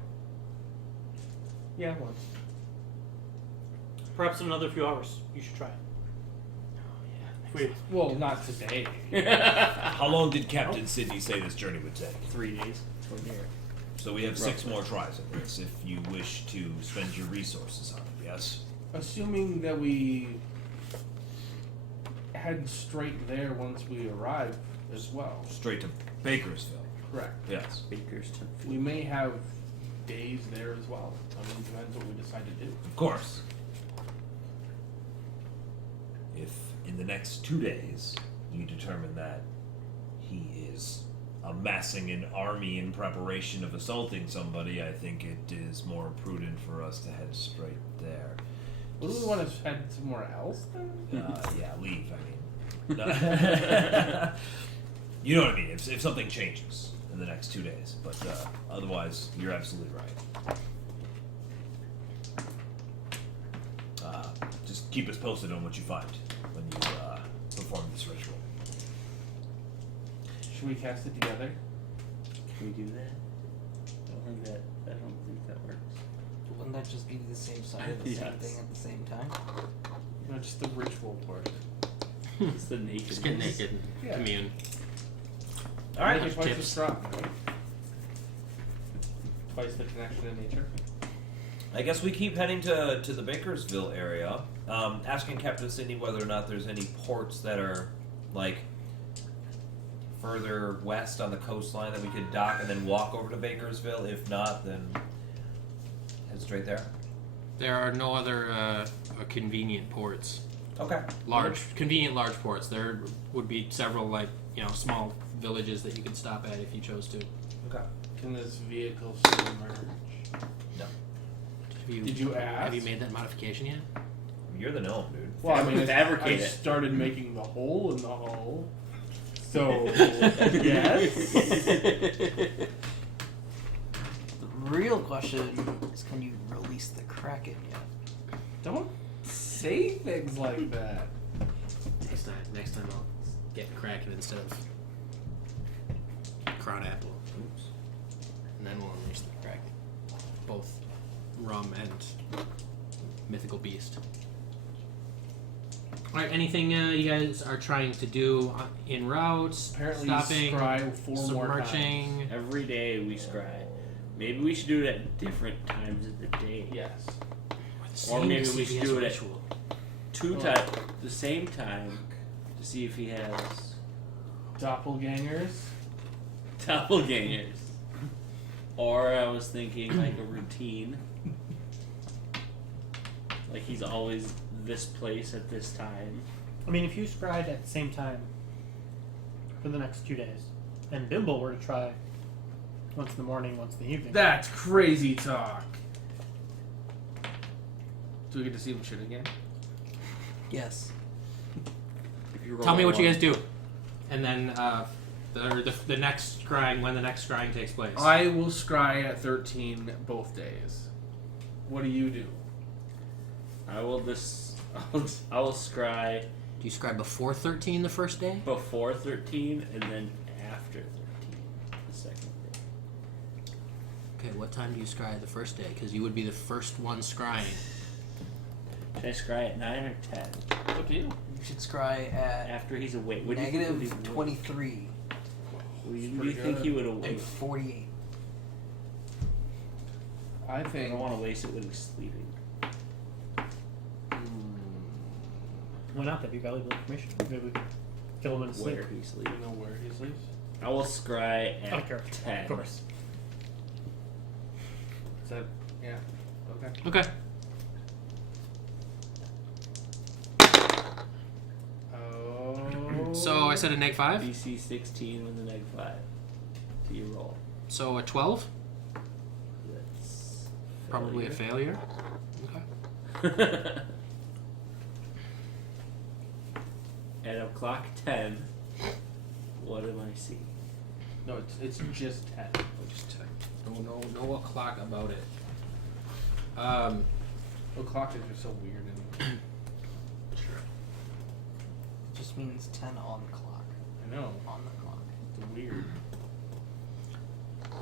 Yeah, once. Perhaps in another few hours, you should try it. Wait, Well, not today. How long did Captain Sidney say this journey would take? 3 days from here. So we have 6 more tries at this if you wish to spend your resources on it, yes? Assuming that we head straight there once we arrive as well. Straight to Bakersville. Correct. Yes. Bakerstown. We may have days there as well. I mean, depends what we decide to do. Of course. If in the next 2 days you determine that he is amassing an army in preparation of assaulting somebody, I think it is more prudent for us to head straight there. Would we want to head somewhere else then? Yeah, leave, I mean. No. You know what I mean, if something changes in the next 2 days. But otherwise, you're absolutely right. Just keep us posted on what you find when you perform this ritual. Should we cast it together? Can we do that? I don't think that works. Wouldn't that just be the same side of the same Yes. thing at the same time? No, just the ritual part. It's the naked. Just get naked and Yeah. commune. Alright, Make it twice tips. as strong, right? Twice the connection in nature. I guess we keep heading to the Bakersville area, asking Captain Sidney whether or not there's any ports that are, like, further west on the coastline that we could dock and then walk over to Bakersville. If not, then head straight there. There are no other convenient ports. Okay. Convenient large ports. There would be several, like, small villages that you could stop at if you chose to. Okay. Can this vehicle submerge? Did you ask? Have you made that modification yet? You're the gnome, dude. Well, I mean, I Fabricate it. started making the hole in the hull. So, yes. The real question is, can you release the Kraken yet? Don't say things like that. Next time I'll get Kraken instead of Cronapple. Oops. And then we'll unleash the Kraken. Both rum and mythical beast. Alright, anything you guys are trying to do en route? Apparently, stopping, scry 4 more times. submerging? Every day we scry. Maybe we should do it at different times of the day. Yes. Or maybe we should do it at ritual. the same time to see if he has Doppelgangers. doppelgangers. Or I was thinking like a routine. Like he's always this place at this time. I mean, if you scried at the same time for the next 2 days, and Bimble were to try once in the morning, once in the evening. That's crazy talk. Do we get to see him shit again? Yes. If you roll Tell me a what you one- guys do. and then the next scrying, when the next scrying takes place. I will scry at 13 both days. What do you do? I will scry Do you scry before 13 the first day? before 13 and then after 13 the second day. Okay, what time do you scry the first day? Because you would be the first one scrying. Should I scry at 9 or 10? Up to you. You should scry at After he's awake. What do you negative think 23 What do you pretty think good. he would and awake? 48. I I think. don't want to waste it when he's sleeping. Why not? That'd be valuable information. Maybe we could kill him in his sleep. Where he's You sleeping. know where he sleeps? I will scry I don't at care. 10. Of course. Is that. Yeah. Okay. Okay. Oh. So I said a neg 5. DC 16 with a neg 5. Do you roll? So a 12. That's Probably a failure. Okay. failure. At o'clock 10, what am I seeing? No, it's just 10. Just no o'clock about it. Well, clock is just so weird. Anyway. It just means 10 on the clock. I know. On the clock. It's weird.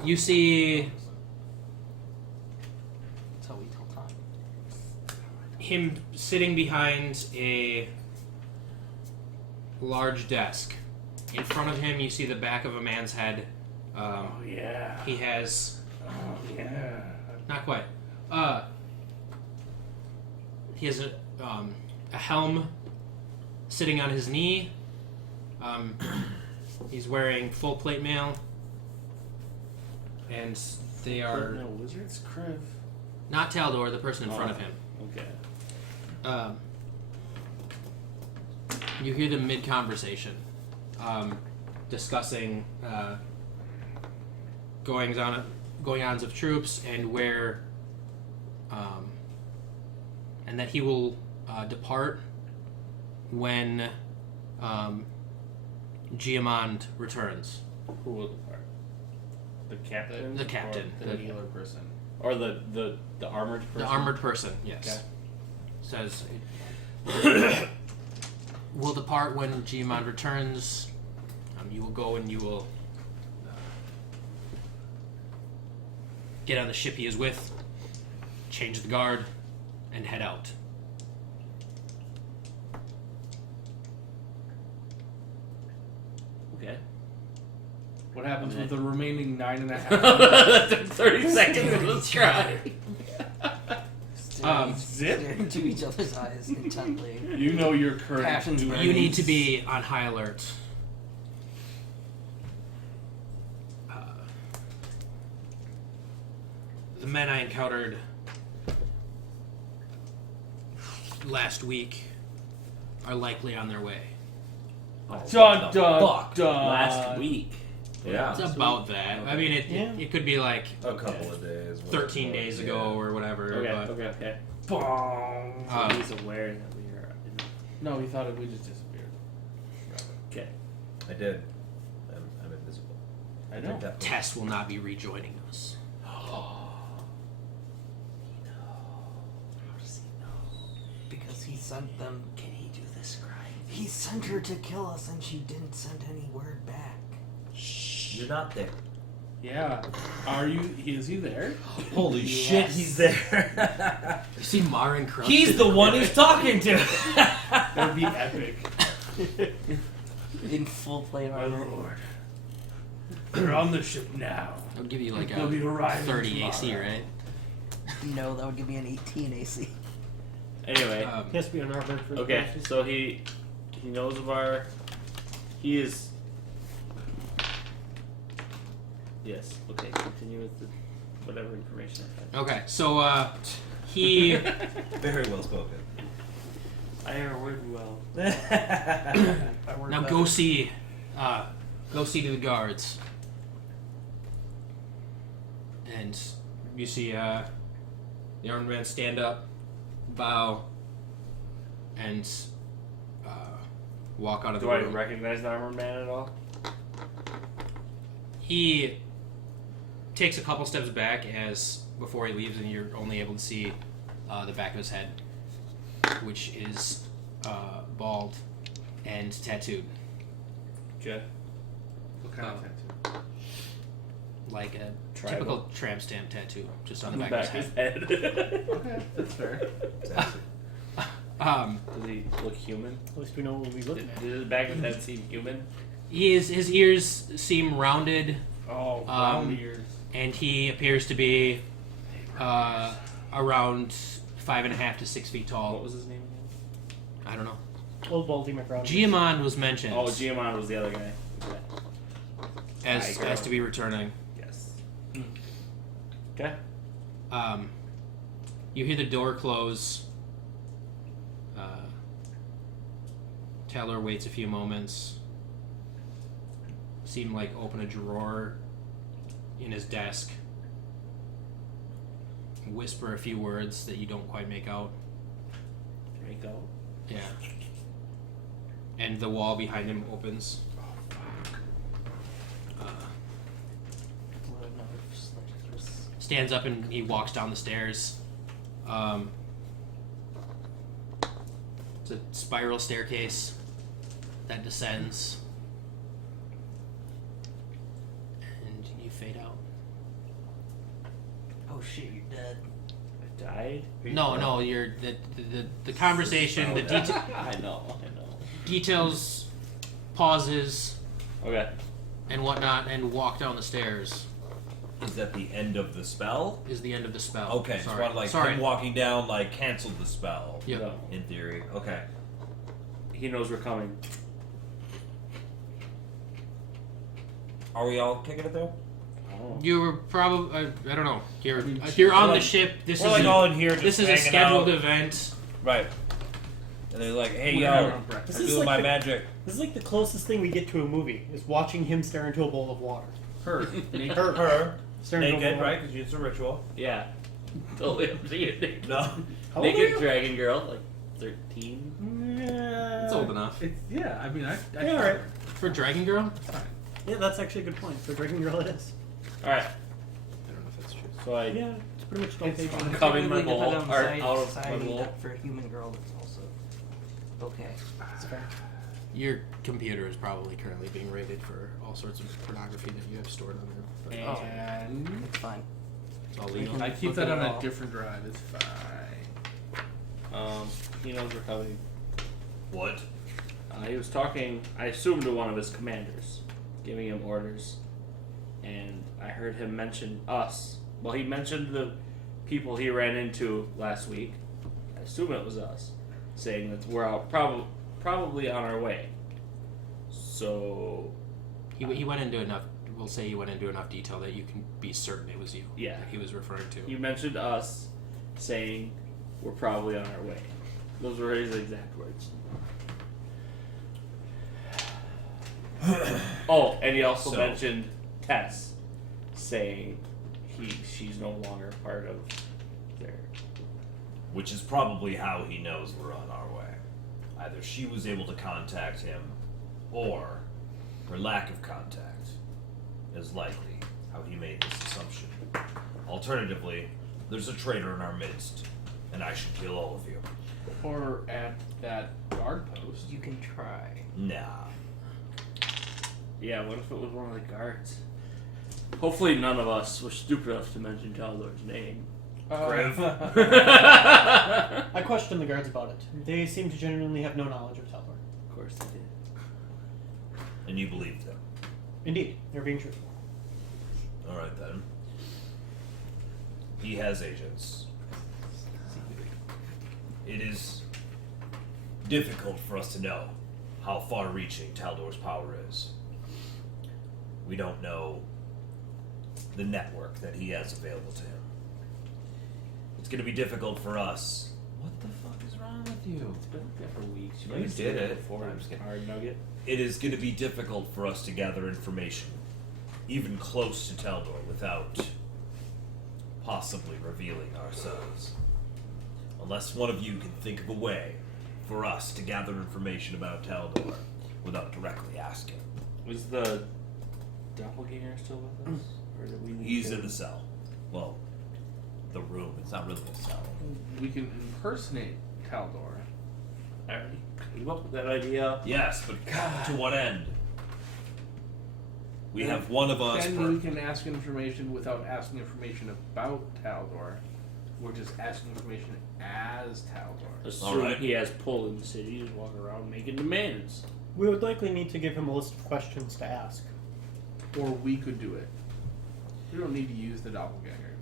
You see That's how we tell time. him sitting behind a large desk. In front of him, you see the back of a man's head. Yeah. He has Oh yeah. not quite. He has a helm sitting on his knee. He's wearing full plate mail, and they are No wizard? It's Kriv. not Taldor, the person in front of him. Okay. You hear them mid-conversation, discussing goings-ons of troops and where, and that he will depart when Giamond returns. Who will depart? The captain? The captain, The healer person. Or the armored person? the armored person. Yes, Okay. says will depart when Giamond returns. You will go and you will get on the ship he is with, change the guard, and head out. Okay. What happens Okay. with the remaining 9.5? That took 30 seconds of the try. Staring into each other's eyes intently. You know your current. Passions duty. burning. You need to be on high alert. The men I encountered last week are likely on their way. Dun dun Fuck. dun. Last week. Yeah. It's about that. I mean, it could be like A couple of days. 13 days ago or whatever. Okay, But, okay. Bong. So he's aware that we are in. No, he thought we just disappeared. Okay. I did. I'm invisible. I know. That Tess will not be rejoining us. Because he sent them. Can he do the scribe? He sent her to kill us and she didn't send any word back. You're not there. Yeah. Are you? Is he there? Holy shit, he's there. You see Marin Crush? He's the one he's talking to. That'd be epic. In full plate My armor. lord. They're on the ship now. I'll give you like They'll be a arriving 30 AC, tomorrow. right? No, that would give me an 18 AC. Anyway. He has to be on armor for Okay, so he knows of our. He is. Yes. Okay. Continue with the whatever information I Okay, so he Very well spoken. had. I hear word well. now go see to the guards, and you see the armed man stand up, bow, and walk out of Do the I room. recognize the armored man at all? He takes a couple steps back as before he leaves, and you're only able to see the back of his head, which is bald and tattooed, Okay. What kind of tattoo? like a Tribal. typical tramp stamp tattoo, just on On the the back, of his head. Okay, that's fair. Does he look human? At least we know what we look Did at. his back of his head seem human? His ears seem rounded, Oh, round ears. and he appears to be around 5.5 to 6 feet tall. What was his name I don't know. Old Baldy McRoberts. Giamon was mentioned again? Oh, Giamon was the other guy. Yeah. as to be returning. Yes. Okay. You hear the door close. Taylor waits a few moments. See him like open a drawer in his desk. Whisper a few words that you don't quite make out. Make out. Yeah. And the wall behind him opens. Stands up and he walks down the stairs. It's a spiral staircase that descends. And you fade out. Oh shit, you're dead. I died. No, you're the conversation, the detail, I know. details, pauses, Okay. and whatnot, and walk down the stairs Is that the end of the spell? is the end of the spell. Okay, sorry. so what, like sorry. him walking down like canceled the spell. Yep. No. In theory. Okay. He knows we're coming. Are we all kicking it there? Oh. You were probably I don't know. You're mean, you're on we're the like- ship. This We're is like a, all in here just this is a hanging scheduled out. event. Right. And they're like, hey, We're yo, having breakfast. I'm This is doing like my the- magic. This is like the closest thing we get to a movie is watching him stare into a bowl of water. Her. Her. Staring into a bowl Naked, of right? water. Because it's a ritual. Yeah. Totally up to you, Nick. No. How old are Naked you? dragon girl, like 13. Yeah. It's old enough. It's, yeah, I mean, I Yeah, all right. For Dragon Girl? Yeah, that's actually a good point. For Dragon Girl, it is. All right. I don't know if that's true. So I Yeah, it's pretty much adult It's age. fine. Covering my Technically, bowl, depending or on out of society, my bowl. that for a human girl, it's also okay. It's fair. Your computer is probably currently being rated for all sorts of pornography that you have stored on there. But And It's fine. it's all legal. I keep Look that at on it a all. different drive. It's fine. He knows we're coming. What? He was talking, I assume, to one of his commanders, giving him orders, and I heard him mention us. Well, he mentioned the people he ran into last week. I assume it was us, saying that we're out, probably on our way. So He went into enough. We'll say he went into enough detail that you can be certain it was you. Yeah. That he was referring to. he mentioned us, saying we're probably on our way. Those were his exact words. Oh, and he also So- mentioned Tess, saying she's no longer part of their. Which is probably how he knows we're on our way. Either she was able to contact him, or her lack of contact is likely how he made this assumption. Alternatively, there's a traitor in our midst, and I should kill all of you. Or at that guard post. You can try. Nah. Yeah, what if it was one of the guards? Hopefully, none of us were stupid enough to mention Taldor's name. I questioned the guards about it. They seem to genuinely have no knowledge of Taldor. Of course they did. And you believe them. Indeed, they're being truthful. Alright then. He has agents. It is difficult for us to know how far reaching Taldor's power is. We don't know the network that he has available to him. It's going to be difficult for us. What the fuck is wrong with you? It's been like that for weeks. You guys did it. before. I'm just kidding. Hard nugget. It is going to be difficult for us to gather information, even close to Taldor, without possibly revealing ourselves. Unless one of you can think of a way for us to gather information about Taldor without directly asking. Was the doppelganger still with us? Or did we need He's to... in the cell. Well, the room. It's not really a cell. We can impersonate Taldor. I already came up with that idea. Yes, but to what end? We have one of us Then per... we can ask information without asking information about Taldor. We're just asking information as Taldor. Assuming Alright. he has pull in the city, just walk around making demands. We would likely need to give him a list of questions to ask. Or we could do it. We don't need to use the doppelganger.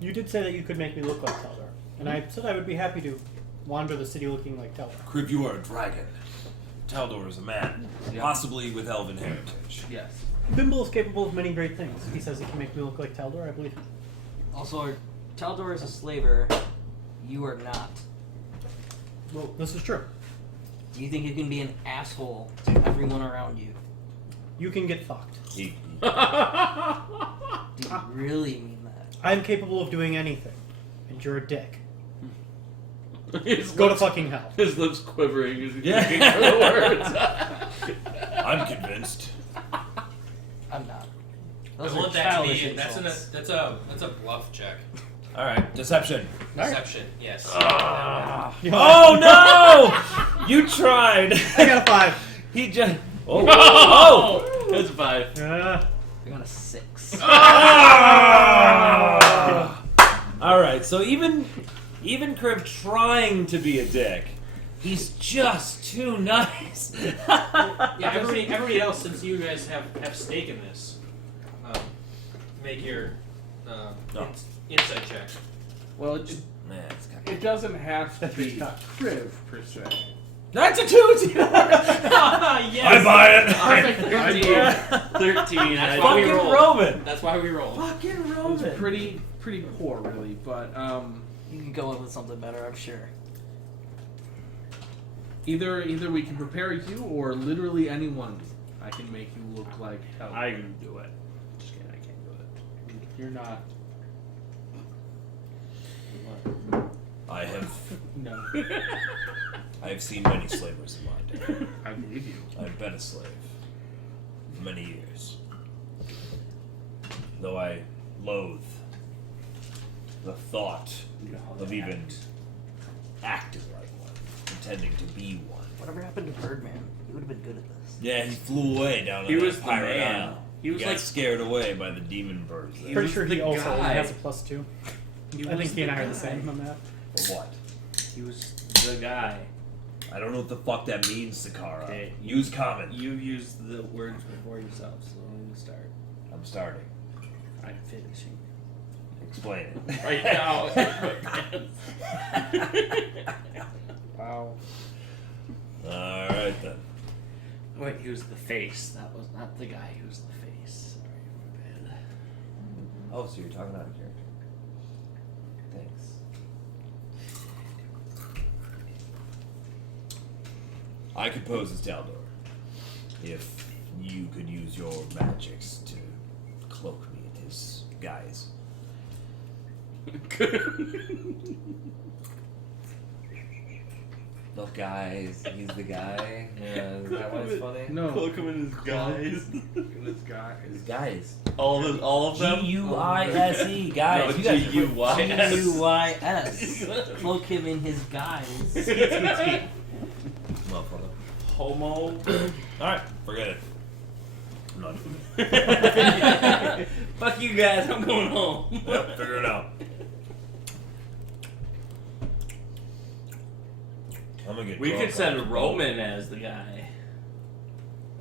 You did say that you could make me look like Teldor, and I said I would be happy to wander the city looking like Teldor. Kriv, you are a dragon. Taldor is a man, Yeah. possibly with elven heritage. Yes. Bimble is capable of many great things. If he says he can make me look like Teldor, I believe him. Also, Taldor is a slaver. You are not. Well, this is true. Do you think you can be an asshole to everyone around you? You can get fucked. Do you really mean that? I'm capable of doing anything, and you're a dick. His Go to lips- fucking hell. His lips quivering as he's Yeah. looking for the words. I'm convinced. I'm not. I Those are want that to childish be. insults. That's a bluff check. All right, deception. Deception. Yes. Oh no! You tried. I got a 5. He just. Oh! Oh! That's 5. Ah. I got a 6. All right, so even Kriv trying to be a dick, he's just too nice. Yeah. Everybody else, since you guys have stake in this, make your No. insight check. Well, Man, it's kind it doesn't have to be Kriv, per se. That's a 2. Yes. I buy it. Perfect. 13. That's why we Fucking roll. Roman. That's why we roll. Fucking It was Roman. pretty poor, really, but You can go up with something better, I'm sure. either we can prepare you, or literally anyone, I can make you look like hell. I can do it. Just kidding, I can't do it. You're not. I have No. I have seen many slavers in my day. I believe you. I've been a slave for many years. Though I loathe the thought of even acting like one, pretending to be one. Whatever happened to Birdman? He would have been good at this. Yeah, he flew away down He on was that the pirate man. isle. He was got like- scared away by the demon birds. there. Pretty was sure he the also guy. has a +2. I think he and I are the same on that. For what? He was the guy. I don't know what the fuck that means, Sakara. Okay. Use common. You've used the words before yourself, so I'm going to start. I'm starting. I'm finishing. Explain it. Right now. Wow. Alright then. Wait, he was the face. That was not the guy. He was the face. Sorry, my bad. Oh, so you're talking out of character. Thanks. I could pose as Taldor. If you could use your magics to cloak me in his guise. Look, guys, he's the guy. Yeah, is that why it's funny? No. Cloak him in his guys. This guy. His guys. All of them? G-U-I-S-E, guys. No, you guys G-U-Y-S. G-U-Y-S. Cloak him in his guise. Motherfucker. Homo. Alright, forget it. I'm not doing it. Fuck you guys, I'm going home. Yep, figure it out. I'm gonna get We drunk could send on this Roman as the guy.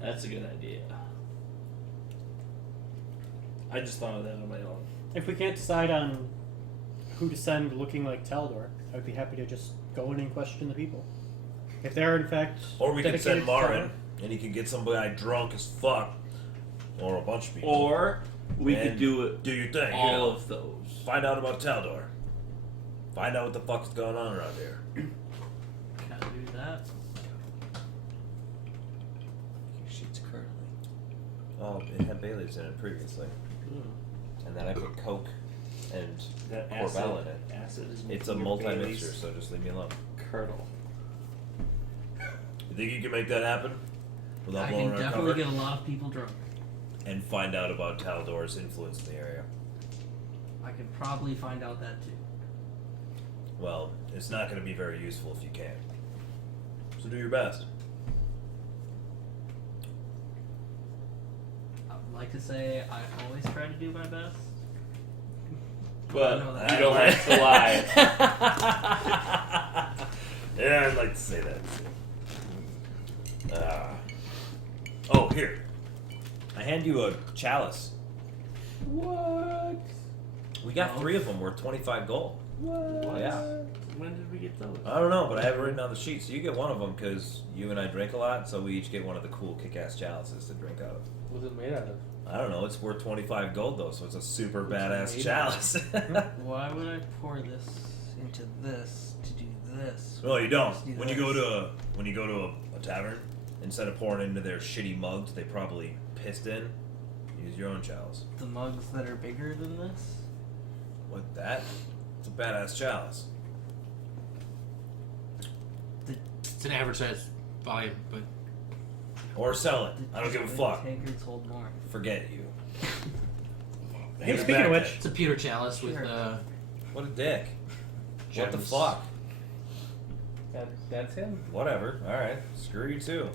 That's a good idea. I just thought of that on my own. If we can't decide on who to send looking like Taldor, I would be happy to just go in and question the people. If they're in fact Or we could dedicated send to Marin, and he could get somebody drunk as fuck, or a bunch of people. Or we could And do it do your thing. all you know? of those. Find out about Taldor. Find out what the fuck's going on around here. Can't do that. Your sheet's curdling. Oh, it had Bailey's in it previously, and then I put Coke and That Corbel in it. Acid is It's a your multi Bailey's mixture, so just leave me alone. Curdle. You think you can make that happen? Without I blowing can our definitely cover? get a lot of people drunk. And find out about Taldor's influence in the area. I could probably find out that too. Well, it's not going to be very useful if you can't. So do your best. I would like to say I always try to do my best. But know that. you don't like to lie. Yeah, I'd like to say that. Oh, here. I hand you a chalice. What? We got 3 of them worth 25 gold. What? Yeah. When did we get those? I don't know, but I have it written on the sheet. So you get one of them because you and I drink a lot, so we each get one of the cool kick-ass chalices to drink out of. What's it made out of? I don't know. It's worth 25 gold though, so it's a super badass made chalice. Why would I pour this into this to do this? No, you don't. Just do When you this. go to a tavern, instead of pouring into their shitty mugs, they probably pissed in. Use your own chalice. The mugs that are bigger than this? What that? It's a badass chalice. It's an average size volume, but Or sell it. I don't give a fuck. Tankards hold more. Forget you. Hey, Give it speaking back of which, then. it's a pewter chalice with Sure. What a dick. What the Gems. fuck? That's him. Whatever. Alright. Screw you too.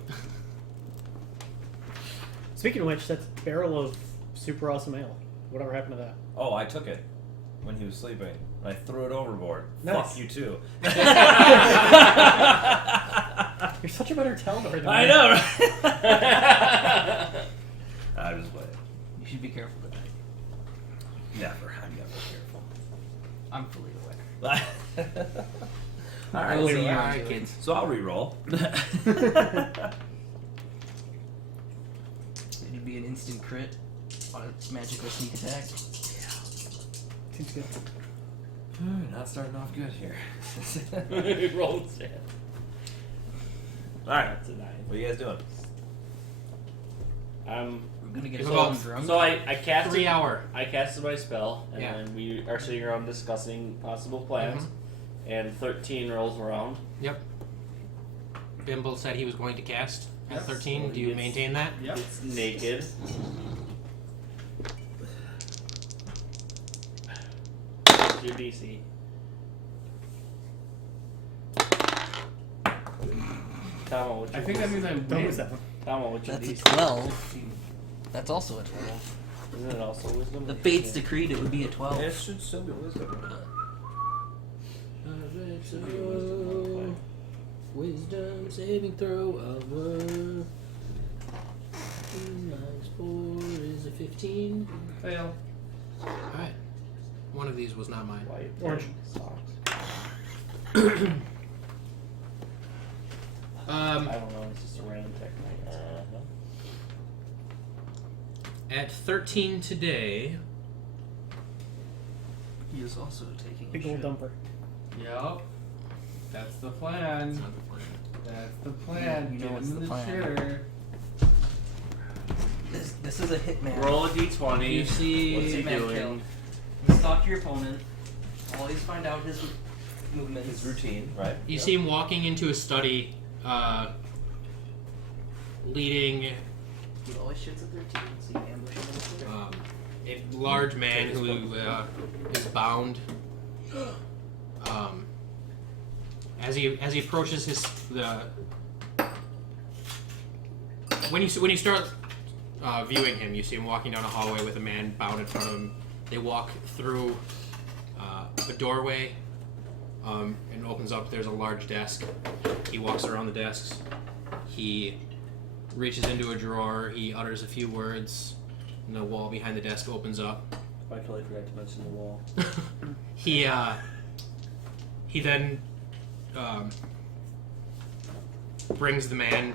speaking of which, that's barrel of super awesome ale. Whatever happened to that? Oh, I took it when he was sleeping. I threw it overboard. Nice. Fuck you too. You're such a better Taldor than I me. know, right? I'm just playing. You should be careful tonight. Never. I'm never careful. I'm fully aware. Alright, We'll so, see you alright, into it. kids. So I'll re-roll. It'd be an instant crit on a magical sneak attack. Seems good. Not starting off good here. It rolls down. Alright. That's a 9. What are you guys doing? We're gonna get It's so about drunk. So I casted 3 hour. I casted my spell, and Yeah. then we are sitting around discussing possible plans. And 13 rolls around. Yep. Bimble said he was going to cast at Yep. 13. So Do you it's- maintain that? Yep. It's naked. Your DC. Tama, what's I your think that DC? means I Don't win. lose that one. Tama, what's your That's a DC? 12. That's also a 12. Isn't it also wisdom? The fates decreed it would be a 12. It should still be wisdom. Wisdom saving throw of 1. 2 minus 4 is a 15. Fail. Alright. One of these was not mine. White. Orange. Socks. I don't know, it's just a random technique. At 13 today, He is also taking a Big old shit. dumper. Yep. That's the it's plan. not the plan. That's the plan. You know Get what's him the in the plan. shitter. This is a hitman. Roll a d20. You see What's he man doing? killed. You stalk your opponent. Always find out his movements. His routine, right? You see him walking into a study, leading He always shits at 13, so you ambush him in the a large man who is bound. As he approaches when you start viewing him, you see him walking down a hallway with a man bound in front of him. They walk through a doorway, and it opens up. There's a large desk. He walks around the desks. He reaches into a drawer. He utters a few words, and the wall behind the desk opens up. I totally forgot to mention the wall. He then brings the man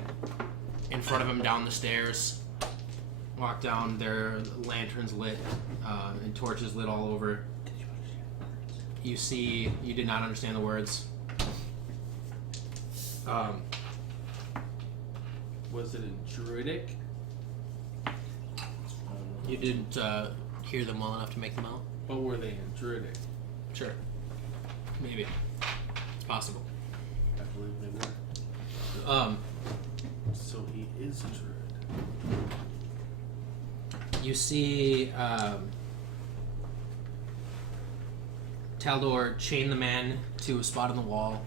in front of him down the stairs. Walk down, there are lanterns lit and torches lit all over. You see, you did not understand the words. Was it in Druidic? You didn't hear them well enough to make them out? Or were they in Druidic? Sure. Maybe. It's possible. I believe they were. So he is a druid. You see Taldor chain the man to a spot on the wall,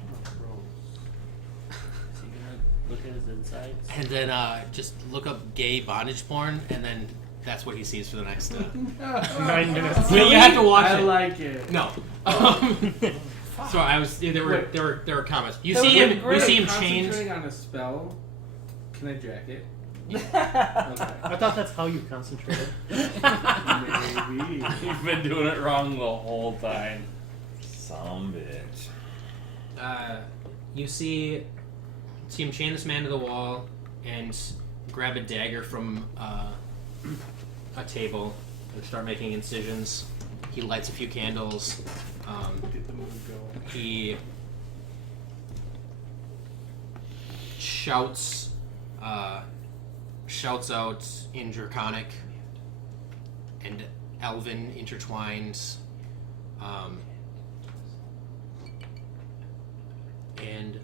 Is he gonna look at his insides? and then just look up gay bondage porn, and then that's what he sees for the next. 9 minutes. You have to watch I it. like it. No. Sorry, I was. There were comments. You That see would've him. been You great. see him chained. Concentrating on a spell. Can I jack it? Okay. I thought that's how you concentrated. Maybe. You've been doing it wrong the whole time. Some bitch. You see him chain this man to the wall and grab a dagger from a table and start making incisions. He lights a few candles. Get the mood going. He shouts out in Draconic and Elven intertwined, and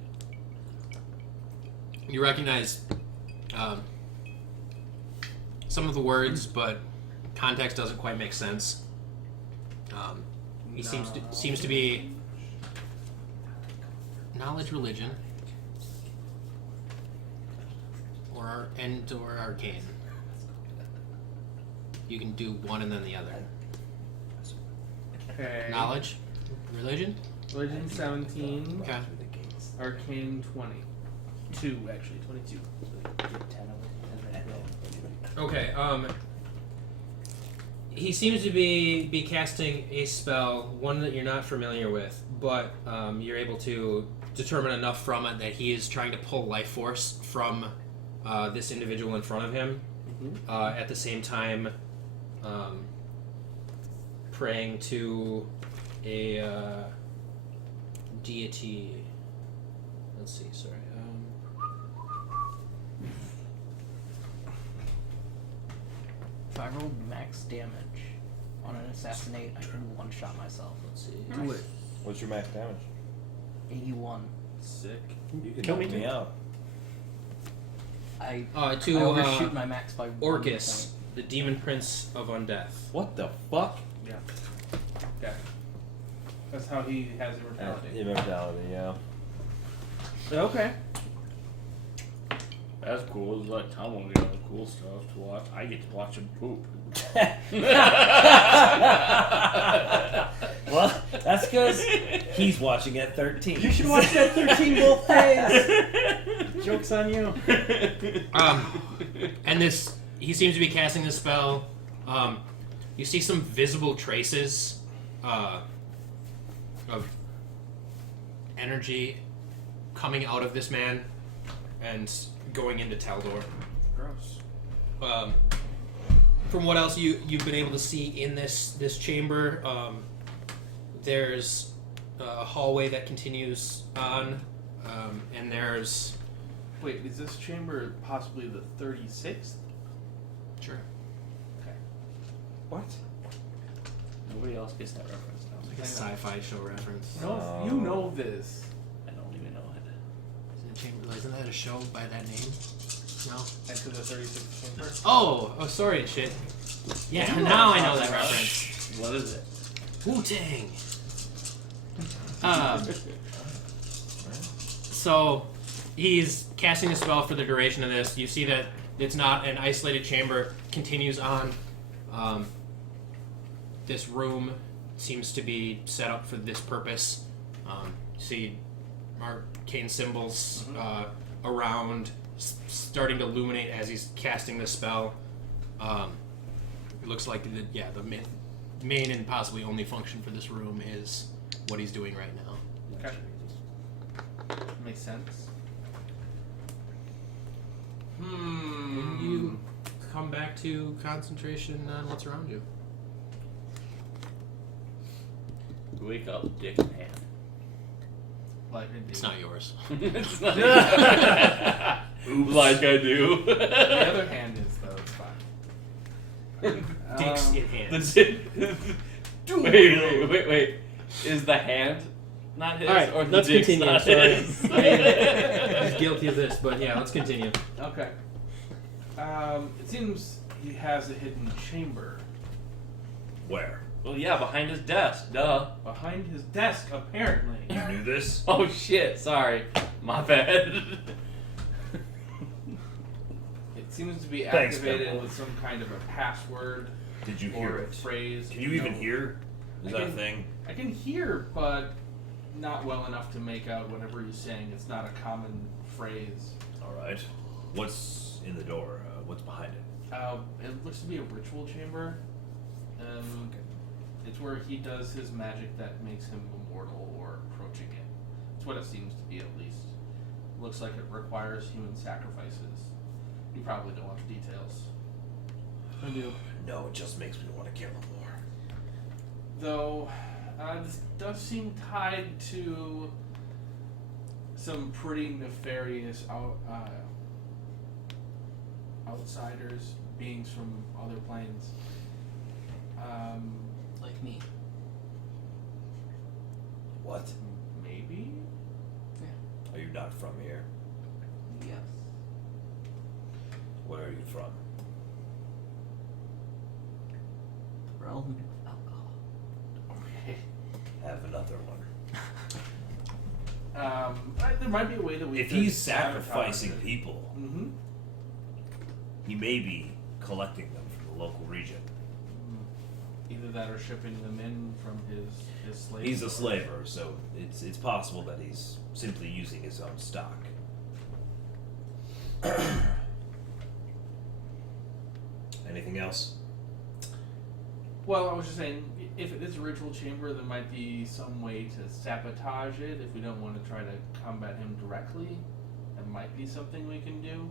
you recognize some of the words, but context doesn't quite make sense. He seems to be knowledge, religion, or arcane. You can do one and then the other. Okay. Knowledge, religion. Religion 17. Okay. Arcane 20. 2 actually, 22. Okay. He seems to be casting a spell, one that you're not familiar with, but you're able to determine enough from it that he is trying to pull life force from this individual in front of him. At the same time, praying to a deity. Let's see. Sorry. If I rolled max damage on an assassinate, I can one-shot myself. Let's see. Do it. What's your max damage? 81. Sick. You can Kill knock me me too. out. I To overshoot my max by 1 Orcus, point. the demon prince of undeath. What the fuck? Yeah. Okay. That's how he has immortality. Immortality, yeah. Okay. That's cool. It's like Tom will get all the cool stuff to watch. I get to watch him poop. Well, that's because he's watching at 13. You should watch that 13 both days. Joke's on you. And this, he seems to be casting this spell. You see some visible traces of energy coming out of this man and going into Taldor. Gross. From what else you've been able to see in this chamber, there's a hallway that continues on, and there's Wait, is this chamber possibly the 36th? sure What? Nobody else gets that reference now. like a sci-fi show reference. No, you know this. I don't even know it. Isn't that a show by that name? No. Enter the 36th chamber. Oh, sorry and shit. Yeah, now I know that reference. What is it? Wu-Tang. So he's casting a spell for the duration of this. You see that it's not an isolated chamber. Continues on. This room seems to be set up for this purpose. See arcane symbols around, starting to illuminate as he's casting the spell. It looks like the main and possibly only function for this room is what he's doing right now. Okay. Makes sense. You come back to concentration on what's around you. Wake up, dick in hand. Like I do. It's not yours. It's not. Like I do. The other hand is though. It's fine. Dicks in hand. Wait. Is the hand not his, All right, or the let's dick's continue, not sorry. his. He's guilty of this, but yeah, let's continue. Okay. It seems he has a hidden chamber Where? Well, yeah, behind his desk. Duh. behind his desk, apparently. You knew this? Oh shit! Sorry, my bad. It seems to be Thanks, activated Pimple. with some kind of a password Did you or hear a it? phrase. Can you even No. hear? Is I that a can- thing? I can hear, but not well enough to make out whatever he's saying. It's not a common phrase. Alright. What's in the door? What's behind it? It looks to be a ritual chamber. It's where he does his magic that makes him immortal or approaching it. It's what it seems to be, at least. Looks like it requires human sacrifices. You probably don't want the details. I do. No, it just makes me want to kill him more. Though, this does seem tied to some pretty nefarious outsiders, beings from other planes. Like me. What? Maybe? Are you not from here? Yes. Where are you from? Realm of alcohol. Okay. Have another one. There might be a way that we If could he's sabotage sacrificing it. people, Mm-hmm. he may be collecting them from the local region. Either that or shipping them in from his slave. He's a slaver, so it's possible that he's simply using his own stock. Anything else? Well, I was just saying, if it is a ritual chamber, there might be some way to sabotage it if we don't want to try to combat him directly. That might be something we can do.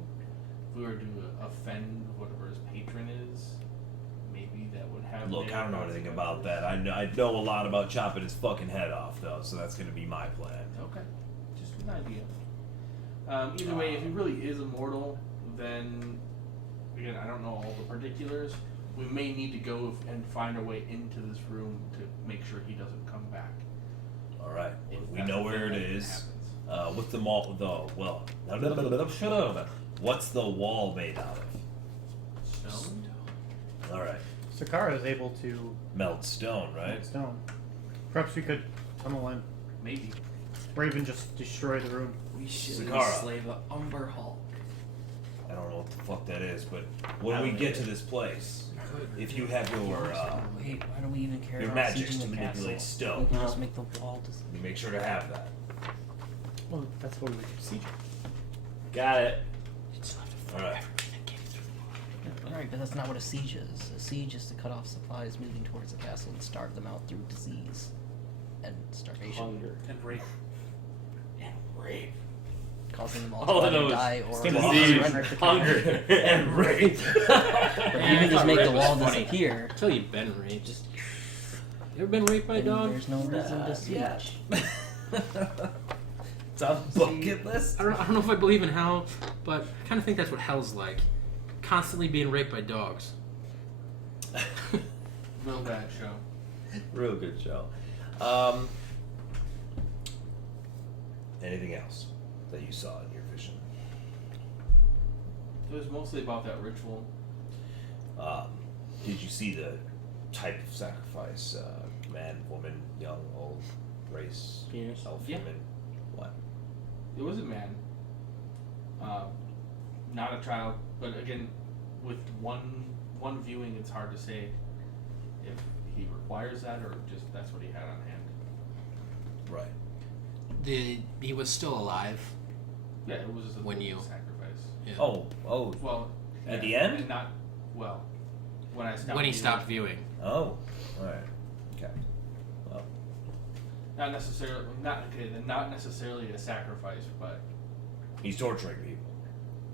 If we were to offend whatever his patron is, maybe that would have. Look, I don't know anything about that. I know a lot about chopping his fucking head off, though, so that's going to be my plan. Okay, just an idea. Either way, if he really is immortal, then again, I don't know all the particulars. We may need to go and find our way into this room to make sure he doesn't come back. All right, If we that's know the where it thing that is. happens. What's the shut up. What's the wall made out of? Stone? All right, Sakara is able to melt stone, right? make stone. Perhaps we could tunnel in, Maybe. or even just destroy the room. We should Sakara. enslave a Umber Hulk. I don't know what the fuck that is, but when we get to this place, if you have your Wait, why do we even care your about magics sieging to the manipulate castle? stone, We can just make the wall. you make sure to have that. Well, that's what we would siege. Got it. All right. Alright, but that's not what a siege is. A siege is to cut off supplies moving towards the castle and starve them out through disease and starvation, Hunger. And rape. causing them all All to I know either is die or disease, surrender. hunger, and rape. Or even just make the wall funny. disappear. Tell you, been raped. Just you ever been raped by a Then dog? there's no reason to siege. yeah. It's on bucket list. I don't know if I believe in hell, but I kind of think that's what hell's like. Constantly being raped by dogs. Real bad show. Real good show. Anything else that you saw in your vision? It was mostly about that ritual. Did you see the type of sacrifice? Man, woman, young, old, race, Penis. elf, Yeah. human? What? It was a man. Not a child, but again, with one viewing, it's hard to say if he requires that or just that's what he had on hand. Right. He was still alive. Yeah, it was a When you- sacrifice. Yeah. Oh, Well, At the and end? not well. When I stopped. when he viewing, stopped viewing. oh, all right. Okay. Well, Not necessarily. Not okay. Then not necessarily a sacrifice, but he's torturing people.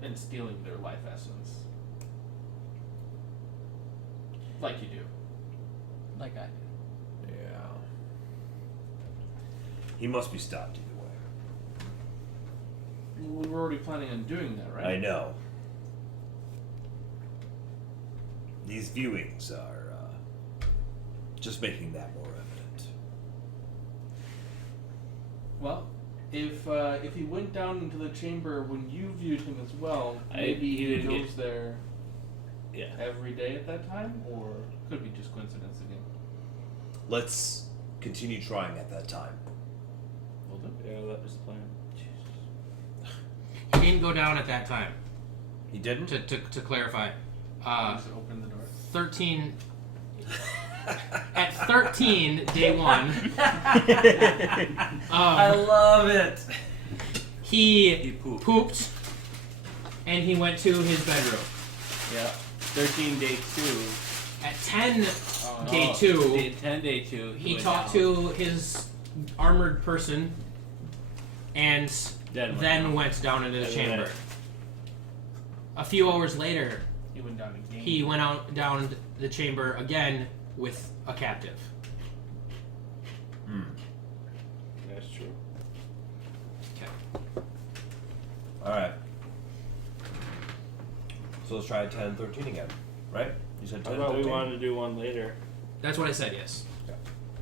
and stealing their life essence, like you do. Like I do. Yeah. He must be stopped either way. We were already planning on doing that, right? I know. These viewings are just making that more evident. Well, if he went down into the chamber when you viewed him as well, he maybe he didn't goes there Yeah. every day at that time, or could be just coincidence again. Let's continue trying at that time. Will do. Yeah, that was the plan. He didn't go down at that time. He didn't? To clarify, Just open the door. 13. At 13, day one, I love it. he pooped. pooped, and he went to his bedroom. Yeah. 13 day 2. At 10, Oh, day Oh, 2, Day 10 day 2. he went talked down. to his armored person, and then went down into the And chamber. then- A few hours later, He went down again. he went out down the chamber again with a captive. Hmm. That's true. Alright. So let's try 10 and 13 again, right? You said 10 I and thought 13? we wanted to do one later. That's what I said, yes. Yeah.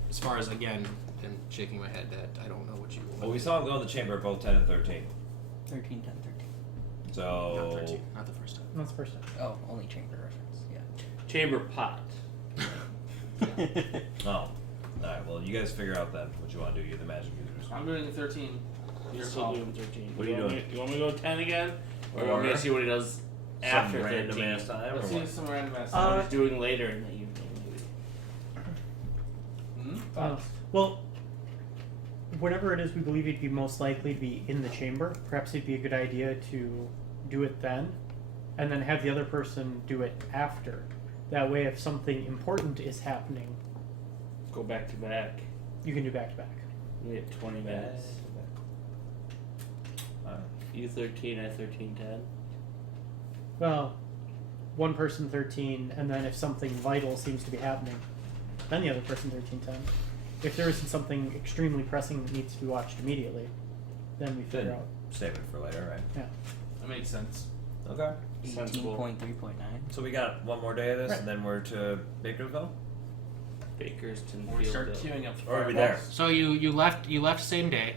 As far as, again, and shaking my head that I don't know what you want. Well, we saw him go in the chamber at both 10 and 13. 13, 10, 13. So. Not 13, not the first time. That's the first time. Oh, only chamber reference. Yeah. Chamber pot. Oh. Alright, well, you guys figure out then what you want to do. You're the magic users. I'm doing 13. You're Your still call. doing 13. What are you want doing? Me, you want me to go 10 again? Or you want me to see what he does after Some random 13? ass time? Let's Or see what? some random ass. What he's doing later in the evening, maybe. Thoughts? Well, whatever it is we believe he'd be most likely to be in the chamber, perhaps it'd be a good idea to do it then, and then have the other person do it after. That way, if something important is happening, Go back to back. you can do back to back. We get 20 minutes. Alright. You 13, I 13, 10. Well, one person 13, and then if something vital seems to be happening, then the other person 13, 10. If there isn't something extremely pressing that needs to be watched immediately, then we figure Then out. save it for later, right? That makes sense. Okay. Sensible. 18.3.9. So we got one more day of this, Right. and then we're to Bakersville? Bakerston We start Field. queuing up the Or are we fireballs. there? So you left same day.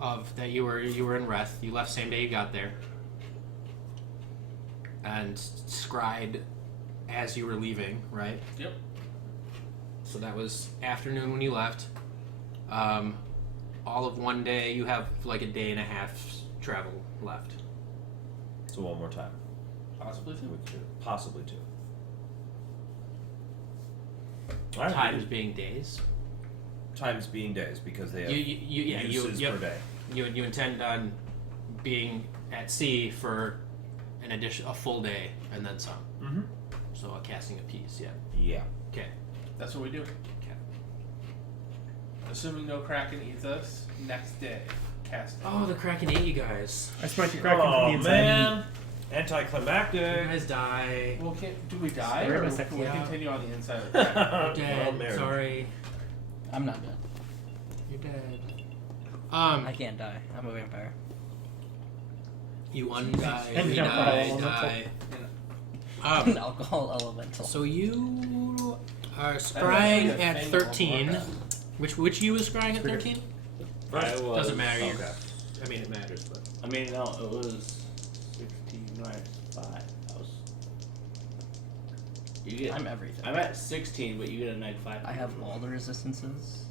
Of that you were in Reth. You left same day you got there. And scried as you were leaving, right? Yep. So that was afternoon when you left. All of one day, you have like a day and a half travel left. So one more time. Possibly two. We could do possibly two. Alright. Times being days. Times being days because they have You uses per day. You intend on being at sea for a full day and then some. Mm-hmm. So a casting a piece, yeah. Yeah. Okay. That's what we do. Okay. Assuming no Kraken eats us, next day, casting. Oh, the Kraken ate you guys. I smite the Kraken from Oh the inside. man, You anticlimactic. guys die. Well, do we die, Sorry, or my can second we out. continue on the inside of the Kraken? Dead. Well, marriage. Sorry. I'm not dead. You're dead. I can't die. I'm a vampire. You undie. And We you die. don't Die. An alcohol elemental. So you are That scrying must be a at thing 13. on Which you was scrying at 13? I was, Doesn't matter. You're- Okay. I mean, it matters, but I mean, no, it was 16, right? 5. I was. You get. I'm everything. I'm at 16, but you get a neg 5. I have all the resistances.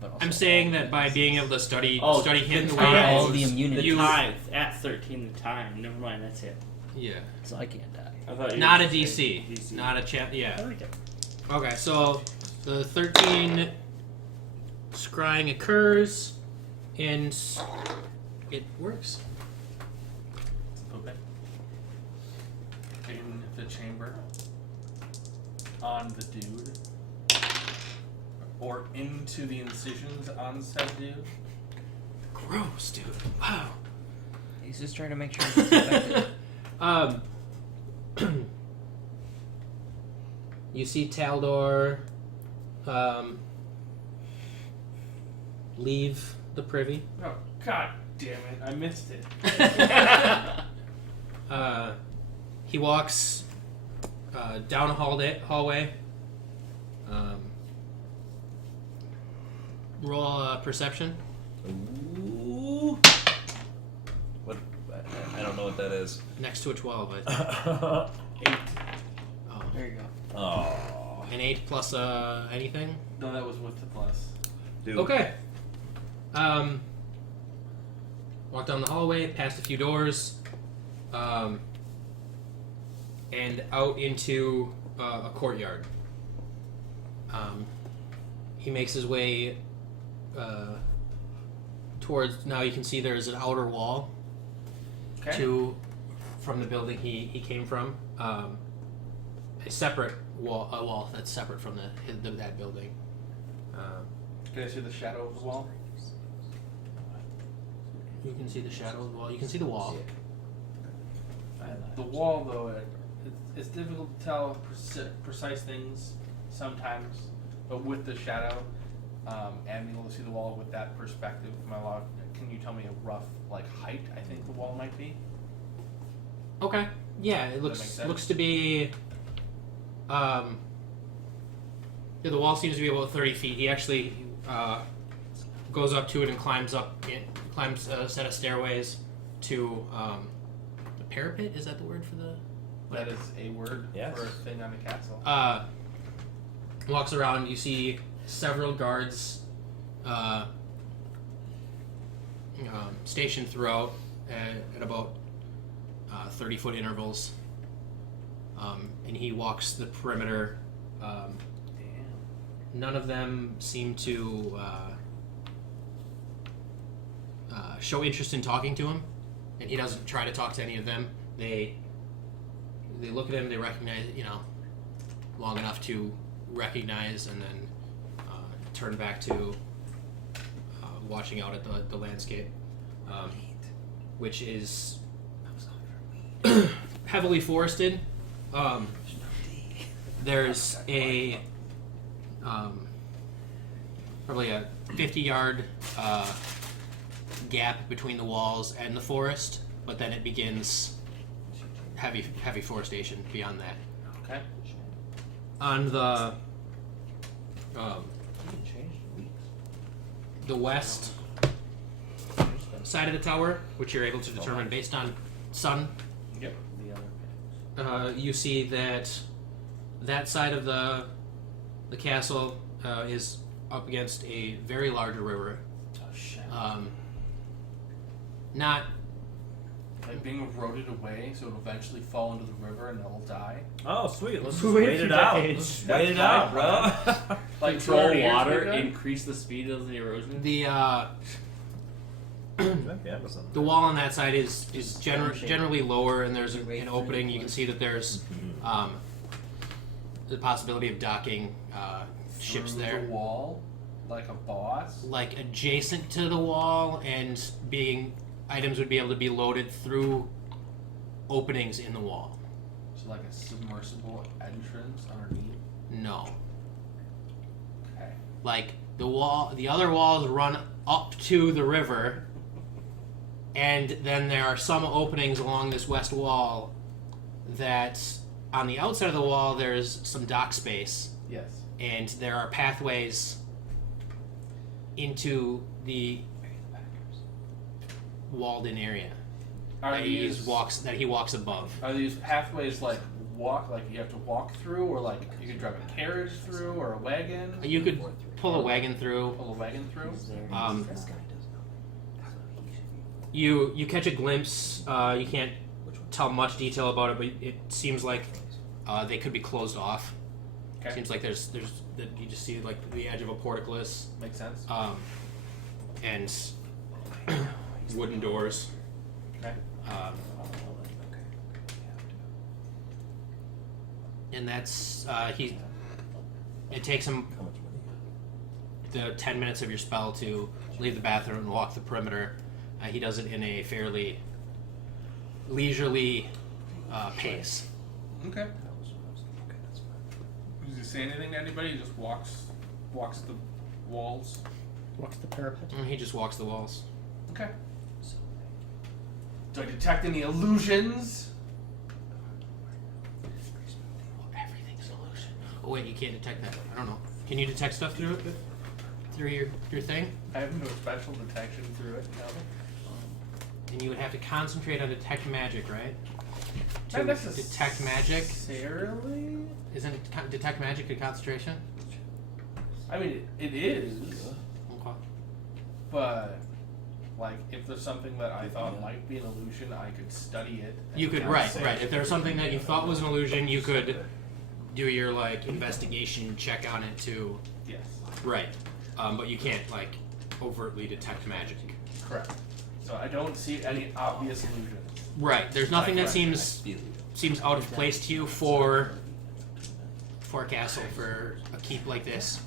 But also I'm saying all the that by being able to study Oh, him the the way he time. all moves, the immunity. The you time at 13, the time. Never mind, that's it. yeah, So I can't die. I thought you not were a DC, DC. not a chat. I Yeah. like it. Okay, so the 13 scrying occurs, and it works. Okay. In the chamber, on the dude, or into the incisions on said dude. Gross, dude. Wow. He's just trying to make sure he's infected. You see Taldor leave the privy. Oh, god damn it! I missed it. He walks down a hallway. roll perception. Ooh. What? I don't know what that is. Next to a 12, I think. Oh. There you go. Oh. An 8 plus anything? No, that was with the plus. Dude. Okay. Walk down the hallway, past a few doors, and out into a courtyard. He makes his way towards. Now you can see there's an outer wall from the building he came from. A separate wall, a wall that's separate from that building. Can I see the shadow of the wall? You can see the shadow of the wall. You can see the wall. The wall, though, it's difficult to tell precise things sometimes, but with the shadow and being able to see the wall with that perspective, can you tell me a rough height I think the wall might be? Okay. Yeah, it Does that make sense? looks to be. Yeah, the wall seems to be about 30 feet. He actually goes up to it and climbs a set of stairways to the parapet. Is that the word for the? That is a word Yes. for a thing on a castle. Walks around. You see several guards stationed throughout at about 30-foot intervals. And he walks the perimeter. None of them seem to show interest in talking to him, and he doesn't try to talk to any of them. They look at him, they recognize, long enough to recognize, and then turn back to watching out at the landscape, which is heavily forested. There's a probably a 50-yard gap between the walls and the forest, but then it begins heavy forestation beyond that. Okay. On the west side of the tower, which you're able to determine based on sun, Yep. you see that side of the castle is up against a very large river. Not Like being eroded away, so it'll eventually fall into the river and it'll die. Oh, sweet. Let's just Wait a wait few it out. decades. Let's wait it out, bro. Like Control 200 years water, ago? increase the speed of the erosion. the the wall on that side is generally lower, and there's an opening. You can see that there's the possibility of docking ships Through there, the wall, like a boss. like adjacent to the wall, and items would be able to be loaded through openings in the wall. So like a submersible entrance underneath. No, Okay. like the other walls run up to the river, and then there are some openings along this west wall that on the outside of the wall there's some dock space, Yes. and there are pathways into the walled in area Are that he these walks above. Are these pathways like you have to walk through, or like you could drive a carriage through, or a wagon? You could pull a wagon through. Pull a wagon through. You catch a glimpse. You can't tell much detail about it, but it seems like they could be closed off. Okay. Seems like there's you just see like the edge of a portcullis, Makes sense. and wooden doors. Okay. And that's it takes him the 10 minutes of your spell to leave the bathroom and walk the perimeter. He does it in a fairly leisurely pace. Okay. Does he say anything to anybody? He just walks the walls. Walks the parapet. And he just walks the walls. Okay. Do I detect any illusions? Everything's an illusion. Oh wait, you can't detect that. I don't know. Can you detect stuff through it? through your thing, I have no special detection through it. No. and you would have to concentrate on detect magic, right? To Not necessarily. detect magic, Necessarily. isn't detect magic a concentration? I mean, it is, Okay. but like, if there's something that I thought might be an illusion, I could study it. and You could, kind of right, say right. If there's something that you thought was an illusion, you could do your like investigation check on it too. Yes. Right, but you can't like overtly detect magic. Correct. So I don't see any obvious illusions. Right. There's nothing that Right. seems out of place to you for a castle, for a keep like this.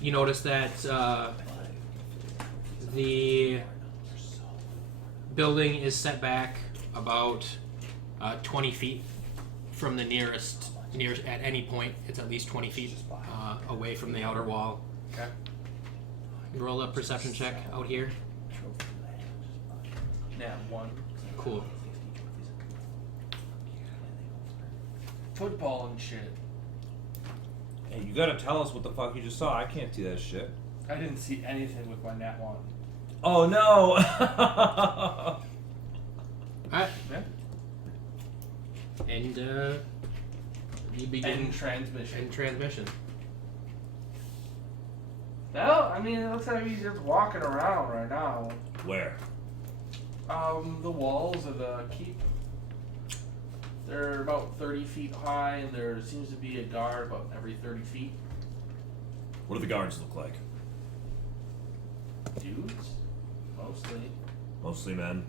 You notice that the building is set back about 20 feet from the nearest at any point. It's at least 20 feet away from the outer wall. Okay. Roll a perception check out here. Nat 1. Cool. Football and shit. Hey, you gotta tell us what the fuck you just saw. I can't do that shit. I didn't see anything with my Nat 1. Oh no! Alright. Yeah. And you begin And transmission. transmission. Well, I mean, it looks like he's just walking around right now. Where? The walls of the keep. They're about 30 feet high, and there seems to be a guard about every 30 feet. What do the guards look like? Dudes, mostly. Mostly men.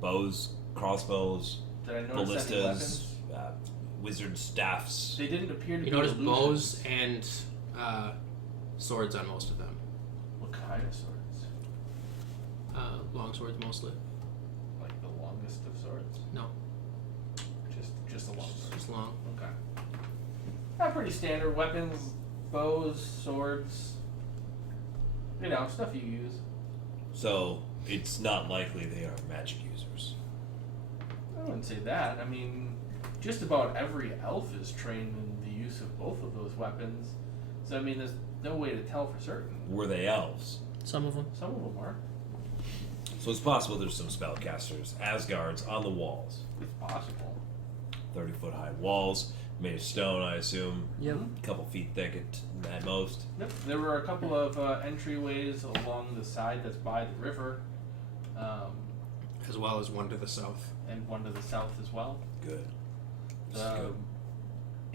Bows, crossbows, Did I notice any ballistas, weapons? wizard staffs. They didn't appear to You be notice illusions. bows and swords on most of them. What kind of swords? Long swords mostly. Like the longest of swords? No, Just the long sword. just long. Okay. Not pretty standard weapons, bows, swords. You know, stuff you use. So it's not likely they are magic users. I wouldn't say that. I mean, just about every elf is trained in the use of both of those weapons. So, I mean, there's no way to tell for certain. Were they elves? Some of them. Some of them are. So it's possible there's some spellcasters as guards on the walls. It's possible. 30-foot high walls, made of stone, I assume. Yep. A couple feet thick at most. Yep. There were a couple of entryways along the side that's by the river, As well as one to the south. and one to the south as well. Good. This is The good.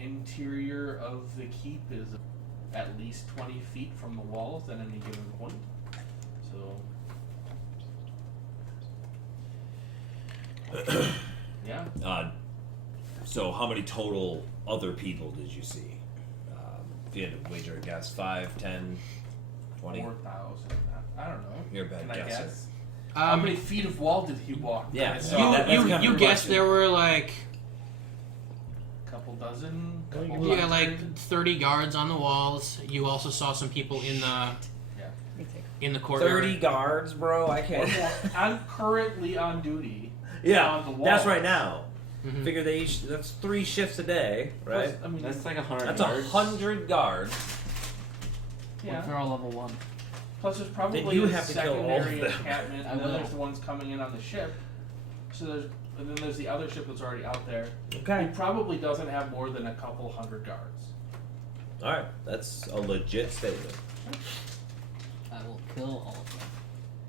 interior of the keep is at least 20 feet from the walls at any given point. So, yeah. So how many total other people did you see? If you had to wager a guess, 5, 10, 20? 4,000. I don't know. You're a bad Can I guesser. guess? How many feet of wall did he walk? Yeah, I so saw that's kind of You the guessed question. there were like a couple dozen. Well, you Couple can- yeah, like hundred. 30 guards on the walls. You also saw some people in the courtyard. 30 guards, bro? I Or can't. more. I'm currently on duty. Yeah, on the wall. that's right now. Mhm. Figure they each, that's 3 shifts a day, right? Plus, I mean, That's like 100 That's yards. 100 guards. What yeah. if they're all level 1? Plus, there's probably Then you a have to kill all of secondary them. encampment, I and then will. there's the ones coming in on the ship. So and then there's the other ship that's already out there. He Okay. probably doesn't have more than a couple hundred guards. Alright, that's a legit statement. I will kill all of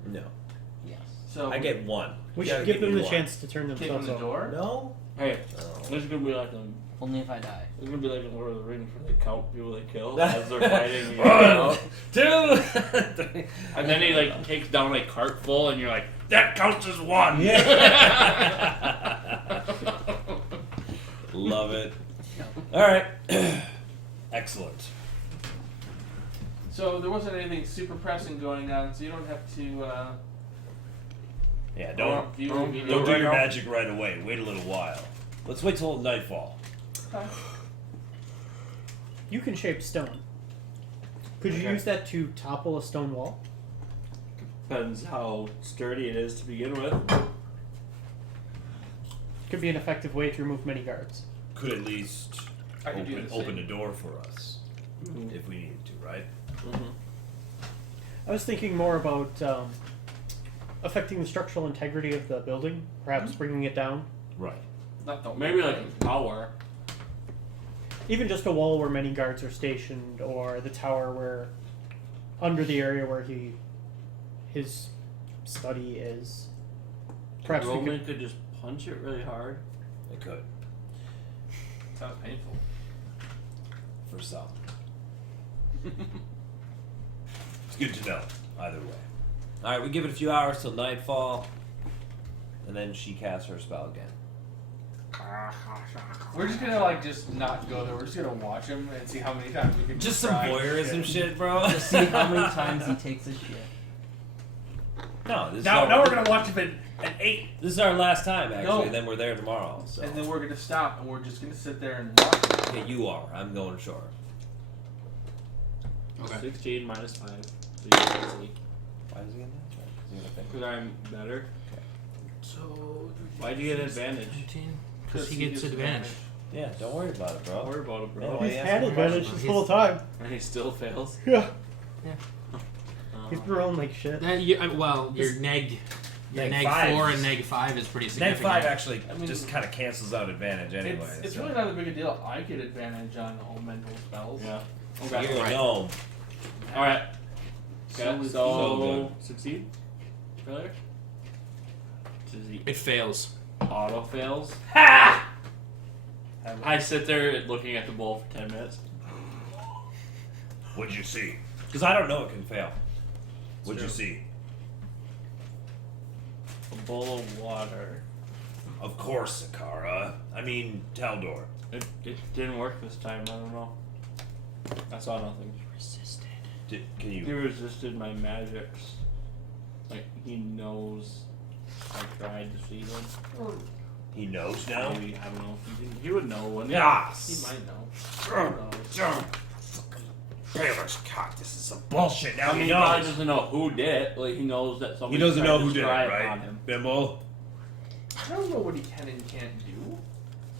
them. No. Yes. So I get 1. We You should gotta give them me the 1. chance to turn kick in themselves the over. door. No? Hey, Oh. this is gonna be like Only if I die. it's gonna be like in Lord of the Rings where they count people they kill as they're fighting. You 1, know? 2, 3. And then he like takes down a cart full, and you're like, that counts as one. Love it. Alright. Excellent. So there wasn't anything super pressing going on, so you don't have to Yeah, don't view don't the do don't do right your now. magic right away. Wait a little while. Let's wait till nightfall. Okay. You can shape stone. Could you Okay. use that to topple a stone wall? Depends how sturdy it is to begin with. Could be an effective way to remove many guards. Could at least I can do open, the open the same. door for us if we needed to, right? I was thinking more about affecting the structural integrity of the building, perhaps bringing it down. Right. Not the Maybe whole like thing. a tower. Even just a wall where many guards are stationed, or the tower where, under the area where his study is. Perhaps we Roman could. could just punch it really hard. It could. Sounds painful. For some. It's good to know, either way. Alright, we give it a few hours till nightfall, and then she casts her spell again. We're just gonna like just not go there. We're just gonna watch him and see how many times we can Just some try voyeurism shit, bro. To see how many times he takes his shit. No, this Now, is now our, we're gonna watch him at 8, this is our last time, actually, No. and then we're there tomorrow. So. and then we're gonna stop and we're just gonna sit there and watch him. Okay, you are. I'm going short. Okay. 16 minus 5. So you can see. Why is he getting that? Because I'm better. So. Why'd you get advantage? Because he gets advantage. Yeah, don't worry about it, Don't bro. worry about it, Yeah, bro. why He's you had asking advantage questions? this whole time. And he still fails. Yeah. Oh. He's been rolling like shit. Well, your neg Neg 5 4 is- and neg 5 is pretty Neg significant. 5 actually I mean- just kind of cancels out advantage anyway. It's so. really not a big a deal. I get advantage on elemental spells. Yeah. You're a Right. gnome. Alright. So Okay, is so succeed? Failure? Does he It fails. auto fails? Ha! I sit there looking at the bowl for 10 minutes. What'd you see? Because I don't know it can fail. What'd you see? A bowl of water. Of course, Sakara. I mean, Taldor. It didn't work this time, I don't know. I saw nothing. Can He you? resisted my magics. Like, he knows I tried to see him. He knows now. Maybe, I don't know. He would know, wouldn't he? Yes. He might know. Who knows? Baylor's cock. This is some bullshit. Now I mean, he he probably knows. doesn't know who did it. Like, he knows that He somebody doesn't tried know to who did it, try right? on him. Bimbo. I don't know what he can and can't do.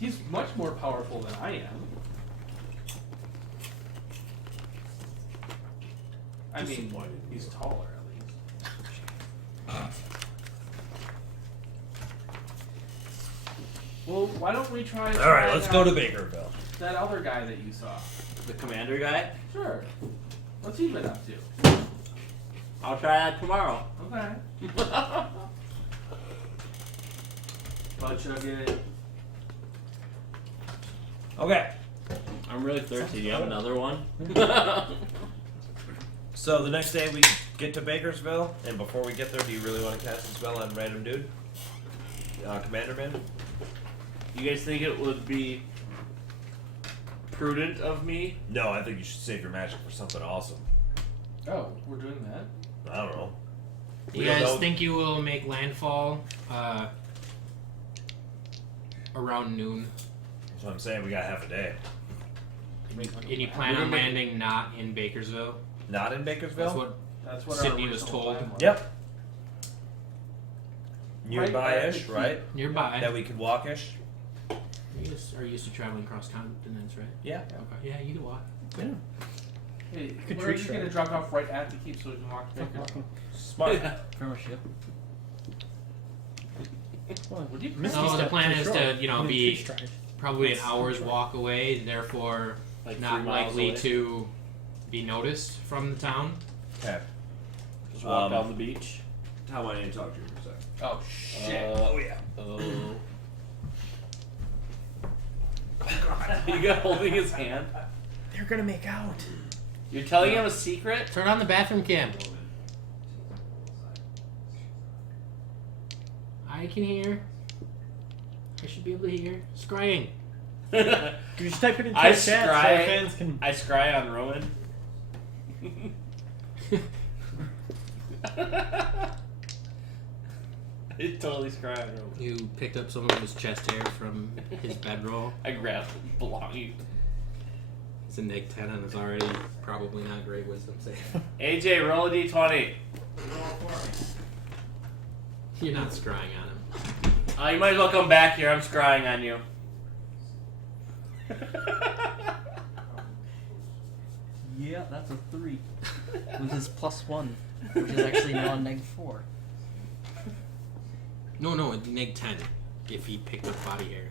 He's much more powerful than I am. I mean, Disappointed. he's taller at least. Well, why don't we try? All right, let's go to Bakerville. that other guy that you saw. The commander guy? Sure. What's he been up to? I'll try that tomorrow. Okay. But should I get it? Okay. I'm really thirsty. Do you have another one? So the next day we get to Bakersville, and before we get there, do you really want to cast a spell on random dude? Commander man? You guys think it would be prudent of me? No, I think you should save your magic for something awesome. Oh, we're doing that. I don't know. You We don't guys know- think you will make landfall around noon? That's what I'm saying. We got half a day. And you plan on landing not in Bakersville? Not in Bakersville? That's what Sydney our was original told. plan was. Yep. Nearby-ish, Right, right? Nearby. That we could walk-ish? You guys are used to traveling cross continents, right? Yeah. Okay. Yeah, you can walk. Hey, Could we're tree just shred. gonna drop off right at the keep so we can walk to Bakersville. Smart. From a ship. Would you? Misty No, the step plan too is short. to, You need be tree stride. probably an hour's walk away, therefore Like not 3 miles likely away? to be noticed from the town. Okay. Just walk Um, down the beach. Tom, I need to talk to you for a second. Oh shit. Oh, yeah. Oh. You got holding his hand? They're gonna make out. You're telling him a secret? Turn on the bathroom cam. I can hear. I should be able to hear. Scrying. You just type it into I the chat so our scry- fans can. I scry on Rowan. I totally scry on Rowan. You picked up some of his chest hair from his bedroll. I grabbed belonging. He's a neg 10 and is already probably not great wisdom save. AJ, roll a d20. You're not scrying on him. You might as well come back here. I'm scrying on you. Yeah, that's a 3. With his +1, which is actually now a -4. No, it'd neg 10 if he picked up body hair.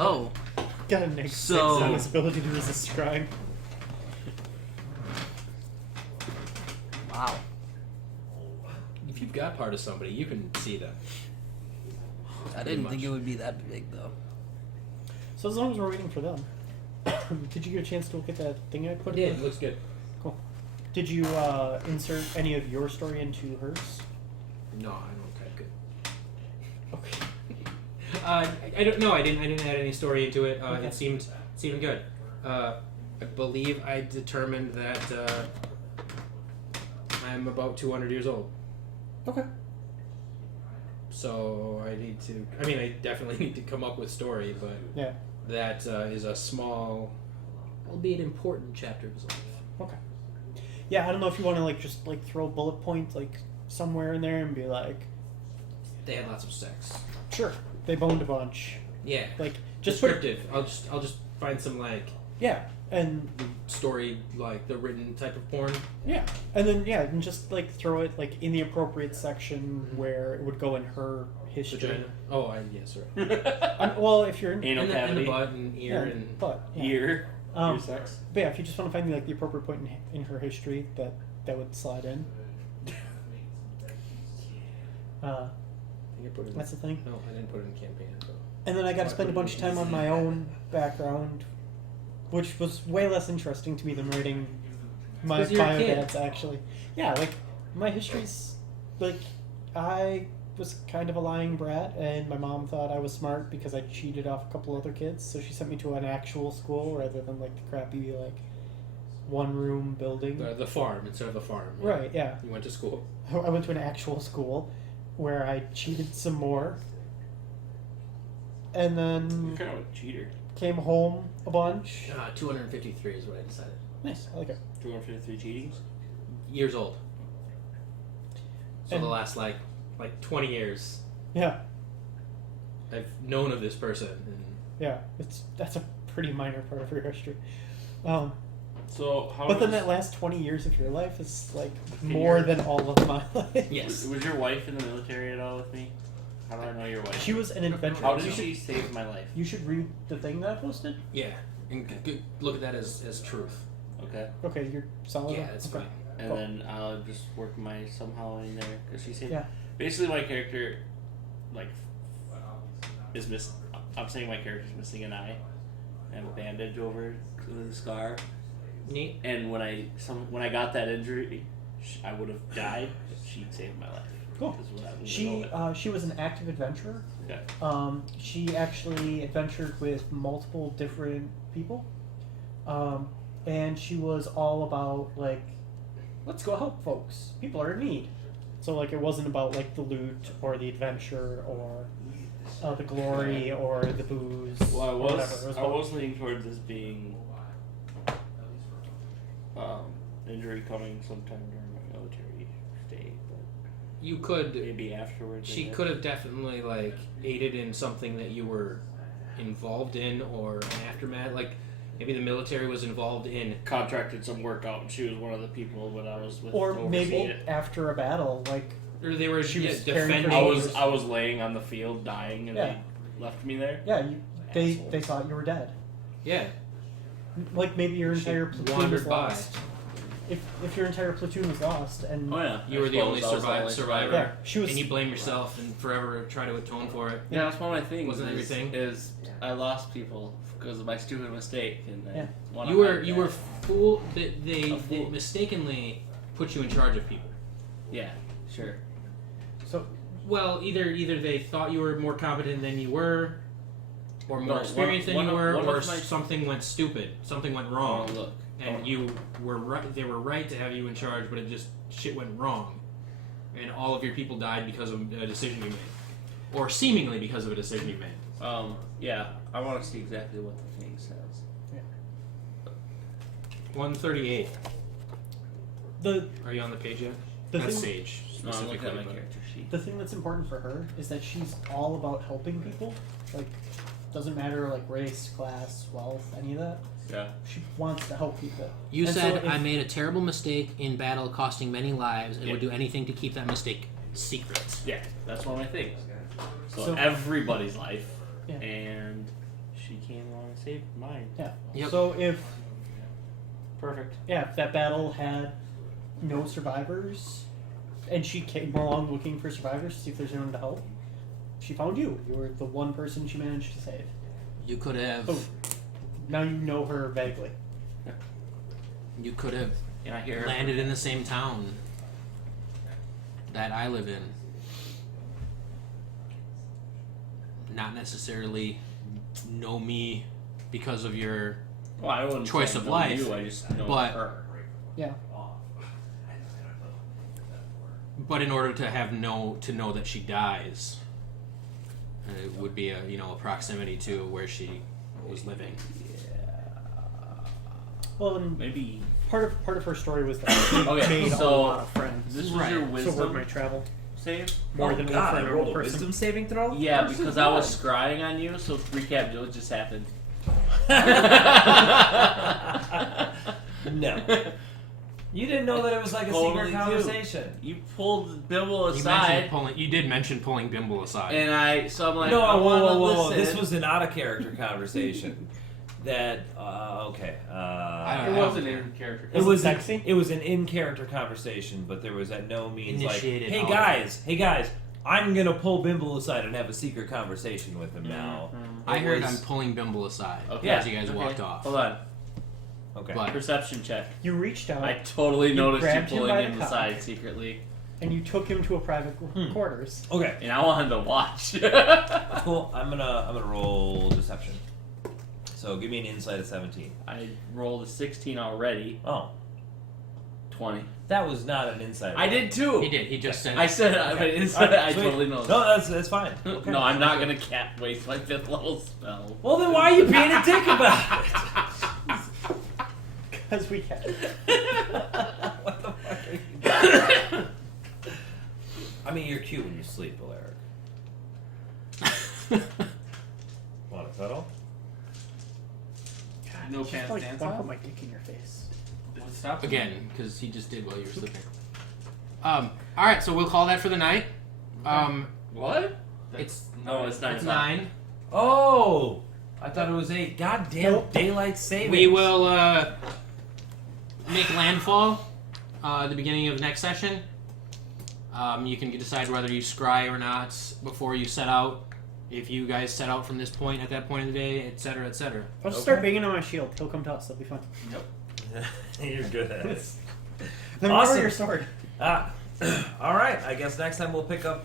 Oh, Got a -6 So- on his ability to resist scrying. wow. If you've got part of somebody, you can see them. I didn't think it would be that big, though. So as long as we're waiting for them, did you get a chance to look at that thing I put Yeah, in? it looks good. Cool. Did you insert any of your story into hers? No, I don't type good. Okay. I don't know. I didn't add any story into it. Okay. It seemed good. I believe I determined that I'm about 200 years old. Okay. So I need to. I mean, I definitely need to come up with story, but Yeah. that is a small, albeit important chapter of his life. Okay. Yeah, I don't know if you want to just throw bullet points somewhere in there and be like, They had lots of sex. sure, they boned a bunch. Yeah. Just put, Descriptive. I'll just find some yeah, and story, the written type of porn. yeah, and then and just throw it in the appropriate section where it would go in her history. Vagina. Oh, yes, right. Well, if you're in Anal and cavity. the butt and ear yeah, and but yeah. Ear. Um, Ear sex. But yeah, if you just want to find the appropriate point in her history that would slide in. I think I put it in. That's the thing. No, I didn't put it in campaign. So. And then I got to spend a bunch of time on my own background, which was way less interesting to me than writing my 'Cause you're a bio kid. dads, actually. Yeah, my history's I was kind of a lying brat, and my mom thought I was smart because I cheated off a couple other kids, so she sent me to an actual school rather than the crappy one room building. The farm instead of the farm. Right, yeah. You went to school. I went to an actual school where I cheated some more, and then You're kind of a cheater. came home a bunch. 253 is what I decided. Nice, I like it. 253 cheatings. Years old. So And- the last 20 years, Yeah, I've known of this person. And yeah. That's a pretty minor part of your history. So how? But then was- that last 20 years of your life is Can more you- than all of my life. yes, Was your wife in the military at all with me? How do I know your wife? She was an adventurer. How did you she save my life? You should read the thing that I posted. yeah, and look at that as truth. Okay. Okay, you're solid. Yeah, that's okay. fine. And Cool. then I'll just work my somehow in there because she saved. Yeah. Basically, my character, is miss. I'm saying my character's missing an eye, and a bandage over the scar. Neat. And when I got that injury, I would have died. But she saved my life. Cool. 'Cause what I She was an active adventurer. Okay. She actually adventured with multiple different people, and she was all about let's go help folks. People are in need. So it wasn't about the loot or the adventure or the glory or the booze. Well, I or whatever. It was about- leaning towards this being injury coming sometime during my military stay, but You could. maybe afterwards. I She guess. could have definitely aided in something that you were involved in, or an aftermath. Maybe the military was involved in. contracted some work out, and she was one of the people when I was with. Or overseeing maybe it. after a battle, Or they were She was caring for defending. I was laying on the field dying, and Yeah. they left me there. yeah, they Assholes. thought you were dead. Yeah. Maybe your She entire platoon was wandered by. lost. If your entire platoon was lost and Oh yeah, You were the only survivor. yeah, she was And you blame yourself and forever try to atone for it. Yeah, that's one of my things. Wasn't is, everything? is I lost people because of my stupid mistake, and Yeah. I wanna You were hide you that. were fool. They A fool. mistakenly put you in charge of people. Yeah, sure. so Well, either they thought you were more competent than you were, or more No, experienced one than you of- were, one or of my- something went stupid. Something went Oh, wrong, look. and you were right. They were right to have you in charge, but it just shit went wrong, and all of your people died because of a decision you made, or seemingly because of a decision you made. Yeah, I want to see exactly what the thing says. 138. the Are you on the page yet? The Not thing- Sage No, I'm looking at my but- character sheet. the thing that's important for her is that she's all about helping people. Doesn't matter like race, class, wealth, any of that. Yeah. She wants to help people. You And so said if- I made a terrible mistake in battle, costing many lives, and would do anything to keep that mistake secret. Yeah, that's one of my things. So, So- everybody's life, Yeah. and she came along and saved mine. Yeah. Yep. So if Perfect. if that battle had no survivors, and she came along looking for survivors to see if there's anyone to help, she found you. You were the one person she managed to save. You could have. Oh. Now you know her vaguely. You could have Yeah, I hear her. landed in the same town that I live in. Not necessarily know me because of your. Well, I wouldn't choice say of know life, You, I just know but- her. Yeah. But in order to have know that she dies, it would be a a proximity to where she was living. Well, and Maybe. part of her story was that she Okay, made a so lot of friends. This was Right. your So word wisdom might travel save? more oh than God, for a I normal rolled a person. wisdom saving throw? Yeah, Where's because it I was going? scrying on you. So recap, what just happened? No. You didn't know that it was like a Totally secret do. conversation. You pulled Bibble You aside, did mention pulling Bimble aside. and I'm like, No, I whoa, want to whoa, whoa. listen. This was an out of character conversation. That okay. It wasn't in character. It was sexy? It was an in character conversation, but there was at no means Initiated like, hey guys, I'm gonna pull Bimble aside and have a secret conversation with him now. I It heard was- I'm pulling Bimble aside Okay. as you guys Okay. walked off. Hold on. Okay. But Perception check. You reached out I totally noticed you grabbed him pulling by him the aside cock. secretly, and you took him to a private quarters. Okay. and I wanted to watch. Cool. I'm gonna roll deception. So give me an insight of 17. I rolled a 16 already. Oh, 20. that was not an insight. I did too. he did. He just said. I said Okay. inside. Alright, I sweet. totally know. No, that's fine. Okay. No, I'm not gonna waste my 5th level spell. Well, then why are you being a dick about it? Because we can. What the fuck are you doing? I mean, you're cute when you sleep, Alaric. Want to cuddle? No pants Like, dance want to put off? my dick in your face. Stop Again, because he just did while you were sleeping. All right, so we'll call that for the night. What? It's It's 9 it's o'clock. 9. Oh, I thought it was 8. Goddamn Nope. daylight savings. We will make landfall at the beginning of next session. You can decide whether you scry or not before you set out. If you guys set out from this point at that point in the day, etc., etc. I'll just start banging on my shield. He'll come to us. That'll be fun. You're good at it. Then Awesome. lower your sword. All right. I guess next time we'll pick up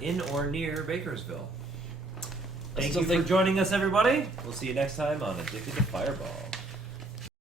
in or near Bakersville. Thank you for joining us, everybody. We'll see you next time on Addicted to Fireball.